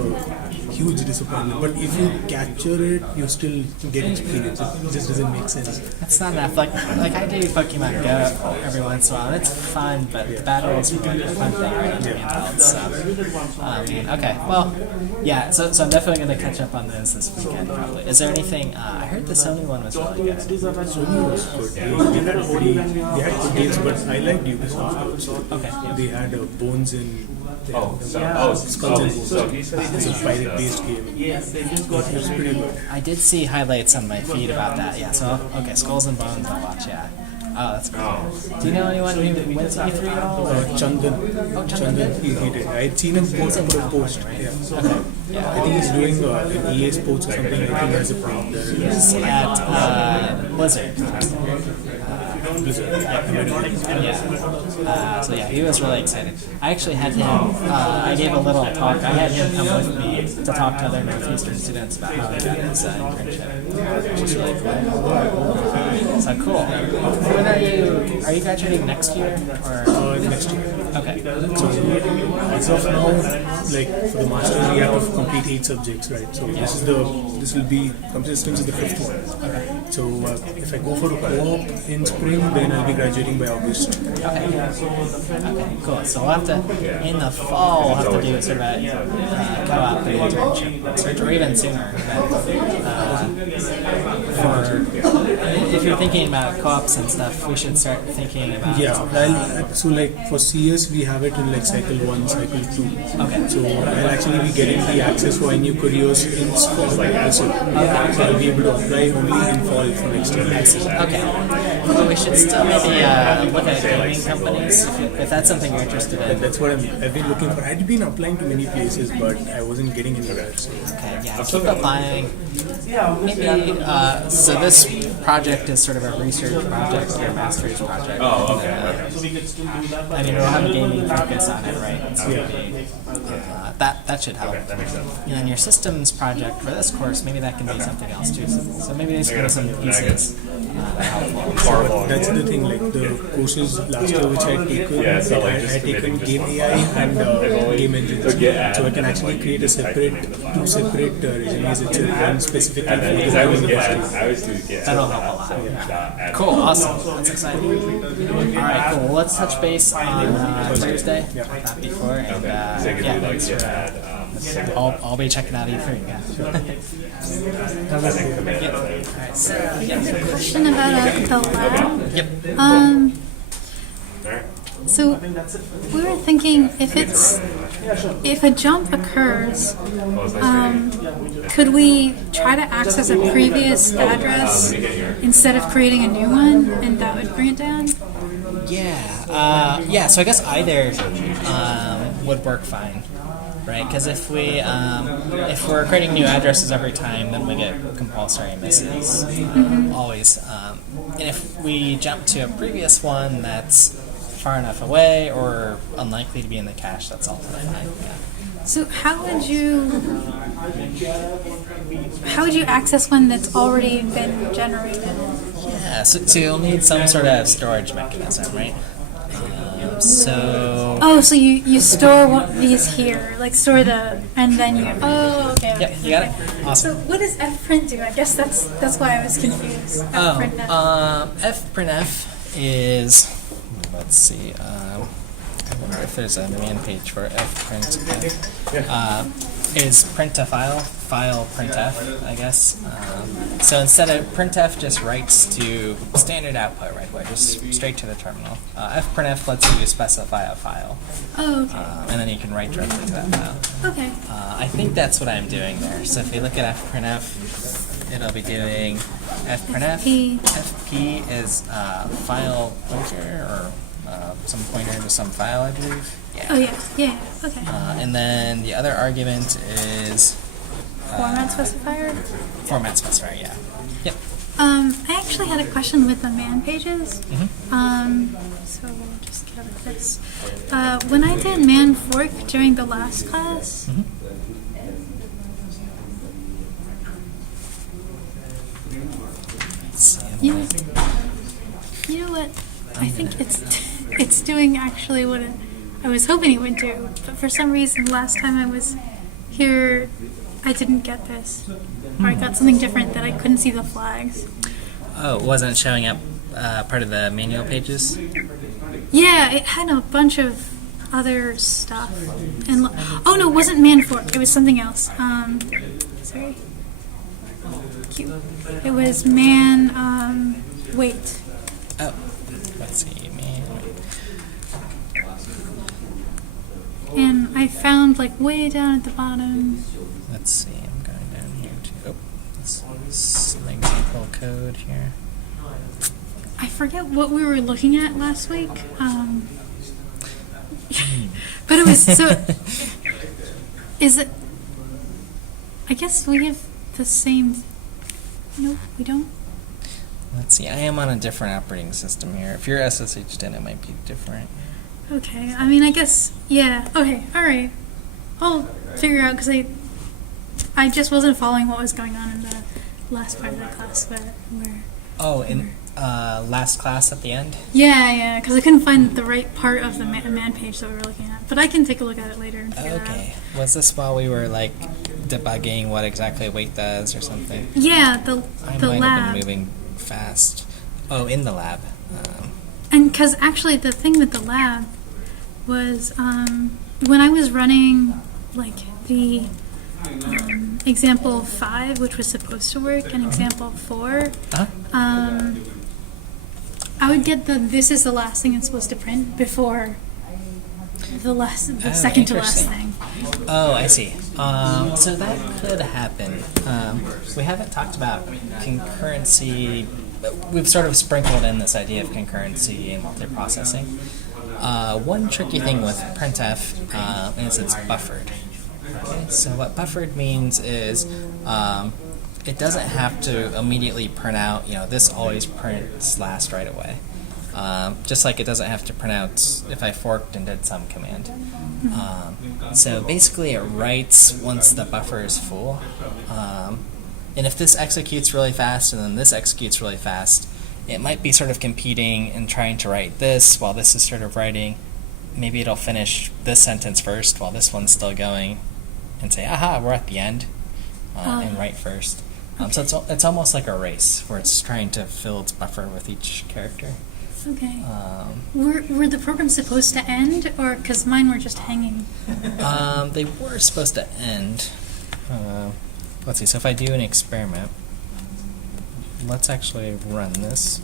huge disappointment. But if you capture it, you still get experience. It just doesn't make sense. That's not enough. Like I do Pokemon Go every once in a while. It's fun, but the batteries are a fun thing right on the handheld. So, okay. Well, yeah. So I'm definitely going to catch up on those this weekend probably. Is there anything? I heard the Sony one was really good. Sony was good. They had good games, but I liked Ubisoft also. Okay. They had Bones in. Skulls and Bones. It's a pirate-based game. But it was pretty good. I did see highlights on my feed about that. Yeah. So okay, Skulls and Bones. I'll watch. Yeah. Oh, that's cool. Do you know anyone who went to E3 at all? Chandan. Oh, Chandan. He did. I had seen him post. Right? Yeah. Okay. Yeah. I think he's doing an EA Sports or something. I think as a pro. He's at Blizzard. So yeah, he was really excited. I actually had him. I gave a little talk. I had him come with me to talk to other Northeastern students about how he got his internship, which is really cool. So cool. When are you graduating next year or next year? Okay. So as of now, like for the master's, we have to complete 8 subjects, right? So this will be computer systems is the 5th one. Okay. So if I go for a co-op in spring, then I'll be graduating by August. Okay, cool. So we'll have to, in the fall, we'll have to do sort of a co-op internship, or even sooner. If you're thinking about co-ops and stuff, we should start thinking about. Yeah, so like for CS, we have it in like cycle 1, cycle 2. Okay. So I'll actually be getting the access for new careers in school. So I'll be able to apply only in fall for next year. Okay. Well, we should still maybe look at gaming companies if that's something you're interested in. That's what I've been looking for. I'd been applying to many places, but I wasn't getting anywhere. So. Okay, yeah, keep applying. Maybe, so this project is sort of a research project or a master's project. Oh, okay. I mean, it'll have a gaming focus on it, right? So maybe, that should help. That makes sense. And then your systems project for this course, maybe that can be something else too. So maybe there's some pieces helpful. That's the thing, like the courses last year which I had taken, I had taken Game AI and Game Engine. So I can actually create a two separate resumes. It's one specifically for the That'll help a lot. Cool, awesome. That's exciting. Alright, cool. Well, let's touch base on Thursday, not before. And thanks for, I'll be checking out E3. Question about the lab. Yep. So we were thinking if a jump occurs, could we try to access a previous address instead of creating a new one, and that would bring it down? Yeah. So I guess either would work fine, right? Because if we're creating new addresses every time, then we get compulsory misses always. And if we jump to a previous one that's far enough away or unlikely to be in the cache, that's also fine. Yeah. So how would you access one that's already been generated? Yeah, so you'll need some sort of storage mechanism, right? So you store one of these here, like store and then you. Oh, okay. Yep, you got it. Awesome. So what does fprint do? I guess that's why I was confused. fprintf is. Let's see. I wonder if there's a man page for fprintf. Is print a file printf, I guess. So instead of printf just writes to standard output, right, where just straight to the terminal. fprintf lets you specify a file. Oh, okay. And then you can write directly to that file. Okay. I think that's what I'm doing there. So if you look at fprintf, it'll be doing fprintf. fp is file pointer or some pointer to some file, I believe. Yeah. Oh yeah. Okay. And then the other argument is format specifier. Format specifier, yeah. Yep. I actually had a question with the man pages. Mm-hmm. So we'll just get with this. When I did man fork during the last class. Mm-hmm. You know what? I think it's doing actually what I was hoping it would do, but for some reason last time I was here I didn't get this, or I got something different that I couldn't see the flags. Oh, it wasn't showing up part of the manual pages? Yeah, it had a bunch of other stuff. And oh no, it wasn't man fork. It was something else. Sorry. Cute. It was man wait. Oh, let's see, man wait. And I found like way down at the bottom. Let's see, I'm going down here too. Oh, this is an example code here. I forget what we were looking at last week. But it was so. Is it? I guess we have the same. No, we don't. Let's see, I am on a different operating system here. If you're SSH10, it might be different. Okay, I mean, I guess, yeah. Okay, all right. I'll figure out because I just wasn't following what was going on in the last part of the class, but where. Oh, in last class at the end? Yeah, because I couldn't find the right part of the man page that we were looking at. But I can take a look at it later and figure it out. Okay. Was this while we were like debugging what exactly weight does or something? Yeah, the I lab. might have been moving fast. Oh, in the lab. And because actually the thing with the lab was when I was running like the example 5, which was supposed to work, and example 4, I would get this is the last thing it's supposed to print before the second to last thing. Oh, I see. So that could happen. We haven't talked about concurrency. We've sort of sprinkled in this idea of concurrency and multiprocessing. One tricky thing with printf is it's buffered. Okay, so what buffered means is it doesn't have to immediately print out, this always prints last right away. Just like it doesn't have to print out if I forked and did some command. So basically it writes once the buffer is full. And if this executes really fast and then this executes really fast, it might be sort of competing and trying to write this while this is sort of writing. Maybe it'll finish this sentence first while this one's still going and say, aha, we're at the end, and write first. So it's almost like a race where it's trying to fill its buffer with each character. Okay. Were the programs supposed to end, or because mine were just hanging? They were supposed to end. Let's see. So if I do an experiment, let's actually run this.